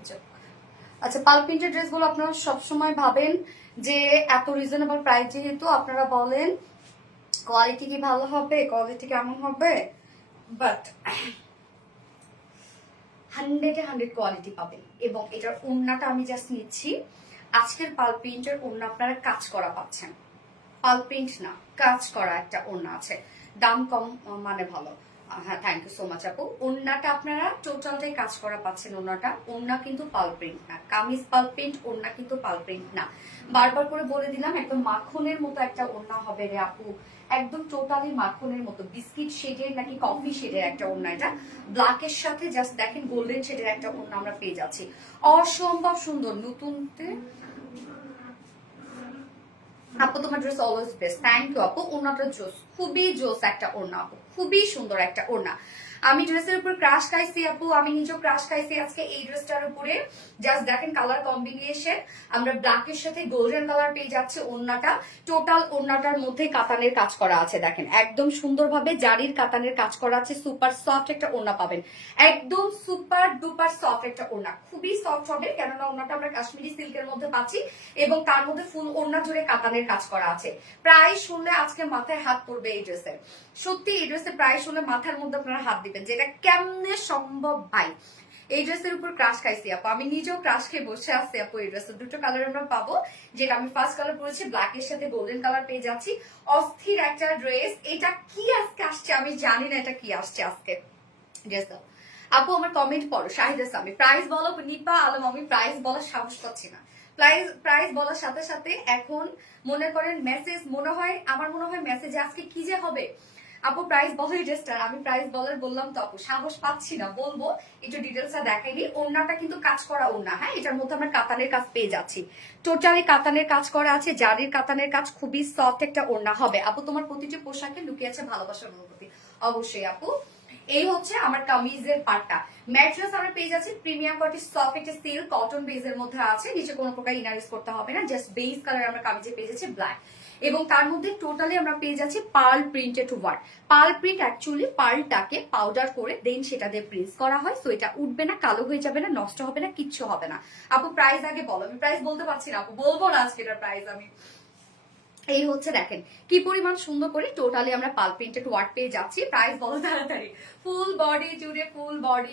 আচ্ছা, পাল প্রিন্টের ড্রেসগুলো আপনারা সবসময় ভাবেন যে এত রিজনেবল প্রাইস, যেহেতু আপনারা বলেন কোয়ালিটি কি ভালো হবে, কোয়ালিটি কেমন হবে, বাট 100 কোয়ালিটি পাবেন। এবং এটার ওড়নাটা আমি জাস্ট নিচ্ছি, আজকের পাল প্রিন্টের ওড়না আপনারা কাজ করা পাচ্ছেন। পাল প্রিন্ট না, কাজ করা একটা ওড়না আছে, দাম কম মানে ভালো। হ্যাঁ থ্যাংক ইউ সো মাচ আপু। ওড়নাটা আপনারা টোটালটাই কাজ করা পাচ্ছেন। ওড়না কিন্তু পাল প্রিন্ট না, কামিজ পাল প্রিন্ট, ওড়না কিন্তু পাল প্রিন্ট না। বারবার করে বলে দিলাম, একদম মাখনের মতো একটা ওড়না হবে রে আপু, একদম টোটালি মাখনের মতো, বিস্কিট শেডের নাকি কফি শেডের একটা ওড়না। এটা ব্ল্যাকের সাথে জাস্ট দেখেন গোল্ডেন শেডের একটা ওড়না আমরা পেয়ে যাচ্ছি, অসম্ভব সুন্দর। নতুনতে আপু তোমার dress always best, thank you আপু। ওড়নাটা জোস, খুবই জোস একটা ওড়না আপু, খুবই সুন্দর একটা ওড়না। আমি ড্রেসের উপর ক্রাশ খাইছি আপু, আমি নিজেও ক্রাশ খাইছি আজকে এই ড্রেসটার উপরে। জাস্ট দেখেন কালার কম্বিনেশন, আমরা ব্ল্যাকের সাথে গোল্ডেন কালার পেয়ে যাচ্ছে। ওড়নাটা টোটাল ওড়নাটার মধ্যে কাতানের কাজ করা আছে, দেখেন একদম সুন্দরভাবে জারির কাতানের কাজ করা আছে। সুপার সফট একটা ওড়না পাবেন, একদম সুপার ডুপার সফট একটা ওড়না, খুবই সফট হবে কেননা ওড়নাটা আমরা কাশ্মীরি সিল্কের মধ্যে পাচ্ছি এবং তার মধ্যে ফুল ওড়না জুড়ে কাতানের কাজ করা আছে। প্রায় শুনলে আজকে মাথায় হাত পড়বে এই ড্রেসের, সত্যি এই ড্রেসের প্রায় শুনলে মাথার মধ্যে আপনারা হাত দিবেন যে এটা কেমনে সম্ভব ভাই। এই ড্রেসের উপর ক্রাশ খাইছি আপু, আমি নিজেও ক্রাশ খেয়ে বসে আছি আপু। এই ড্রেসের দুটো কালার আমরা পাবো, যেটা আমি ফার্স্ট কালার পরেছি ব্ল্যাক এর সাথে গোল্ডেন কালার পেয়ে যাচ্ছি। অস্থির একটা ড্রেস, এটা কি আজকে আসছে আমি জানি না এটা কি আসছে আজকে। ড্রেস দাও আপু, আমার কমেন্ট পড়ো। শাহিদা সামি প্রাইস বলো। নিপা আলম, আমি প্রাইস বলার সাহস পাচ্ছি না। প্রাইস বলার সাথে সাথে এখন মনে করেন মেসেজ, আমার মনে হয় মেসেজে আজকে কি যে হবে। আপু প্রাইস বলো এই ড্রেসটার, আমি প্রাইস বললাম তো আপু সাহস পাচ্ছি না বলবো। একটু ডিটেলসটা দেখাইনি। ওড়নাটা কিন্তু কাজ করা ওড়না, হ্যাঁ এটার মধ্যে আমরা কাতানের কাজ পেয়ে যাচ্ছি। টোটালি কাতানের কাজ করা আছে, জারির কাতানের কাজ, খুবই সফট একটা ওড়না হবে আপু। তোমার প্রতিটি পোশাকে লুকিয়ে আছে ভালোবাসার অনুভূতি। অবশ্যই আপু, এই হচ্ছে আমার কামিজের পার্টটা। ম্যাট্রেস আমরা পেয়ে যাচ্ছি প্রিমিয়াম কোয়ালিটি সফট একটা সিল্ক কটন বেজের মধ্যে আছে। নিচে কোনো প্রকার ইনার ইউজ করতে হবে না, জাস্ট বেস কালার আমরা কামিজে পেয়ে যাচ্ছি ব্ল্যাক। এবং তার মধ্যে টোটালি আমরা পেয়ে যাচ্ছি pearl printed work. Pearl print actually পার্লটাকে পাউডার করে দেন সেটা দিয়ে প্রিন্ট করা হয়, সো এটা উঠবে না, কালো হয়ে যাবে না, নষ্ট হবে না, কিচ্ছু হবে না। আপু প্রাইস আগে বলো। আমি প্রাইস বলতে পারছি না আপু, বলবো না আজকে এটার প্রাইস আমি। এই হচ্ছে দেখেন কি পরিমাণ সুন্দর করে টোটালি আমরা পাল প্রিন্টেড ওয়ার্ক পেয়ে যাচ্ছি। প্রাইস বলো তাড়াতাড়ি। ফুল বডি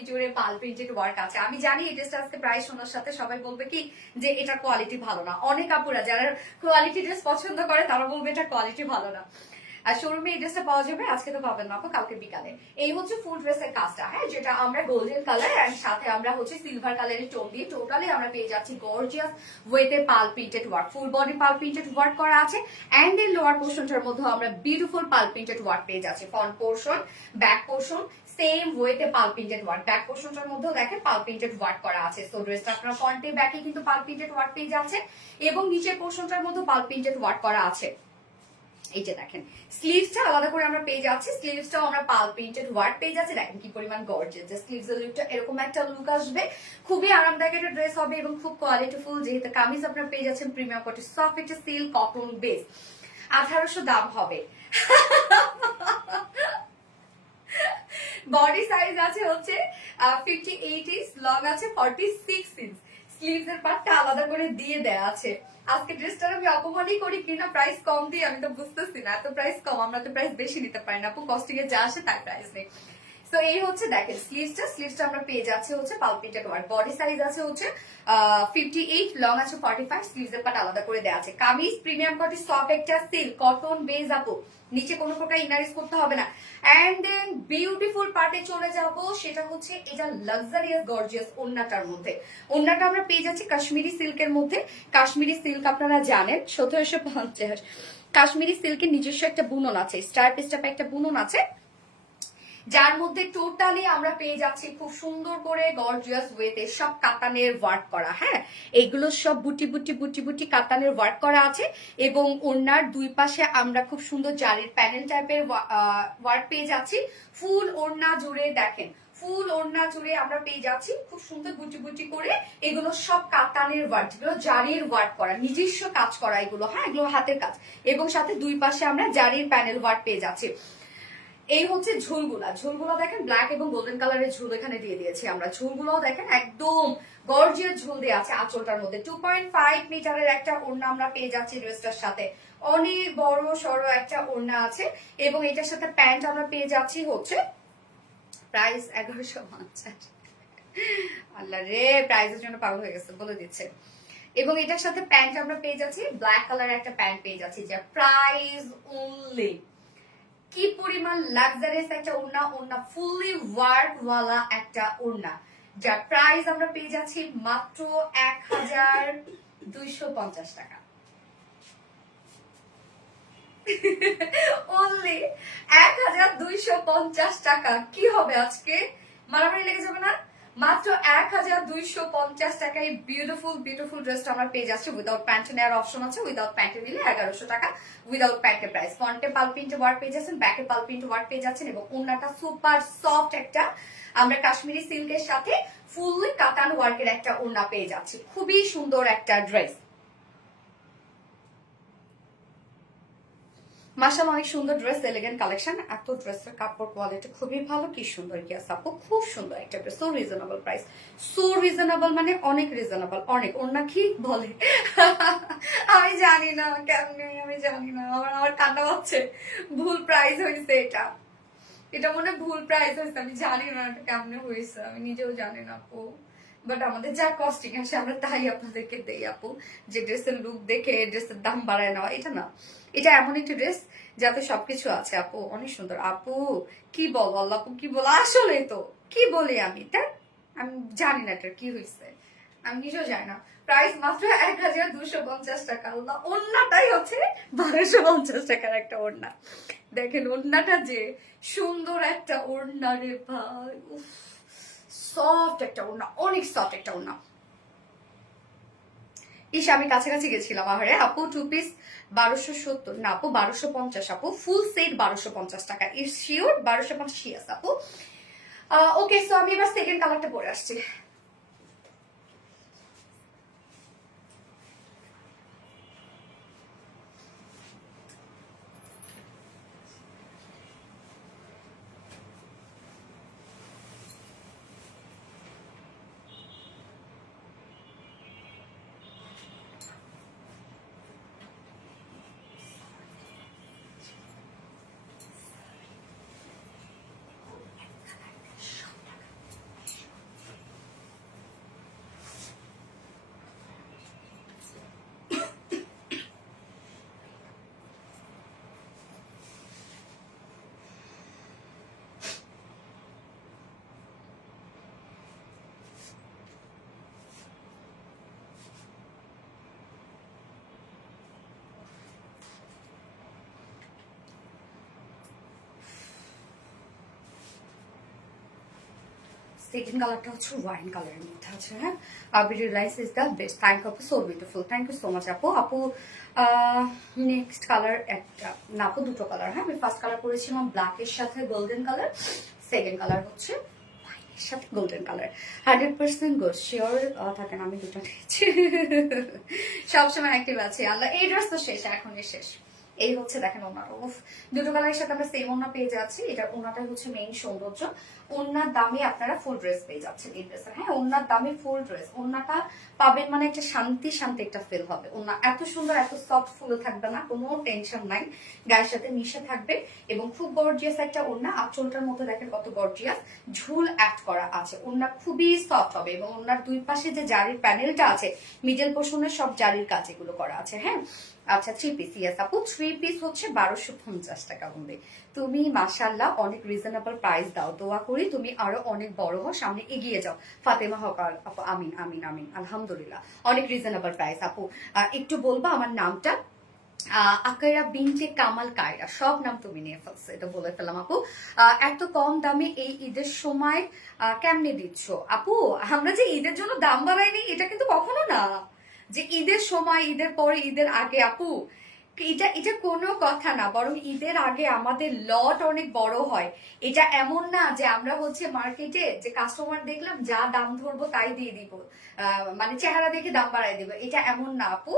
জুড়ে পাল প্রিন্টেড ওয়ার্ক আছে। আমি জানি এই ড্রেসটা আজকে প্রাইস শোনার সাথে সবাই বলবে কি যে এটা কোয়ালিটি ভালো না। অনেক আপুরা যারা কোয়ালিটি ড্রেস পছন্দ করে তারা বলবে এটা কোয়ালিটি ভালো না। আর শোরুমে এই ড্রেসটা পাওয়া যাবে, আজকে তো পাবেন না আপু, কালকে বিকালে। এই হচ্ছে ফুল ড্রেসের কাজটা, হ্যাঁ যেটা আমরা গোল্ডেন কালার এন্ড সাথে আমরা হচ্ছে সিলভার কালারের টোন দিয়ে টোটালি আমরা পেয়ে যাচ্ছি গর্জিয়াস ওয়েতে পাল প্রিন্টেড ওয়ার্ক। ফুল বডি পাল প্রিন্টেড ওয়ার্ক করা আছে এন্ড এর লোয়ার পোর্শনটার মধ্যে আমরা বিউটিফুল পাল প্রিন্টেড ওয়ার্ক পেয়ে যাচ্ছি। Front portion, back portion same ওয়েতে পাল প্রিন্টেড ওয়ার্ক। ব্যাক পোর্শনটার মধ্যেও দেখেন পাল প্রিন্টেড ওয়ার্ক করা আছে। সো ড্রেসটা আপনারা ফ্রন্টে ব্যাকে কিন্তু পাল প্রিন্টেড ওয়ার্ক পেয়ে যাচ্ছে এবং নিচের পোর্শনটার মধ্যে পাল প্রিন্টেড ওয়ার্ক করা আছে। এই যে দেখেন স্লিভসটা আলাদা করে আমরা পেয়ে যাচ্ছি, স্লিভসটাও আমরা পাল প্রিন্টেড ওয়ার্ক পেয়ে যাচ্ছি। দেখেন কি পরিমাণ গর্জিয়াস, যে স্লিভসের লুকটা এরকম একটা লুক আসবে, খুবই আরামদায়ক একটা ড্রেস হবে এবং খুব কোয়ালিটিফুল। যেহেতু কামিজ আপনারা পেয়ে যাচ্ছেন প্রিমিয়াম কোয়ালিটি সফট একটা সিল্ক কটন বেস। 1800 দাম হবে। বডি সাইজ আছে হচ্ছে 58 ইঞ্চ, লং আছে 46 ইঞ্চ। স্লিভস এর পার্টটা আলাদা করে দিয়ে দেয়া আছে। আজকে ড্রেসটার আমি অপমানই করি কিনা প্রাইস কম দিয়ে, আমি তো বুঝতেছি না। এত প্রাইস কম, আমরা তো প্রাইস বেশি নিতে পারি না আপু, কস্টিং এ যা আসে তাই প্রাইস নেই। তো এই হচ্ছে দেখেন স্লিভসটা আমরা পেয়ে যাচ্ছি হচ্ছে পাল প্রিন্টেড ওয়ার্ক। বডি সাইজ আছে হচ্ছে 58, লং আছে 45, স্লিভস এর পার্ট আলাদা করে দেওয়া আছে। কামিজ প্রিমিয়াম কোয়ালিটি সফট একটা সিল্ক কটন বেজ আপু, নিচে কোনো প্রকার ইনারিস করতে হবে না। এন্ড দেন বিউটিফুল পার্টে চলে যাব, সেটা হচ্ছে এটা লাক্সারিয়াস গর্জিয়াস ওন্নাটার মধ্যে। ওন্নাটা আমরা পেয়ে যাচ্ছি কাশ্মীরি সিল্কের মধ্যে। কাশ্মীরি সিল্ক আপনারা জানেন 1750। কাশ্মীরি সিল্কের নিজস্ব একটা বুনন আছে, স্টাইপ একটা বুনন আছে, যার মধ্যে টোটালি আমরা পেয়ে যাচ্ছি খুব সুন্দর করে গর্জিয়াস ওয়েতে সব কাতানের ওয়ার্ক করা। হ্যাঁ এগুলো সব বুটি কাতানের ওয়ার্ক করা আছে এবং ওড়নার দুই পাশে আমরা খুব সুন্দর জারির প্যানেল টাইপের ওয়ার্ক পেয়ে যাচ্ছি। ফুল ওড়না জুড়ে দেখেন, ফুল ওড়না জুড়ে আমরা পেয়ে যাচ্ছি খুব সুন্দর বুটি করে। এগুলো সব কাতানের ওয়ার্ক, যেগুলো জারির ওয়ার্ক করা, নিজস্ব কাজ করা এগুলো, হ্যাঁ এগুলো হাতের কাজ। এবং সাথে দুই পাশে আমরা জারির প্যানেল ওয়ার্ক পেয়ে যাচ্ছি। এই হচ্ছে ঝুলগুলা দেখেন ব্ল্যাক এবং গোল্ডেন কালারের ঝুল এখানে দিয়ে দিয়েছি আমরা। ঝুলগুলোও দেখেন একদম গর্জিয়াস ঝুল দিয়ে আছে আঁচলটার মধ্যে। 2.5 মিটারের একটা ওড়না আমরা পেয়ে যাচ্ছি ড্রেসটার সাথে, অনেক বড় সড়ো একটা ওড়না আছে এবং এটার সাথে প্যান্ট আমরা পেয়ে যাচ্ছি হচ্ছে প্রাইস 1150। আল্লাহ রে, প্রাইসের জন্য পাগল হয়ে গেছে বলে দিচ্ছে। এবং এটার সাথে প্যান্ট আমরা পেয়ে যাচ্ছি ব্ল্যাক কালারের একটা প্যান্ট পেয়ে যাচ্ছি, যা প্রাইস অনলি কি পরিমাণ লাক্সারিয়াস একটা ওড়না ফুললি ওয়ার্ক ওয়ালা একটা ওড়না, যার প্রাইস আমরা পেয়ে যাচ্ছি মাত্র 1250 টাকা। অনলি 1250 টাকা। কি হবে আজকে, মারামারি লেগে যাবে না? মাত্র 1250 টাকায় বিউটিফুল বিউটিফুল ড্রেসটা আমার পেয়ে যাচ্ছে। উইদাউট প্যান্ট নেওয়ার অপশন আছে, উইদাউট প্যান্টে নিলে 1100 টাকা উইদাউট প্যান্টের প্রাইস। ফ্রন্টে পাল প্রিন্ট ওয়ার্ক পেয়ে যাচ্ছেন, ব্যাকে পাল প্রিন্ট ওয়ার্ক পেয়ে যাচ্ছেন এবং ওড়নাটা সুপার সফট একটা আমরা কাশ্মীরি সিল্কের সাথে ফুললি কাতান ওয়ার্কের একটা ওড়না পেয়ে যাচ্ছি। খুবই সুন্দর একটা ড্রেস, মাশাআল্লাহ অনেক সুন্দর ড্রেস, এলিগেন্ট কালেকশন। এত ড্রেসের কাপড় কোয়ালিটি খুবই ভালো, কি সুন্দর কি আপু, খুব সুন্দর একটা dress. So reasonable price, so reasonable মানে অনেক রিজনেবল, অনেক। ওড়না কি বলে আমি জানি না কেমনে, আমি জানি না, আমার কান্না হচ্ছে। ভুল প্রাইস হয়েছে এটা, এটা মনে ভুল প্রাইস হয়েছে, আমি জানি না এটা কেমনে হয়েছে, আমি নিজেও জানি না আপু। বাট আমাদের যা কস্টিং আসে আমরা তাই আপনাদেরকে দেই আপু। যে ড্রেসের লুক দেখে ড্রেসের দাম বাড়ায় নেওয়া এটা না, এটা এমন একটি ড্রেস যাতে সবকিছু আছে আপু। অনেক সুন্দর আপু, কি বল আল্লাহ আপু, কি বল, আসলে তো কি বলি আমি, তাই আমি জানি না এটা কি হয়েছে, আমি নিজেও জানি না। প্রাইস মাত্র 1250 টাকা। আল্লাহ, ওড়নাটাই হচ্ছে 1250 টাকার একটা ওড়না। দেখেন ওড়নাটা যে সুন্দর একটা ওড়না রে ভাই, উফ, সফট একটা ওড়না, অনেক সফট একটা ওড়না। ইস, আমি কাছাকাছি গেছিলাম। আরে আপু 2 পিস 1270 না আপু 1250 আপু, ফুল সেট 1250 টাকা। ইস শিওর 1250 ইয়েস আপু। ওকে, সো আমি এবার সেকেন্ড কালারটা পরে আসছি। সেকেন্ড কালারটা হচ্ছে ওয়াইন কালারের মধ্যে আছে। হ্যাঁ, realise is the best. Thank আপু, so beautiful, thank you so much আপু। আপু নেক্সট কালার একটা না আপু, দুটো কালার। হ্যাঁ, আমি ফার্স্ট কালার করেছিলাম ব্ল্যাকের সাথে গোল্ডেন কালার, সেকেন্ড কালার হচ্ছে ওয়াইনের সাথে গোল্ডেন কালার। 100% গুড শিওর থাকেন, আমি দুটো নিয়েছি সবসময় অ্যাক্টিভ আছে। আল্লাহ, এই ড্রেস তো শেষ, এখনই শেষ। এই হচ্ছে দেখেন ওনাটা, উফ, দুটো কালারের সাথে আমরা সেম ওনা পেয়ে যাচ্ছি। এটা ওনাটা হচ্ছে মেইন সৌন্দর্য। ওনার দামে আপনারা ফুল ড্রেস পেয়ে যাচ্ছেন এই ড্রেসের। হ্যাঁ, ওনার দামে ফুল ড্রেস, ওনাটা পাবেন মানে একটা শান্তি শান্তি একটা ফিল হবে। ওনা এত সুন্দর, এত সফট ফুল থাকবে না, কোনো টেনশন নাই, গায়ের সাথে মিশে থাকবে এবং খুব গর্জিয়াস একটা ওনা। আঁচলটার মধ্যে দেখেন কত গর্জিয়াস, ঝুল অ্যাড করা আছে। ওনা খুবই সফট হবে এবং ওনার দুই পাশে যে জারির প্যানেলটা আছে, মিডল পোর্শনের সব জারির কাজ এগুলো করা আছে। হ্যাঁ, আচ্ছা 3 পিস, ইয়েস আপু 3 পিস হচ্ছে 1250 টাকা বলে। তুমি মাশাআল্লাহ অনেক রিজনেবল প্রাইস দাও, দোয়া করি তুমি আরো অনেক বড় হও, সামনে এগিয়ে যাও। ফাতেমা হক আপু, আমিন আমিন আমিন, আলহামদুলিল্লাহ অনেক রিজনেবল প্রাইস আপু। একটু বলবা আমার নামটা? আকাইরা বিনতে কামাল কায়রা, সব নাম তুমি নিয়ে ফেলছো, এটা বলে ফেলাম আপু। এত কম দামে এই ঈদের সময় কেমনে দিচ্ছ আপু? আমরা যে ঈদের জন্য দাম বাড়াইনি এটা কিন্তু কখনো না, যে ঈদের সময়, ঈদের পরে, ঈদের আগে আপু, এটা এটা কোনো কথা না। বরং ঈদের আগে আমাদের লট অনেক বড় হয়। এটা এমন না যে আমরা হচ্ছে মার্কেটে যে কাস্টমার দেখলাম যা দাম ধরবো তাই দিয়ে দিব, মানে চেহারা দেখে দাম বাড়াই দিব, এটা এমন না আপু।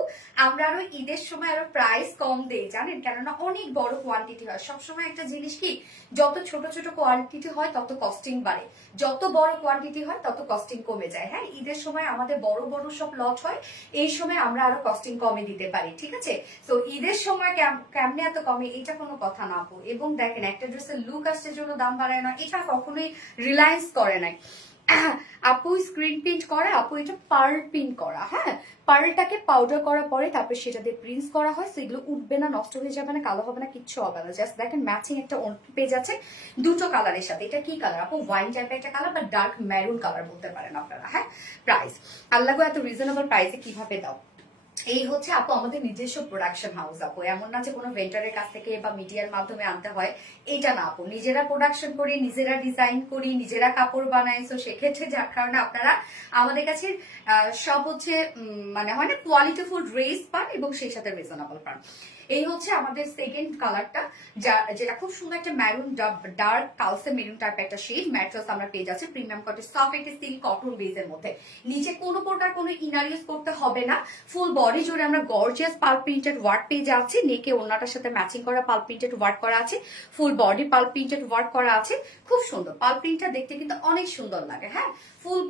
আমরা আরো ঈদের সময় আরো প্রাইস কম দেই জানেন, কেননা অনেক বড় কোয়ান্টিটি হয়। সবসময় একটা জিনিস কি, যত ছোট ছোট কোয়ান্টিটি হয় তত কস্টিং বাড়ে, যত বড় কোয়ান্টিটি হয় তত কস্টিং কমে যায়। হ্যাঁ, ঈদের সময় আমাদের বড় বড় সব লট হয়, এই সময় আমরা আরো কস্টিং কমে দিতে পারি, ঠিক আছে? তো ঈদের সময় কেমনে এত কমে, এটা কোনো কথা না আপু। এবং দেখেন একটা ড্রেসের লুক আসছে জন্য দাম বাড়ায় না, এটা কখনোই রিলায়েন্স করে নাই আপু। স্ক্রিন প্রিন্ট করা আপু, এটা পার্ল প্রিন্ট করা। হ্যাঁ, পার্লটাকে পাউডার করার পরে তারপরে সেটা দিয়ে প্রিন্ট করা হয়, সেগুলো উঠবে না, নষ্ট হয়ে যাবে না, কালো হবে না, কিচ্ছু হবে না। জাস্ট দেখেন ম্যাচিং একটা পেজ আছে দুটো কালারের সাথে। এটা কি কালার আপু? ওয়াইন টাইপের একটা কালার বা ডার্ক মেরুন কালার বলতে পারেন আপনারা। হ্যাঁ, প্রাইস আল্লাহ গো, এত রিজনেবল প্রাইসে কিভাবে দাও? এই হচ্ছে আপু আমাদের নিজস্ব প্রোডাকশন হাউস আপু, এমন না যে কোনো ভেন্ডারের কাছ থেকে বা মিডিয়ার মাধ্যমে আনতে হয়, এটা না আপু, নিজেরা প্রোডাকশন করি, নিজেরা ডিজাইন করি, নিজেরা কাপড় বানাই। তো সেক্ষেত্রে যার কারণে আপনারা আমাদের কাছে সব হচ্ছে মানে হয় না কোয়ালিটিফুল ড্রেস পান এবং সেই সাথে রিজনেবল পান। এই হচ্ছে আমাদের সেকেন্ড কালারটা, যেটা খুব সুন্দর একটা ম্যারুন ডার্ক কালসে মেরুন টাইপ একটা শেড। ম্যাট্রেস আমরা পেয়ে যাচ্ছি প্রিমিয়াম কটন সফট একটা সিল্ক কটন বেজের মধ্যে। নিচে কোনো প্রকার কোনো ইনার ইউজ করতে হবে না। ফুল বডি জুড়ে আমরা গর্জিয়াস পাল প্রিন্টেড ওয়ার্ক পেয়ে যাচ্ছি। নেকে ওড়নাটার সাথে ম্যাচিং করা পাল প্রিন্টেড ওয়ার্ক করা আছে, ফুল বডি পাল প্রিন্টেড ওয়ার্ক করা আছে। খুব সুন্দর পাল প্রিন্টটা দেখতে কিন্তু অনেক সুন্দর লাগে। হ্যাঁ, ফুল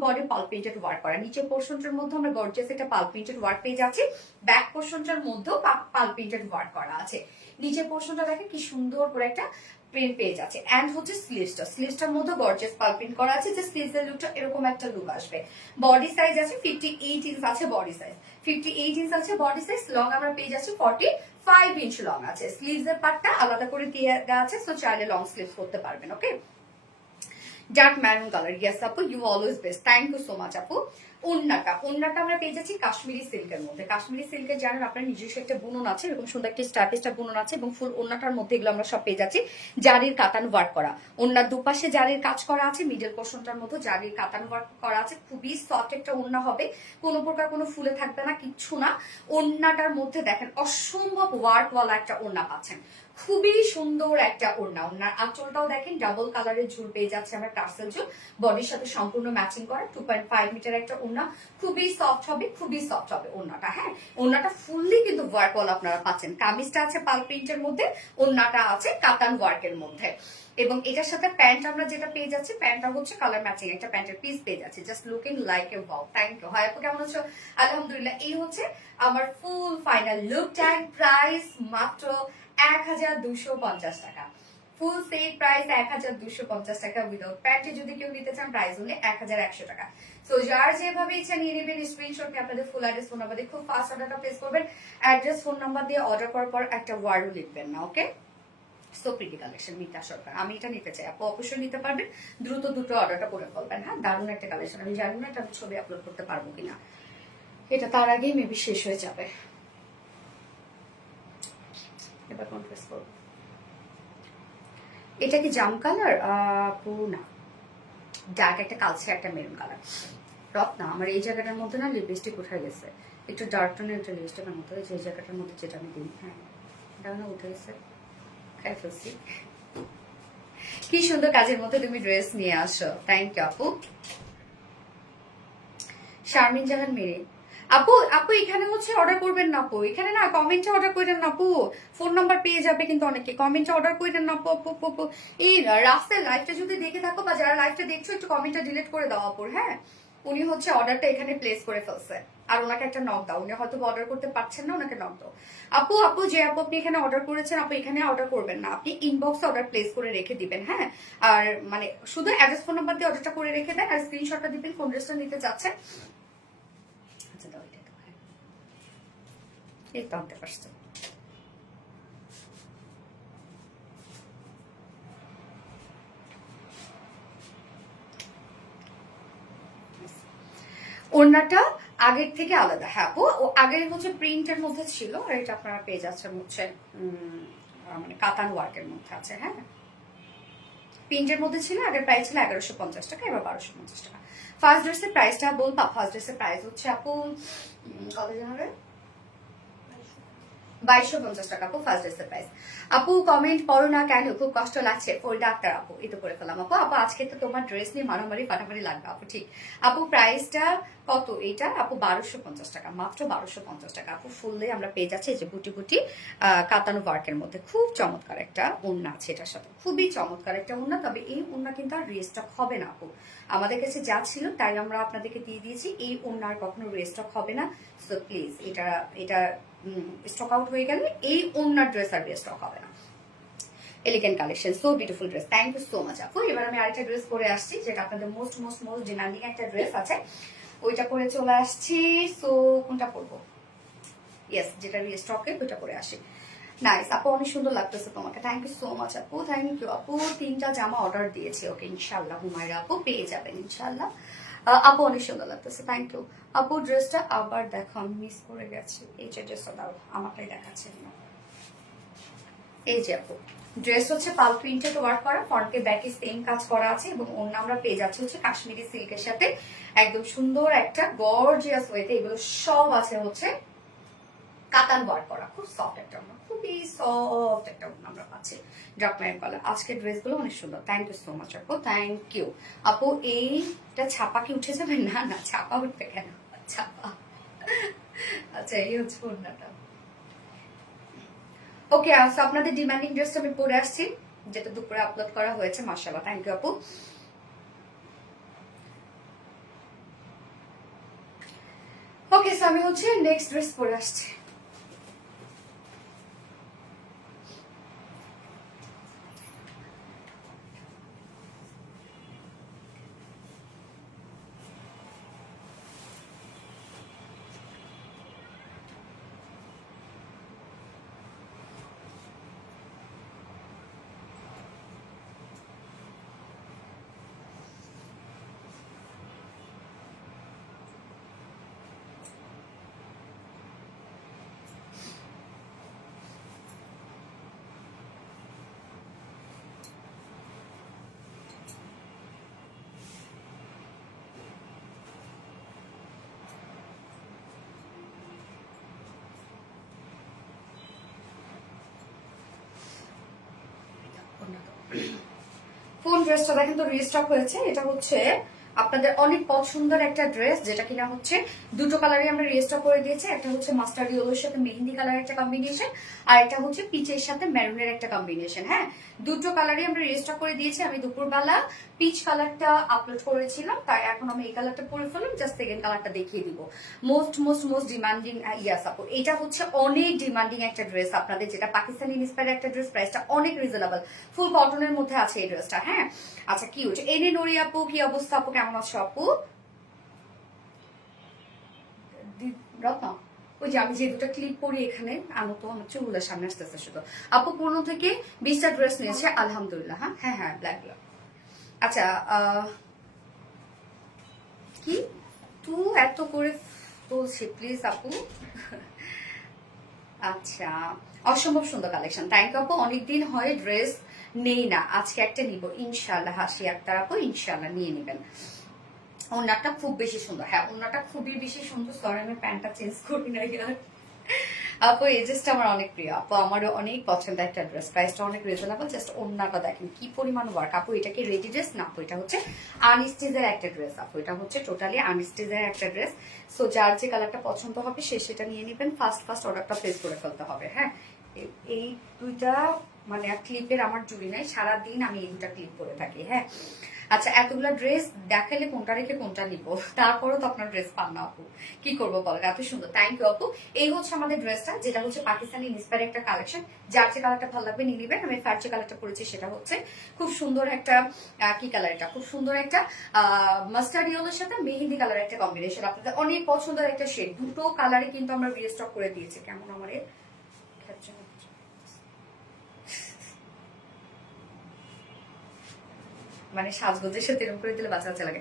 বডি পাল প্রিন্টেড ওয়ার্ক করা। নিচে পোর্শনটার মধ্যে আমরা গর্জিয়াস একটা পাল প্রিন্টেড ওয়ার্ক পেয়ে যাচ্ছি। ব্যাক পোর্শনটার মধ্যেও পাল প্রিন্টেড ওয়ার্ক করা আছে। নিচে পোর্শনটা দেখে কি সুন্দর করে একটা প্রিন্ট পেয়ে যাচ্ছে। এন্ড হচ্ছে স্লিভসটার মধ্যে গর্জিয়াস পাল প্রিন্ট করা আছে, যে স্লিভসের লুকটা এরকম একটা লুক আসবে। বডি সাইজ আছে 58 ইঞ্চ আছে বডি সাইজ, 58 ইঞ্চ আছে বডি সাইজ। লং আমরা পেয়ে যাচ্ছি 45 ইঞ্চ লং আছে। স্লিভসের পার্টটা আলাদা করে দিয়ে দেওয়া আছে, সো চাইলে লং স্লিভস করতে পারবেন। Okay, dark maroon colour. Yes আপু, you always best, thank you so much আপু। ওন্নাটা আমরা পেয়ে যাচ্ছি কাশ্মীরি সিল্কের মধ্যে। কাশ্মীরি সিল্কের জানেন আপনার নিজস্ব একটা বুনন আছে, এরকম সুন্দর একটা স্টার্টিস্টা বুনন আছে, এবং ফুল ওন্নাটার মধ্যে এগুলো আমরা সব পেয়ে যাচ্ছি জারির কাতান ওয়ার্ক করা। ওন্নার দুপাশে জারির কাজ করা আছে, মিডল পোর্শনটার মধ্যে জারির কাতান ওয়ার্ক করা আছে। খুবই সফট একটা ওন্না হবে, কোনো প্রকার কোনো ফুলে থাকবে না, কিচ্ছু না। ওন্নাটার মধ্যে দেখেন অসম্ভব ওয়ার্কওয়ালা একটা ওন্না পাচ্ছেন, খুবই সুন্দর একটা ওড়না। ওড়নার আঁচলটাও দেখেন ডাবল কালারের ঝুল পেয়ে যাচ্ছে আমরা, টার্সেল ঝুল, বডির সাথে সম্পূর্ণ ম্যাচিং করা। 2.5 মিটার একটা ওড়না, খুবই সফট হবে ওড়নাটা। হ্যাঁ, ওড়নাটা ফুললি কিন্তু ওয়ার্ক ওয়ালা আপনারা পাচ্ছেন। কামিজটা আছে পাল প্রিন্টের মধ্যে, ওড়নাটা আছে কাতান ওয়ার্কের মধ্যে। এবং এটার সাথে প্যান্ট আমরা যেটা পেয়ে যাচ্ছি, প্যান্টটা হচ্ছে কালার ম্যাচিং একটা প্যান্টের পিস পেয়ে যাচ্ছি, just looking like a wow. Thank you. হয় আপু, কেমন আছো? আলহামদুলিল্লাহ। এই হচ্ছে আমার full final look. Tag price মাত্র 1250 টাকা। ফুল সেট প্রাইস 1250 টাকা উইদাউট প্যান্টে। যদি কেউ নিতে চান প্রাইস হলে 1100 টাকা। সো যার যেভাবে ইচ্ছা নিয়ে নেবেন, স্ক্রিনশট নিয়ে আপনাদের ফুল অ্যাড্রেস ফোন নাম্বার দিয়ে খুব ফাস্ট অর্ডারটা প্লেস করবেন। অ্যাড্রেস ফোন নাম্বার দিয়ে অর্ডার করার পর একটা ওয়ার্ডও লিখবেন না। ওকে, সো প্রিটি কালেকশন, মিতা সরকার, আমি এটা নিতে চাই আপু, অবশ্যই নিতে পারবেন। দ্রুত অর্ডারটা করে ফেলবেন। হ্যাঁ, দারুণ একটা কালেকশন। আমি জানি না এটা আমি ছবি আপলোড করতে পারবো কিনা, এটা তার আগেই মেবি শেষ হয়ে যাবে। এবার কন্ট্রাস্ট করব। এটা কি জাম কালার আপু? না, ডার্ক একটা কালচে একটা মেরুন কালার। রত্না, আমার এই জায়গাটার মধ্যে না লিপস্টিক উঠে গেছে, একটু ডার্ক টোনের একটা লিপস্টিকের মধ্যে হয়েছে এই জায়গাটার মধ্যে, যেটা আমি দিই। হ্যাঁ, এটা না উঠে গেছে, খাই ফেলছি। কি সুন্দর কাজের মধ্যে তুমি ড্রেস নিয়ে আসো, থ্যাংক ইউ আপু। শারমিন জাহান মেরে আপু এখানে হচ্ছে অর্ডার করবেন না আপু, এখানে না কমেন্টে অর্ডার করেন না আপু, ফোন নাম্বার পেয়ে যাবে কিন্তু অনেকে। কমেন্টে অর্ডার করেন না আপু। এই রাস্তার লাইভটা যদি দেখে থাকো বা যারা লাইভটা দেখছো, একটু কমেন্টটা ডিলিট করে দাও আপুর। হ্যাঁ, উনি হচ্ছে অর্ডারটা এখানে প্লেস করে ফেলছে, আর ওনাকে একটা নক দাও। উনি হয়তো অর্ডার করতে পারছেন না, ওনাকে নক দাও। আপু যে আপু আপনি এখানে অর্ডার করেছেন, আপু এখানে অর্ডার করবেন না, আপনি ইনবক্সে অর্ডার প্লেস করে রেখে দিবেন। হ্যাঁ, আর মানে শুধু অ্যাড্রেস ফোন নাম্বার দিয়ে অর্ডারটা করে রেখে দেন, আর স্ক্রিনশটটা দিবেন কোন ড্রেসটা নিতে চাচ্ছেন। এই তো আনতে পারছো। ওড়নাটা আগের থেকে আলাদা। হ্যাঁ আপু, আগের হচ্ছে প্রিন্টের মধ্যে ছিল, আর এটা আপনারা পেয়ে যাচ্ছেন হচ্ছে মানে কাতান ওয়ার্কের মধ্যে আছে। হ্যাঁ, প্রিন্টের মধ্যে ছিল, আগের প্রাইস ছিল 1150 টাকা, এবার 1250 টাকা। ফার্স্ট ড্রেসের প্রাইসটা বলবা? ফার্স্ট ড্রেসের প্রাইস হচ্ছে আপু কত জানাবে, 2250 টাকা আপু ফার্স্ট ড্রেসের প্রাইস। আপু কমেন্ট পড়ো না কেন, খুব কষ্ট লাগছে। ফরিদা আক্তার আপু, এই তো করে ফেলাম আপু। আজকে তো তোমার ড্রেস নিয়ে মারামারি ফাটাফাটি লাগবে আপু। ঠিক আপু, প্রাইসটা কত এইটা আপু? 1250 টাকা, মাত্র 1250 টাকা আপু। ফুললে আমরা পেয়ে যাচ্ছি যে বুটি বুটি কাতানো ওয়ার্কের মধ্যে। খুব চমৎকার একটা ওড়না আছে এটার সাথে, খুবই চমৎকার একটা ওড়না। তবে এই ওড়না কিন্তু আর রিস্টক হবে না আপু, আমাদের কাছে যা ছিল তাই আমরা আপনাদেরকে দিয়ে দিয়েছি। এই ওড়নার কখনো রিস্টক হবে না। সো প্লিজ এটা স্টক আউট হয়ে গেলে এই ওড়নার ড্রেস আর স্টক হবে না। Elegant collection, so beautiful dress, thank you so much আপু। এবার আমি আরেকটা ড্রেস পরে আসছি, যেটা আপনাদের মোস্ট ডিমান্ডিং একটা ড্রেস আছে, ওইটা পরে চলে আসছি। সো কোনটা পরবো? ইয়েস, যেটা রিস্টকে ওইটা পরে আসি। নাইস আপু, অনেক সুন্দর লাগতেছে তোমাকে, থ্যাংক ইউ সো মাচ আপু, থ্যাংক ইউ আপু। 3টা জামা অর্ডার দিয়েছি। ওকে, ইনশাল্লাহ হুমায়রা আপু পেয়ে যাবেন ইনশাল্লাহ। আপু অনেক সুন্দর লাগতেছে, থ্যাংক ইউ আপু। ড্রেসটা আবার দেখো, আমি মিস করে গেছি। এই যে ড্রেসটা দাও, আমারটাই দেখাচ্ছে না। এই যে আপু ড্রেস হচ্ছে পাল প্রিন্টেড ওয়ার্ক করা, ফ্রন্টে ব্যাকে সেম কাজ করা আছে এবং অন্য আমরা পেয়ে যাচ্ছি হচ্ছে কাশ্মীরি সিল্কের সাথে একদম সুন্দর একটা গর্জিয়াস ওয়েতে। এগুলো সব আছে হচ্ছে কাতান ওয়ার্ক করা, খুব সফট একটা ওড়না, খুবই সফট একটা ওড়না আমরা পাচ্ছি ড্রাকমাইয়ের কালার। আজকের ড্রেসগুলো অনেক সুন্দর, থ্যাংক ইউ সো মাচ আপু, থ্যাংক ইউ আপু। এইটা ছাপা কি উঠে যাবে? না না, ছাপা উঠবে কেন, ছাপা। আচ্ছা, এই হচ্ছে ওড়নাটা। ওকে, আচ্ছা আপনাদের ডিমান্ডিং ড্রেসটা আমি পরে আসছি, যেটা দুপুরে আপলোড করা হয়েছে। মাশাআল্লাহ, থ্যাংক ইউ আপু। ওকে, সো আমি হচ্ছে নেক্সট ড্রেস পরে আসছি। কোন ড্রেসটা দেখেন তো, রিস্টক হয়েছে। এটা হচ্ছে আপনাদের অনেক পছন্দের একটা ড্রেস, যেটা কিনা হচ্ছে দুটো কালারই আমরা রিস্টক করে দিয়েছি। একটা হচ্ছে মাস্টার্ড ইয়েলোর সাথে মেহেন্দি কালার একটা কম্বিনেশন, আর এটা হচ্ছে পিচের সাথে মেরুনের একটা কম্বিনেশন। হ্যাঁ, দুটো কালারই আমরা রিস্টক করে দিয়েছি। আমি দুপুরবেলা পিচ কালারটা আপলোড করেছিলাম, তাই এখন আমি এই কালারটা পরে ফেললাম, জাস্ট সেকেন্ড কালারটা দেখিয়ে দিব। মোস্ট মোস্ট মোস্ট ডিমান্ডিং, ইয়াস আপু, এটা হচ্ছে অনেক ডিমান্ডিং একটা ড্রেস আপনাদের, যেটা পাকিস্তানি ইন্সপায়ার একটা ড্রেস। প্রাইসটা অনেক রিজনেবল, ফুল কটনের মধ্যে আছে এই ড্রেসটা। হ্যাঁ, আচ্ছা কি হচ্ছে এনে নরি আপু, কি অবস্থা আপু, কেমন আছো আপু? রত্না, ওই যে আমি যে দুটো ক্লিপ পরি এখানে, আমি তো আমার চুলগুলোর সামনে আসতেছে শুধু। আপু 15 থেকে 20টা ড্রেস নিয়েছে আলহামদুলিল্লাহ। হ্যাঁ হ্যাঁ হ্যাঁ, ব্ল্যাক ব্ল্যাক। আচ্ছা, কি তুই এত করে বলছি প্লিজ আপু। আচ্ছা, অসম্ভব সুন্দর কালেকশন, থ্যাংক ইউ আপু। অনেকদিন হয় ড্রেস নেই না, আজকে একটা নিব ইনশাল্লাহ। হাসি আক্তার আপু, ইনশাল্লাহ নিয়ে নেবেন। ওনাটা খুব বেশি সুন্দর, হ্যাঁ ওনাটা খুবই বেশি সুন্দর। সরি আমি প্যান্টটা চেঞ্জ করি না ইয়ার। আপু এই ড্রেসটা আমার অনেক প্রিয় আপু, আমারও অনেক পছন্দের একটা ড্রেস। প্রাইসটা অনেক রিজনেবল, জাস্ট ওন্নাটা দেখেন কি পরিমাণ ওয়ার্ক। আপু এটা কি রেডি ড্রেস? না আপু, এটা হচ্ছে আনস্টিচের একটা ড্রেস আপু, এটা হচ্ছে টোটালি আনস্টিচের একটা ড্রেস। সো যার যে কালারটা পছন্দ হবে সে সেটা নিয়ে নেবেন, ফার্স্ট ফার্স্ট অর্ডারটা প্লেস করে ফেলতে হবে। হ্যাঁ, এই দুইটা মানে ক্লিপের আমার জুড়ি নাই, সারাদিন আমি এই দুটা ক্লিপ করে থাকি। হ্যাঁ, আচ্ছা এতগুলা ড্রেস দেখালে কোনটা রেখে কোনটা নিব, তারপরও তো আপনার ড্রেস পান না আপু, কি করবো বলেন। এত সুন্দর, থ্যাংক ইউ আপু। এই হচ্ছে আমাদের ড্রেসটা, যেটা হচ্ছে পাকিস্তানি ইন্সপায়ার একটা কালেকশন। যার যে কালারটা ভালো লাগবে নিয়ে নিবেন। আমি ফার্স্ট যে কালারটা পরেছি সেটা হচ্ছে খুব সুন্দর একটা কি কালার, এটা খুব সুন্দর একটা মাস্টার্ড ইয়েলোর সাথে মেহেন্দি কালার একটা কম্বিনেশন। আপনাদের অনেক পছন্দের একটা শেড, দুটো কালারে কিন্তু আমরা রিস্টক করে দিয়েছি। কেমন আমার মানে সাজগোজের সাথে এরকম করে দিলে বাচ্চা বাচ্চা লাগে।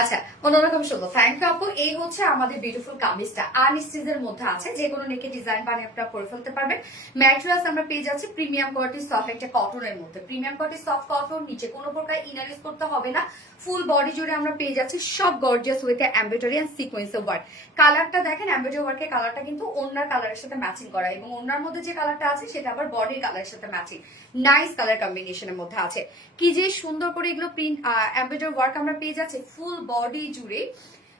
আচ্ছা, অন্যরকম সুন্দর, থ্যাংক ইউ আপু। এই হচ্ছে আমাদের বিউটিফুল কামিজটা, আনস্টিচের মধ্যে আছে, যে কোনো নেকে ডিজাইন বানিয়ে আপনারা করে ফেলতে পারবেন। ম্যাটেরিয়ালস আমরা পেয়ে যাচ্ছি প্রিমিয়াম কোয়ালিটি সফট একটা কটনের মধ্যে, প্রিমিয়াম কোয়ালিটি সফট কটন, নিচে কোনো প্রকার ইনার ইউজ করতে হবে না। ফুল বডি জুড়ে আমরা পেয়ে যাচ্ছি সব গর্জিয়াস উইথ এমব্রয়ডারি এন্ড সিকোয়েন্সের ওয়ার্ক। কালারটা দেখেন, এমব্রয়ডারি ওয়ার্কের কালারটা কিন্তু ওনার কালারের সাথে ম্যাচিং করা, এবং ওনার মধ্যে যে কালারটা আছে সেটা আবার বডির কালারের সাথে ম্যাচিং, নাইস কালার কম্বিনেশনের মধ্যে আছে। কি যে সুন্দর করে এগুলো প্রিন্ট এমব্রয়ডারি ওয়ার্ক আমরা পেয়ে যাচ্ছি ফুল বডি জুড়ে,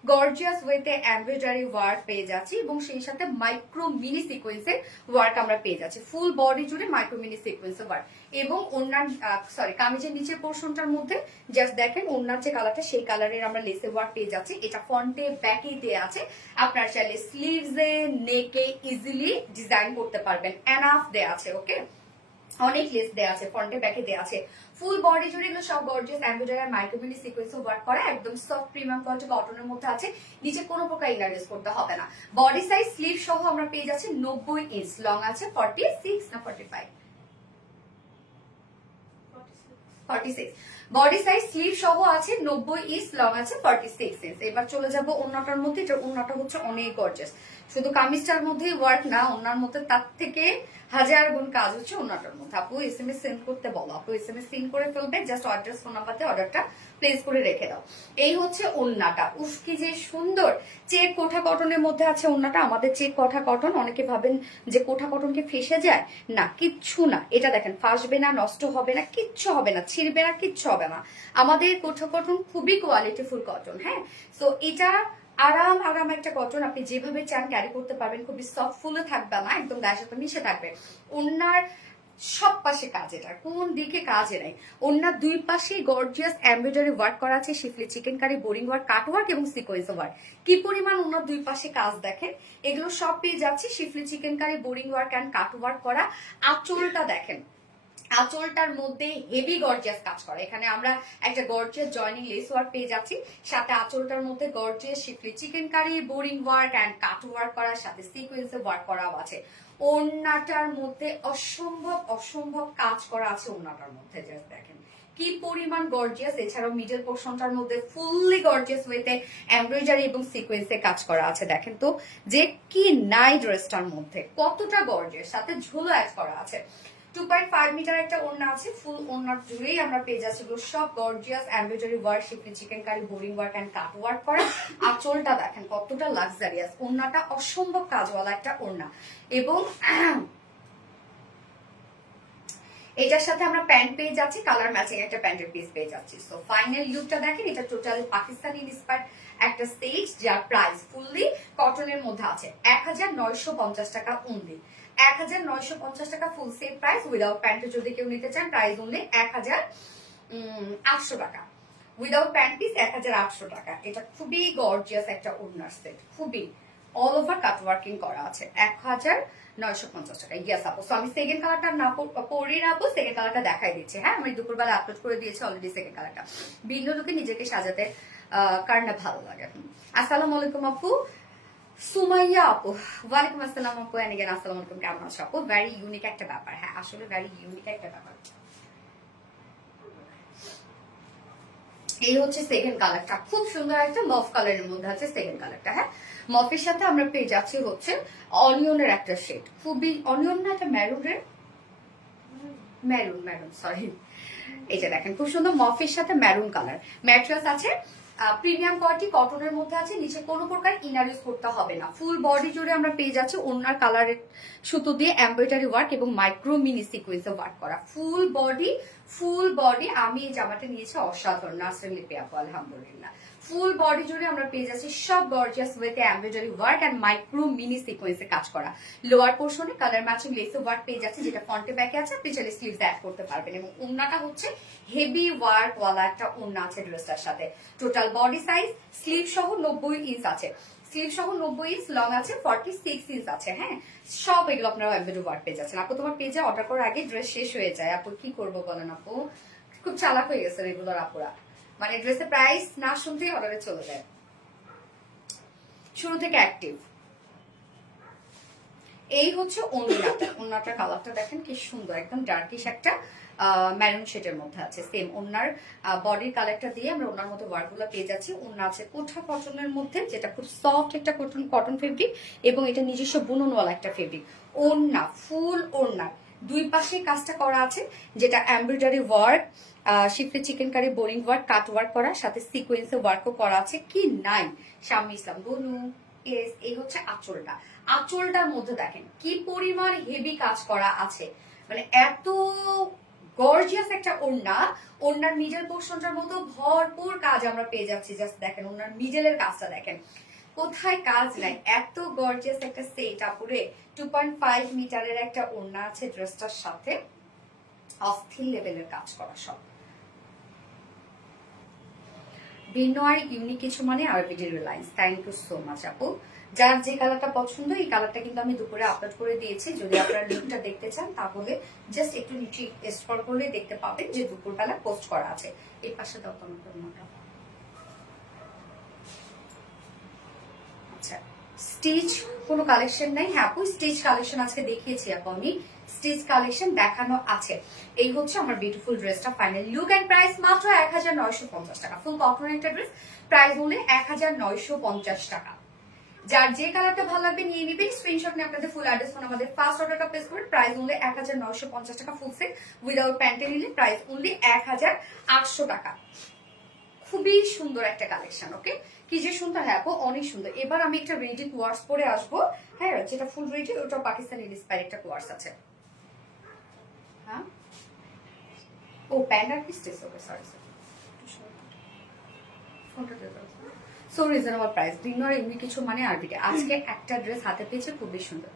গর্জিয়াস ওয়েতে এমব্রয়ডারি ওয়ার্ক পেয়ে যাচ্ছি, এবং সেই সাথে মাইক্রো মিনি সিকোয়েন্সের ওয়ার্ক আমরা পেয়ে যাচ্ছি ফুল বডি জুড়ে, মাইক্রো মিনি সিকোয়েন্সের ওয়ার্ক। এবং ওনার কামিজের নিচের পোর্শনটার মধ্যে জাস্ট দেখেন ওনার যে কালারটা সেই কালারের আমরা লেসের ওয়ার্ক পেয়ে যাচ্ছি। এটা ফ্রন্টে ব্যাকে দেয়া আছে, আপনার চাইলে স্লিভসে নেকে ইজিলি ডিজাইন করতে পারবেন, এনাফ দেয়া আছে। ওকে, অনেক লেস দেয়া আছে, ফ্রন্টে ব্যাকে দেয়া আছে, ফুল বডি জুড়ে এগুলো সব গর্জিয়াস এমব্রয়ডারি আর মাইক্রোমিনি সিকোয়েন্স ওয়ার্ক করা, একদম সফট প্রিমিয়াম কোয়ালিটি কটনের মধ্যে আছে। নিচে কোনো প্রকার ইনার ইউজ করতে হবে না। বডি সাইজ স্লিভ সহ আমরা পেয়ে যাচ্ছি 90 ইঞ্চ, লং আছে 46 না 45, 46 বডি সাইজ স্লিভ সহ আছে 90 ইঞ্চ, লং আছে 46 ইঞ্চ। এবার চলে যাব ওন্নাটার মধ্যে। এটা ওন্নাটা হচ্ছে অনেক গর্জিয়াস, শুধু কামিজটার মধ্যেই ওয়ার্ক না, ওন্নার মধ্যে তার থেকে হাজার গুণ কাজ হচ্ছে ওন্নাটার মধ্যে। আপু এসএমএস সেন্ড করতে বলো, আপু এসএমএস সেন্ড করে ফেলবে, জাস্ট অ্যাড্রেস ফোন নাম্বার দিয়ে অর্ডারটা প্লেস করে রেখে দাও। এই হচ্ছে ওন্নাটা, উফ কি যে সুন্দর। চেক কোঠা কটনের মধ্যে আছে ওন্নাটা। আমাদের চেক কোঠা কটন, অনেকে ভাবেন যে কোঠা কটনকে ফেসে যায়, না কিচ্ছু না। এটা দেখেন ফাসবে না, নষ্ট হবে না, কিচ্ছু হবে না, ছিঁড়বে না, কিচ্ছু হবে না। আমাদের কোঠা কটন খুবই কোয়ালিটিফুল কটন। হ্যাঁ, সো এটা আরাম একটা কটন, আপনি যেভাবে চান ক্যারি করতে পারবেন। খুবই সফট ফুলে থাকবে না, একদম গায়ের সাথে মিশে থাকবে। ওনার সব পাশে কাজ, এটা কোন দিকে কাজে নাই। ওনার দুই পাশে গর্জিয়াস এমব্রয়ডারি ওয়ার্ক করা আছে, schiffli chikankari, boring work, cut work এবং সিকোয়েন্স ওয়ার্ক। কি পরিমাণ ওনার দুই পাশে কাজ দেখেন। এগুলো সব পেয়ে যাচ্ছে schiffli chikankari, boring work and cut work করা। আঁচলটা দেখেন, আঁচলটার মধ্যে হেভি গর্জিয়াস কাজ করা। এখানে আমরা একটা গর্জিয়াস জয়নিং লেস ওয়ার্ক পেয়ে যাচ্ছি, সাথে আঁচলটার মধ্যে gorgeous schiffli chikankari, boring work and cut work করার সাথে সিকোয়েন্সে ওয়ার্ক করাও আছে। ওড়নাটার মধ্যে অসম্ভব কাজ করা আছে ওড়নাটার মধ্যে, জাস্ট দেখেন কি পরিমাণ গর্জিয়াস। এছাড়াও মিডল পোর্শনটার মধ্যে ফুললি গর্জিয়াস ওয়েতে এমব্রয়ডারি এবং সিকোয়েন্সে কাজ করা আছে। দেখেন তো যে কি নাই ড্রেসটার মধ্যে, কতটা গর্জিয়াস, সাথে ঝুলো অ্যাড করা আছে। 2.5 মিটার একটা ওড়না আছে, ফুল ওড়না জুড়েই আমরা পেয়ে যাচ্ছি সব gorgeous embroidery work, schiffli chikankari, boring work and cut work করা। আঁচলটা দেখেন কতটা লাক্সারিয়াস, ওড়নাটা অসম্ভব কাজওয়ালা একটা ওড়না। এবং এটার সাথে আমরা প্যান্ট পেয়ে যাচ্ছি, কালার ম্যাচিং একটা প্যান্টের পিস পেয়ে যাচ্ছি। সো ফাইনাল লুকটা দেখেন, এটা টোটাল পাকিস্তানি ইন্সপায়ার্ড একটা সেট, যার প্রাইস ফুললি কটনের মধ্যে আছে 1950 টাকা অনলি। 1950 টাকা ফুল সেট প্রাইস। উইদাউট প্যান্টে যদি কেউ নিতে চান প্রাইস অনলি 1800 টাকা। উইদাউট প্যান্ট পিস 1800 টাকা। এটা খুবই গর্জিয়াস একটা ওড়নার সেট, খুবই অল ওভার কাট ওয়ার্কিং করা আছে। 1950 টাকা। ইয়েস আপু। সো আমি সেকেন্ড কালারটা না পরে রাখবো, সেকেন্ড কালারটা দেখাই দিচ্ছি। হ্যাঁ, আমি দুপুরবেলা আপলোড করে দিয়েছি অলরেডি সেকেন্ড কালারটা। ভিন্ন লুকে নিজেকে সাজাতে কার না ভালো লাগে। আসসালামু আলাইকুম আপু। সুমাইয়া আপু, ওয়ালাইকুম আসসালাম আপু। এন্ড আসসালামু আলাইকুম, কেমন আছো আপু? ভেরি ইউনিক একটা ব্যাপার। হ্যাঁ, আসলে ভেরি ইউনিক একটা ব্যাপার। এই হচ্ছে সেকেন্ড কালারটা, খুব সুন্দর একটা মফ কালারের মধ্যে আছে সেকেন্ড কালারটা। হ্যাঁ, মফের সাথে আমরা পেয়ে যাচ্ছি হচ্ছে অনিয়নের একটা শেড, খুবই অনিয়ন না, একটা মেরুনের মেরুন সরি। এটা দেখেন খুব সুন্দর মফের সাথে মেরুন কালার। ম্যাট্রেস আছে, প্রিমিয়াম কোয়ালিটি কটনের মধ্যে আছে, নিচে কোনো প্রকার ইনার ইউজ করতে হবে না। ফুল বডি জুড়ে আমরা পেয়ে যাচ্ছি ওনার কালারের সুতো দিয়ে এমব্রয়ডারি ওয়ার্ক এবং মাইক্রো মিনি সিকোয়েন্সে ওয়ার্ক করা। ফুল বডি আমি এই জামাটা নিয়েছি অসাধারণ, নাসরিন লিপি আপু আলহামদুলিল্লাহ। ফুল বডি জুড়ে আমরা পেয়ে যাচ্ছি সব গর্জিয়াস ওয়েতে embroidery work and micro mini সিকোয়েন্সে কাজ করা। লোয়ার পোর্শনে কালার ম্যাচিং লেসে ওয়ার্ক পেয়ে যাচ্ছে, যেটা ফ্রন্টে ব্যাকে আছে, আপনি চাইলে স্লিভস অ্যাড করতে পারবেন। এবং ওড়নাটা হচ্ছে হেভি ওয়ার্ক ওয়ালা একটা ওড়না আছে ড্রেসটার সাথে। টোটাল বডি সাইজ স্লিভ সহ 90 ইঞ্চ আছে, স্লিভ সহ 90 ইঞ্চ, লং আছে 46 ইঞ্চ আছে। হ্যাঁ, সব এগুলো আপনারা এমব্রয়ডারি ওয়ার্ক পেয়ে যাচ্ছেন। আপু তোমার পেজে অর্ডার করার আগে ড্রেস শেষ হয়ে যায়, আপু কি করবো বলেন? আপু খুব চালাক হয়ে গেছে রেগুলার আপুরা, মানে ড্রেসের প্রাইস না শুনতেই অর্ডারে চলে যায়, শুরু থেকে অ্যাক্টিভ। এই হচ্ছে ওড়নাটার কালারটা দেখেন কি সুন্দর, একদম ডার্কিশ একটা ম্যারুন শেডের মধ্যে আছে। সেম ওড়নার বডির কালারটা দিয়ে আমরা ওড়নার মধ্যে ওয়ার্কগুলো পেয়ে যাচ্ছি। ওড়না আছে কোঠা কটনের মধ্যে, যেটা খুব সফট একটা কটন ফেব্রিক এবং এটা নিজস্ব বুননওয়ালা একটা ফেব্রিক। ওড়না ফুল ওড়না দুই পাশে কাজটা করা আছে, যেটা embroidery work, schiffli chikankari, boring work, cut work করা, সাথে সিকোয়েন্সে ওয়ার্কও করা আছে। কি নাই শাম্মী ইসলাম বনু। এই হচ্ছে আঁচলটা, আঁচলটার মধ্যে দেখেন কি পরিমাণ হেভি কাজ করা আছে, মানে এত গর্জিয়াস একটা ওড়না। ওড়নার মিডল পোর্শনটার মতো ভরপুর কাজ আমরা পেয়ে যাচ্ছি। জাস্ট দেখেন ওড়নার মিডলের কাজটা দেখেন, কোথায় কাজ নাই, এত গর্জিয়াস একটা সেট আপুরে। 2.5 মিটারের একটা ওড়না আছে ড্রেসটার সাথে, অস্থির লেভেলের কাজ করা সব। ভিন্ন আর ইউনিক কিছু মানে RBD Reliance. Thank you so much আপু। যার যে কালারটা পছন্দ, এই কালারটা কিন্তু আমি দুপুরে আপলোড করে দিয়েছি। যদি আপনারা লিঙ্কটা দেখতে চান তাহলে জাস্ট একটু নিচে স্ক্রল করলে দেখতে পাবেন যে দুপুরবেলা পোস্ট করা আছে। এই পাশে দাও তোমার। আচ্ছা, স্টিচ কোনো কালেকশন নাই? হ্যাঁ আপু, স্টিচ কালেকশন আজকে দেখিয়েছি আপু আমি। স্টিচ কালেকশন দেখানো আছে। এই হচ্ছে আমার বিউটিফুল ড্রেসটা ফাইনাল লুক এন্ড প্রাইস মাত্র 1950 টাকা। ফুল কটন একটা ড্রেস, প্রাইস হলে 1950 টাকা। যার যে কালারটা ভালো লাগবে নিয়ে নিবেন, স্ক্রিনশট নিয়ে আপনাদের ফুল অ্যাড্রেস ফোন আমাদের ফার্স্ট অর্ডারটা প্লেস করবেন। প্রাইস হলে 1950 টাকা ফুল সেট, উইদাউট প্যান্টে নিলে প্রাইস অনলি 1800 টাকা। খুবই সুন্দর একটা কালেকশন। ওকে, কি যে সুন্দর, হ্যাঁ আপু অনেক সুন্দর। এবার আমি একটা রেডি কোয়ার্স পরে আসবো, হ্যাঁ যেটা ফুল রেডি, ওটা পাকিস্তানি ইন্সপায়ার একটা কোয়ার্স আছে। হ্যাঁ ও প্যান্ট আর পিস, ওকে সরি ফোনটা দিয়ে দাও। সো রিজনেবল প্রাইস, ডিনার এমনি কিছু মানে আরবিতে। আজকে একটা ড্রেস হাতে পেয়েছে খুবই সুন্দর।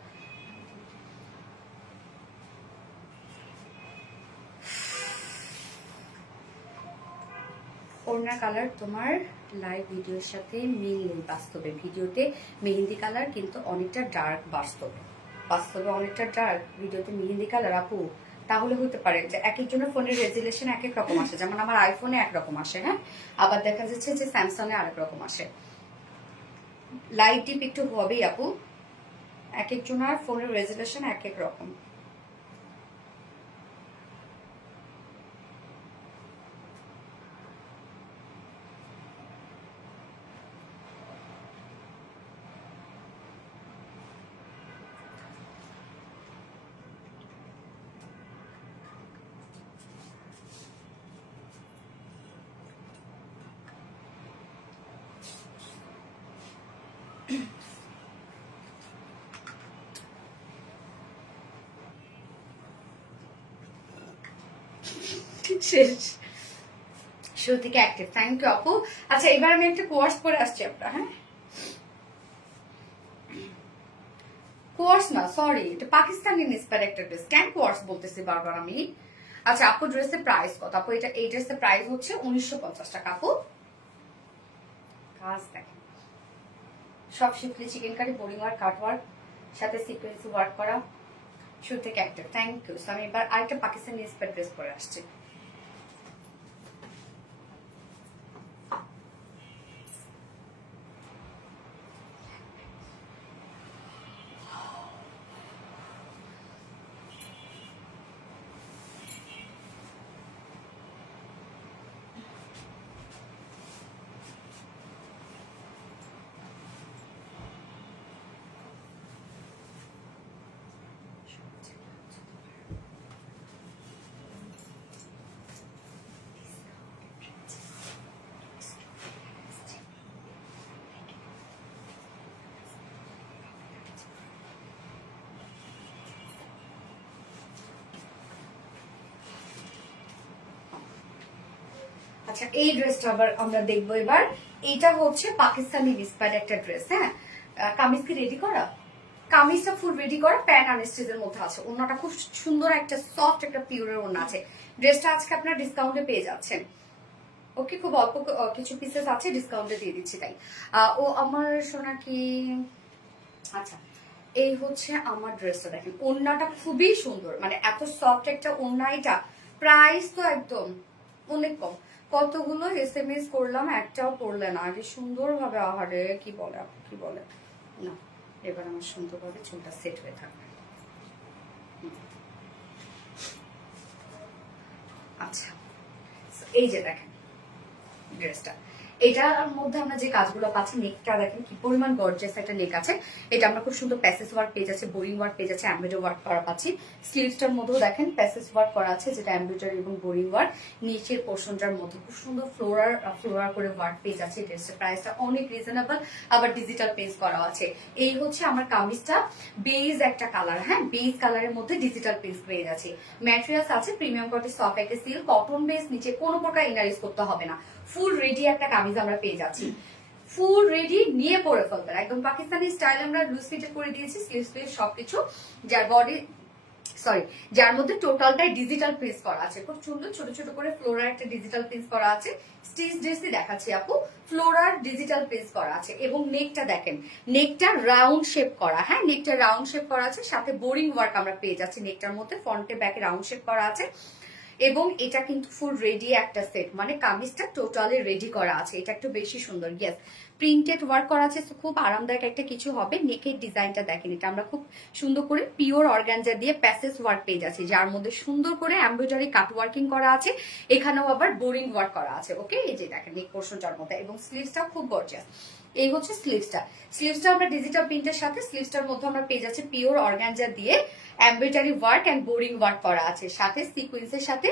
ওড়না কালার তোমার লাইভ ভিডিওর সাথে মিল নেই বাস্তবে। ভিডিওতে মেহেন্দি কালার কিন্তু অনেকটা ডার্ক, বাস্তবে অনেকটা ডার্ক, ভিডিওতে মেহেন্দি কালার। আপু তাহলে হতে পারে যে এক একজনের ফোনের রেজুলেশন এক এক রকম আসে, যেমন আমার আইফোনে একরকম আসে, হ্যাঁ আবার দেখা যাচ্ছে যে স্যামসাং এ আরেক রকম আসে। লাইট ডিপ একটু হবেই আপু, এক একজনের ফোনের রেজুলেশন এক এক রকম। শেষ শুরু থেকে অ্যাক্টিভ, থ্যাংক ইউ আপু। আচ্ছা এবার আমি একটা কোর্স পরে আসছি আপনার, হ্যাঁ কোর্স না সরি, এটা পাকিস্তানি ইন্সপায়ার একটা ড্রেস, কেন কোর্স বলতেছি বারবার আমি। আচ্ছা আপু ড্রেসের প্রাইস কত আপু? এটা এই ড্রেসের প্রাইস হচ্ছে 1950 টাকা আপু। কাজ দেখেন সব schiffli chikankari, boring work, cut work, সাথে সিকোয়েন্সি ওয়ার্ক করা, শুরু থেকে অ্যাক্টিভ, থ্যাংক ইউ। আমি এবার আরেকটা পাকিস্তানি ইন্সপায়ার ড্রেস পরে আসছি। আচ্ছা এই ড্রেসটা আবার আমরা দেখবো এবার। এটা হচ্ছে পাকিস্তানি ইন্সপায়ার্ড একটা ড্রেস, হ্যাঁ কামিজ কি রেডি করা? কামিজটা ফুল রেডি করা, প্যান্ট আনস্টিচের মধ্যে আছে। ওড়নাটা খুব সুন্দর একটা সফট একটা পিওরের ওড়না আছে। ড্রেসটা আজকে আপনার ডিসকাউন্টে পেয়ে যাচ্ছেন। ওকে খুব অল্প কিছু পিসেস আছে, ডিসকাউন্টে দিয়ে দিচ্ছি তাই। ও আমার সোনা কি, আচ্ছা এই হচ্ছে আমার ড্রেসটা দেখেন, ওড়নাটা খুবই সুন্দর, মানে এত সফট একটা ওড়না। এটা প্রাইস তো একদম অনেক কম। কতগুলো SMS করলাম, একটাও পড়লে না। আগে সুন্দরভাবে, আহারে কি বলে কি বলে না, এবার আমার সুন্দরভাবে চুলটা সেট হয়ে থাকবে। আচ্ছা এই যে দেখেন ড্রেসটা, এটার মধ্যে আমরা যে কাজগুলো পাচ্ছি, নেকটা দেখেন কি পরিমাণ গর্জিয়াস একটা নেক আছে। এটা আমরা খুব সুন্দর প্যাসেজ ওয়ার্ক পেয়ে যাচ্ছে, বোরিং ওয়ার্ক পেয়ে যাচ্ছে, এমব্রয়ডারি ওয়ার্ক করা পাচ্ছি। স্লিভসটার মধ্যেও দেখেন প্যাসেজ ওয়ার্ক করা আছে, যেটা এমব্রয়ডারি এবং বোরিং ওয়ার্ক। নিচের পোর্শনটার মধ্যে খুব সুন্দর ফ্লোরার করে ওয়ার্ক পেয়ে যাচ্ছে। ড্রেসের প্রাইসটা অনেক রিজনেবল, আবার ডিজিটাল পেজ করা আছে। এই হচ্ছে আমার কামিজটা, বেজ একটা কালার, হ্যাঁ বেজ কালারের মধ্যে ডিজিটাল পেজ পেয়ে যাচ্ছে। ম্যাটেরিয়ালস আছে প্রিমিয়াম কোয়ালিটি সফট একটা সিল্ক কটন বেস, নিচে কোনো প্রকার ইনার ইউজ করতে হবে না। ফুল রেডি একটা কামিজ আমরা পেয়ে যাচ্ছি, ফুল রেডি নিয়ে পরে ফেলবেন একদম পাকিস্তানি স্টাইল। আমরা লুজ ফিটেড করে দিয়েছি, স্লিভস পেজ সবকিছু, যার বডি সরি যার মধ্যে টোটালটাই ডিজিটাল প্রিন্ট করা আছে। খুব সুন্দর ছোট ছোট করে ফ্লোরার একটা ডিজিটাল প্রিন্ট করা আছে। স্টিচ ড্রেসই দেখাচ্ছি আপু, ফ্লোরার ডিজিটাল প্রিন্ট করা আছে। এবং নেকটা দেখেন, নেকটা রাউন্ড শেপ করা, হ্যাঁ নেকটা রাউন্ড শেপ করা আছে, সাথে বোরিং ওয়ার্ক আমরা পেয়ে যাচ্ছি নেকটার মধ্যে, ফ্রন্টে ব্যাকে রাউন্ড শেপ করা আছে। এবং এটা কিন্তু ফুল রেডি একটা সেট, মানে কামিজটা টোটালি রেডি করা আছে। এটা একটু বেশি সুন্দর, ইয়েস প্রিন্টেড ওয়ার্ক করা আছে, খুব আরামদায়ক একটা কিছু হবে। নেকের ডিজাইনটা দেখেন, এটা আমরা খুব সুন্দর করে পিওর অর্গানজা দিয়ে প্যাসেজ ওয়ার্ক পেয়ে যাচ্ছি, যার মধ্যে সুন্দর করে এমব্রয়ডারি কাট ওয়ার্কিং করা আছে, এখানেও আবার বোরিং ওয়ার্ক করা আছে। ওকে, এই যে দেখেন নেক পোর্শনটার মধ্যে, এবং স্লিভসটাও খুব গর্জিয়াস। এই হচ্ছে স্লিভসটা আমরা ডিজিটাল প্রিন্টের সাথে স্লিভসটার মধ্যে আমরা পেয়ে যাচ্ছি পিওর অর্গানজা দিয়ে embroidery work and boring work করা আছে, সাথে সিকোয়েন্সের সাথে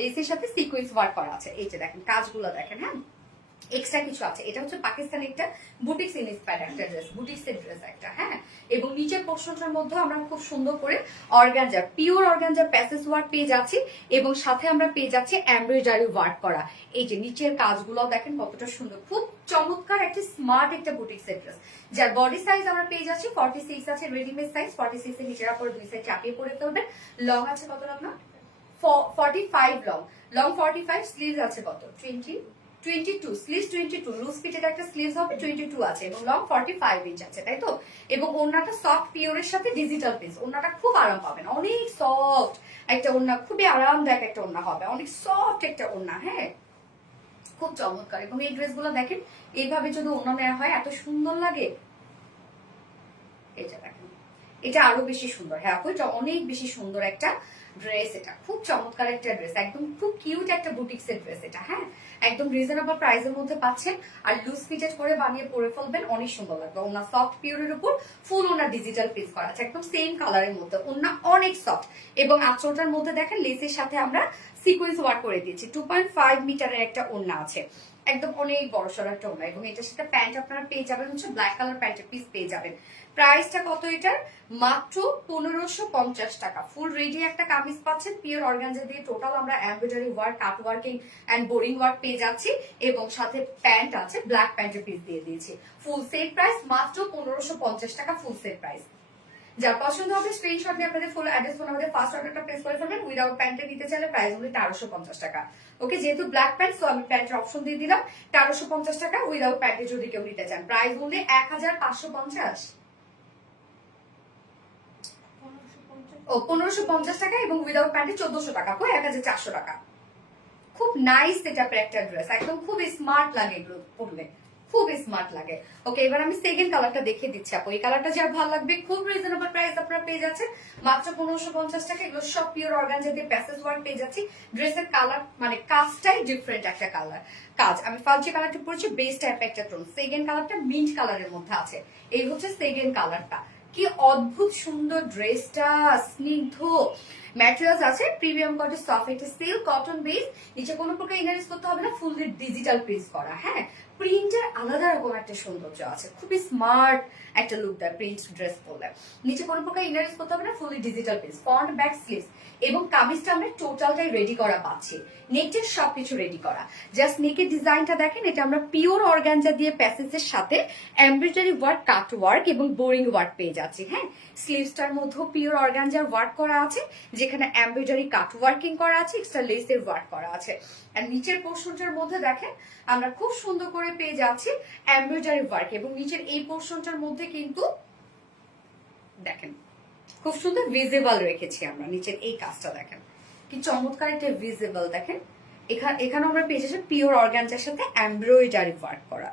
লেসের সাথে সিকোয়েন্স ওয়ার্ক করা আছে। এই যে দেখেন কাজগুলো দেখেন, হ্যাঁ এক্সট্রা কিছু আছে। এটা হচ্ছে পাকিস্তানি একটা বুটিক্স ইন্সপায়ার্ড একটা ড্রেস, বুটিক্সের ড্রেস একটা, হ্যাঁ। এবং নিচের পোর্শনটার মধ্যে আমরা খুব সুন্দর করে organza, pure organza passage work পেয়ে যাচ্ছি, এবং সাথে আমরা পেয়ে যাচ্ছি এমব্রয়ডারি ওয়ার্ক করা। এই যে নিচের কাজগুলো দেখেন কতটা সুন্দর, খুব চমৎকার একটা স্মার্ট একটা বুটিক্সের ড্রেস, যার বডি সাইজ আমরা পেয়ে যাচ্ছি 46 আছে রেডিমেড সাইজ। 46 এর নিচের উপর দুই সাইড চাপিয়ে পরে ফেলবেন। লং আছে কত লং? 45 লং, 45। স্লিভস আছে কত? 22 স্লিভস, 22 লুজ ফিটেড একটা স্লিভস হবে, 22 আছে, এবং লং 45 ইঞ্চ আছে, তাই তো। এবং ওড়নাটা সফট পিওরের সাথে ডিজিটাল প্রিন্ট, ওড়নাটা খুব আরাম পাবেন, অনেক সফট একটা ওড়না, খুবই আরামদায়ক একটা ওড়না হবে, অনেক সফট একটা ওড়না, হ্যাঁ খুব চমৎকার। এবং এই ড্রেসগুলো দেখেন এইভাবে যদি ওড়না নেওয়া হয় এত সুন্দর লাগে। এটা দেখেন, এটা আরো বেশি সুন্দর, হ্যাঁ এটা অনেক বেশি সুন্দর একটা ড্রেস, এটা খুব চমৎকার একটা ড্রেস, একদম খুব কিউট একটা বুটিক্সের ড্রেস এটা, হ্যাঁ একদম রিজনেবল প্রাইসের মধ্যে পাচ্ছেন। আর লুজ ফিটেড করে বানিয়ে পরে ফেলবেন, অনেক সুন্দর লাগবে। ওনা সফট পিওরের উপর ফুল ওনা ডিজিটাল প্রিন্ট করা আছে, একদম সেম কালারের মধ্যে, ওনা অনেক সফট। এবং আঁচলটার মধ্যে দেখেন লেসের সাথে আমরা সিকোয়েন্স ওয়ার্ক করে দিয়েছি, 2.5 মিটারের একটা ওড়না আছে, একদম অনেক বড় সড়ো একটা ওড়না। এবং এটার সাথে প্যান্ট আপনারা পেয়ে যাবেন হচ্ছে ব্ল্যাক কালার প্যান্টের পিস পেয়ে যাবেন। প্রাইসটা কত এটার? মাত্র 1550 টাকা। ফুল রেডি একটা কামিজ পাচ্ছেন পিওর অর্গানজা দিয়ে, টোটাল আমরা embroidery work, cut working and boring work পেয়ে যাচ্ছি, এবং সাথে প্যান্ট আছে, ব্ল্যাক প্যান্টের পিস দিয়ে দিয়েছি। ফুল সেট প্রাইস মাত্র 1550 টাকা, ফুল সেট প্রাইস। যার পছন্দ হবে স্ক্রিনশট নিয়ে আপনাদের ফুল অ্যাড্রেস ফোন আমাদের ফার্স্ট অর্ডারটা প্লেস করে ফেলবেন। উইদাউট প্যান্টে নিতে চাইলে প্রাইস হলো 1350 টাকা। ওকে, যেহেতু ব্ল্যাক প্যান্ট সো আমি প্যান্টের অপশন দিয়ে দিলাম 1350 টাকা। উইদাউট প্যান্টে যদি কেউ নিতে চান প্রাইস হলে 1550, ও 1550 টাকা, এবং উইদাউট প্যান্টে 1400 টাকা, 1400 টাকা। খুব নাইস সেটআপের একটা ড্রেস, একদম খুব স্মার্ট লাগে এগুলো পরলে, খুব স্মার্ট লাগে। ওকে, এবার আমি সেকেন্ড কালারটা দেখিয়ে দিচ্ছি আপু। এই কালারটা যার ভালো লাগবে, খুব রিজনেবল প্রাইস আপনারা পেয়ে যাচ্ছেন মাত্র 1550 টাকা। এগুলো সব পিওর অর্গানজা দিয়ে প্যাসেজ ওয়ার্ক পেয়ে যাচ্ছি। ড্রেসের কালার মানে কাজটাই ডিফারেন্ট একটা কালার কাজ। আমি ফার্স্ট যে কালারটা পরেছি বেস টাইপ একটা টোন, সেকেন্ড কালারটা মিন্ট কালারের মধ্যে আছে। এই হচ্ছে সেকেন্ড কালারটা, কি অদ্ভুত সুন্দর ড্রেসটা, স্নিগ্ধ ম্যাটেরিয়ালস আছে, প্রিমিয়াম কোয়ালিটি সফট একটা সিল্ক কটন বেস, নিচে কোনো প্রকার ইনার করতে হবে না, ফুললি ডিজিটাল প্রিন্ট করা, হ্যাঁ প্রিন্টের আলাদা রকম একটা সৌন্দর্য আছে, খুবই স্মার্ট একটা লুক দেয় প্রিন্ট ড্রেস পরলে। নিচে কোনো প্রকার ইনার করতে হবে না, fully digital print, front back sleeves, এবং কামিজটা আমরা টোটালটাই রেডি করা পাচ্ছি, নেকের সবকিছু রেডি করা। জাস্ট নেকের ডিজাইনটা দেখেন, এটা আমরা পিওর অর্গানজা দিয়ে প্যাসেজের সাথে এমব্রয়ডারি ওয়ার্ক, কাট ওয়ার্ক এবং বোরিং ওয়ার্ক পেয়ে যাচ্ছি, হ্যাঁ স্লিভসটার মধ্যেও পিওর অর্গানজার ওয়ার্ক করা আছে, যেখানে এমব্রয়ডারি কাট ওয়ার্কিং করা আছে, এক্সট্রা লেসের ওয়ার্ক করা আছে। আর নিচের পোর্শনটার মধ্যে দেখেন আমরা খুব সুন্দর করে পেয়ে যাচ্ছি এমব্রয়ডারি ওয়ার্ক, এবং নিচের এই পোর্শনটার মধ্যে কিন্তু দেখেন খুব সুন্দর ভিজিবল রেখেছি আমরা। নিচের এই কাজটা দেখেন কি চমৎকার একটা ভিজিবল, দেখেন এখানে আমরা পেয়ে যাচ্ছি পিওর অর্গানজার সাথে এমব্রয়ডারি ওয়ার্ক করা,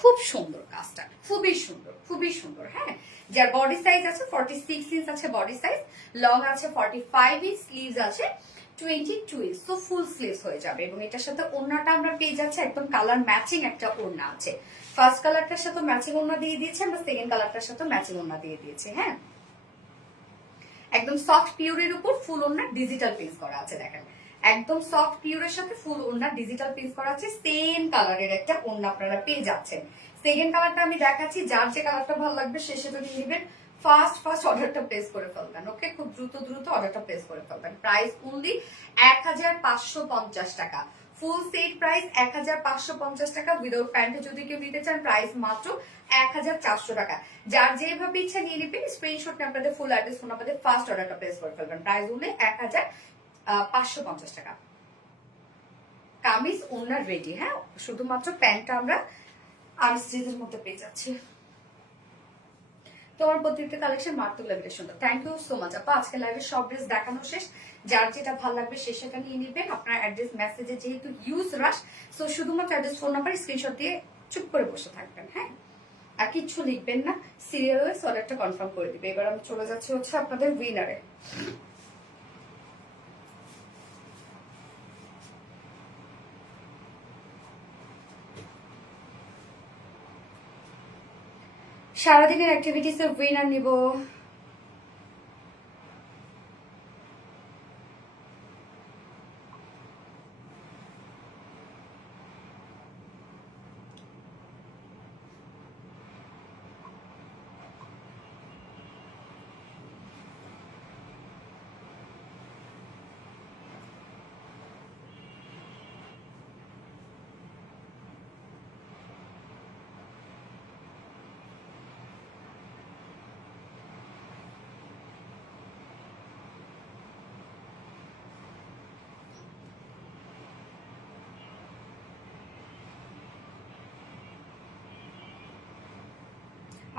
খুব সুন্দর কাজটা, খুবই সুন্দর, খুবই সুন্দর। হ্যাঁ, যার বডি সাইজ আছে 46 ইঞ্চ আছে বডি সাইজ, লং আছে 45 ইঞ্চ, স্লিভস আছে 22 ইঞ্চ, তো ফুল স্লিভস হয়ে যাবে। এবং এটার সাথে ওড়নাটা আমরা পেয়ে যাচ্ছি একদম কালার ম্যাচিং একটা ওড়না আছে। ফার্স্ট কালারটার সাথে ম্যাচিং ওড়না দিয়ে দিয়েছি আমরা, সেকেন্ড কালারটার সাথে ম্যাচিং ওড়না দিয়ে দিয়েছি। হ্যাঁ, একদম সফট পিওরের উপর ফুল ওড়না ডিজিটাল প্রিন্ট করা আছে, দেখেন একদম সফট পিওরের সাথে ফুল ওড়না ডিজিটাল প্রিন্ট করা আছে, সেম কালারের একটা ওড়না আপনারা পেয়ে যাচ্ছেন। সেকেন্ড কালারটা আমি দেখাচ্ছি, যার যে কালারটা ভালো লাগবে সে সেটা নিয়ে নেবেন, ফার্স্ট অর্ডারটা প্লেস করে ফেলবেন। ওকে, খুব দ্রুত অর্ডারটা প্লেস করে ফেলবেন। প্রাইস অনলি 1550 টাকা, ফুল সেট প্রাইস 1550 টাকা। উইদাউট প্যান্টে যদি কেউ নিতে চান প্রাইস মাত্র 1400 টাকা। যার যেভাবে ইচ্ছা নিয়ে নেবেন, স্ক্রিনশট নিয়ে আপনাদের ফুল অ্যাড্রেস ফোন আমাদের ফার্স্ট অর্ডারটা প্লেস করে ফেলবেন। প্রাইস অনলি 1550 টাকা। কামিজ ওনার রেডি, হ্যাঁ শুধুমাত্র প্যান্টটা আমরা আনস্টিচের মধ্যে পেয়ে যাচ্ছি। তোমার প্রত্যেকটা কালেকশন মারাত্মক লেভেলের সুন্দর। থ্যাংক ইউ সো মাচ আপা। আজকে লাইভে সব ড্রেস দেখানো শেষ, যার যেটা ভালো লাগবে সে সেটা নিয়ে নিবেন। আপনার অ্যাড্রেস মেসেজে যেহেতু ইউজ রাশ, সো শুধুমাত্র অ্যাড্রেস ফোন নাম্বার স্ক্রিনশট দিয়ে চুপ করে বসে থাকবেন, হ্যাঁ, আর কিচ্ছু লিখবেন না। সিরিয়াল ওয়াইজ অর্ডারটা কনফার্ম করে দিবে। এবার আমি চলে যাচ্ছি হচ্ছে আপনাদের উইনারে। সারাদিনের অ্যাক্টিভিটিস এর উইনার নিব।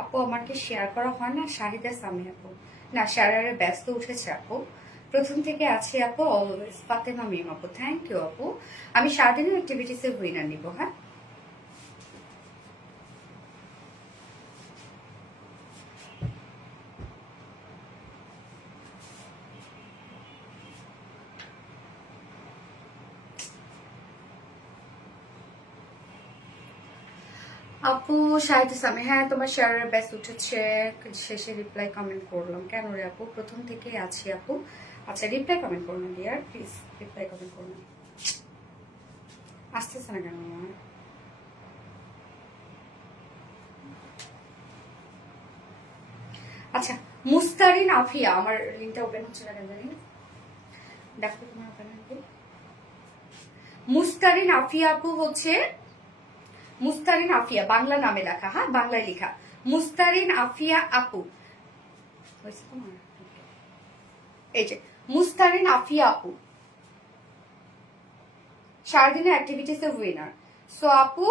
আপু আমার কি শেয়ার করা হয় না? শাহিদা সামি আপু, না শেয়ারের ব্যস্ত উঠেছে আপু। প্রথম থেকে আছে আপু অলওয়েজ। ফাতেমা মিম আপু, থ্যাংক ইউ আপু। আমি সারাদিনের অ্যাক্টিভিটিস এর উইনার নিব, হ্যাঁ। আপু শাহিদ সামি, হ্যাঁ তোমার শেয়ারের ব্যস্ত উঠেছে, শেষে রিপ্লাই কমেন্ট করলাম কেন রে আপু? প্রথম থেকেই আছি আপু। আচ্ছা রিপ্লাই কমেন্ট করুন ডিয়ার, প্লিজ রিপ্লাই কমেন্ট করুন। আসতেছে না কেন আমার? আচ্ছা মুস্তারিন আফিয়া, আমার লিঙ্কটা ওপেন হচ্ছে না কেন জানি, দেখো তোমার ওপেন হবে। মুস্তারিন আফিয়া আপু হচ্ছে, মুস্তারিন আফিয়া বাংলা নামে লেখা, হ্যাঁ বাংলায় লেখা মুস্তারিন আফিয়া আপু। এই যে মুস্তারিন আফিয়া আপু সারাদিনের অ্যাক্টিভিটিস এর উইনার। সো আপু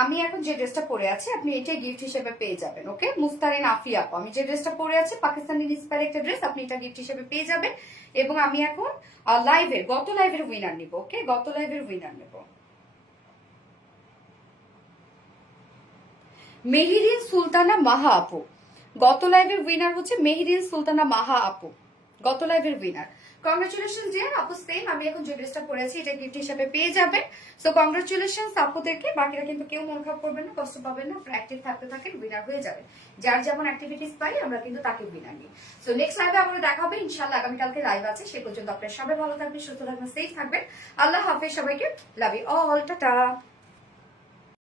আমি এখন যে ড্রেসটা পরে আছি আপনি এটাই গিফট হিসেবে পেয়ে যাবেন, ওকে। মুস্তারিন আফিয়া আপু, আমি যে ড্রেসটা পরে আছি পাকিস্তানি ইন্সপায়ার একটা ড্রেস, আপনি এটা গিফট হিসেবে পেয়ে যাবেন। এবং আমি এখন লাইভের গত লাইভের উইনার নিব, ওকে, গত লাইভের উইনার নেব। মেহিরিন সুলতানা মাহা আপু, গত লাইভের উইনার হচ্ছে মেহিরিন সুলতানা মাহা আপু, গত লাইভের উইনার। কংগ্রাচুলেশন যে আপু, সেম আমি এখন যে ড্রেসটা পরেছি এটা গিফট হিসেবে পেয়ে যাবেন। সো কংগ্রাচুলেশন আপুদেরকে। বাকিরা কিন্তু কেউ মন খারাপ করবেন না, কষ্ট পাবেন না, আপনারা অ্যাক্টিভ থাকতে থাকেন, উইনার হয়ে যাবেন। যার যেমন অ্যাক্টিভিটিস পাই আমরা কিন্তু তাকে উইনার নিই। সো নেক্সট লাইভে আমরা দেখা হবে ইনশাআল্লাহ, আগামীকালকে লাইভ আছে। সে পর্যন্ত আপনারা সবাই ভালো থাকবেন, সুস্থ থাকবেন, সেফ থাকবেন। আল্লাহ হাফেজ সবাইকে, লাভ ইউ অল, টাটা।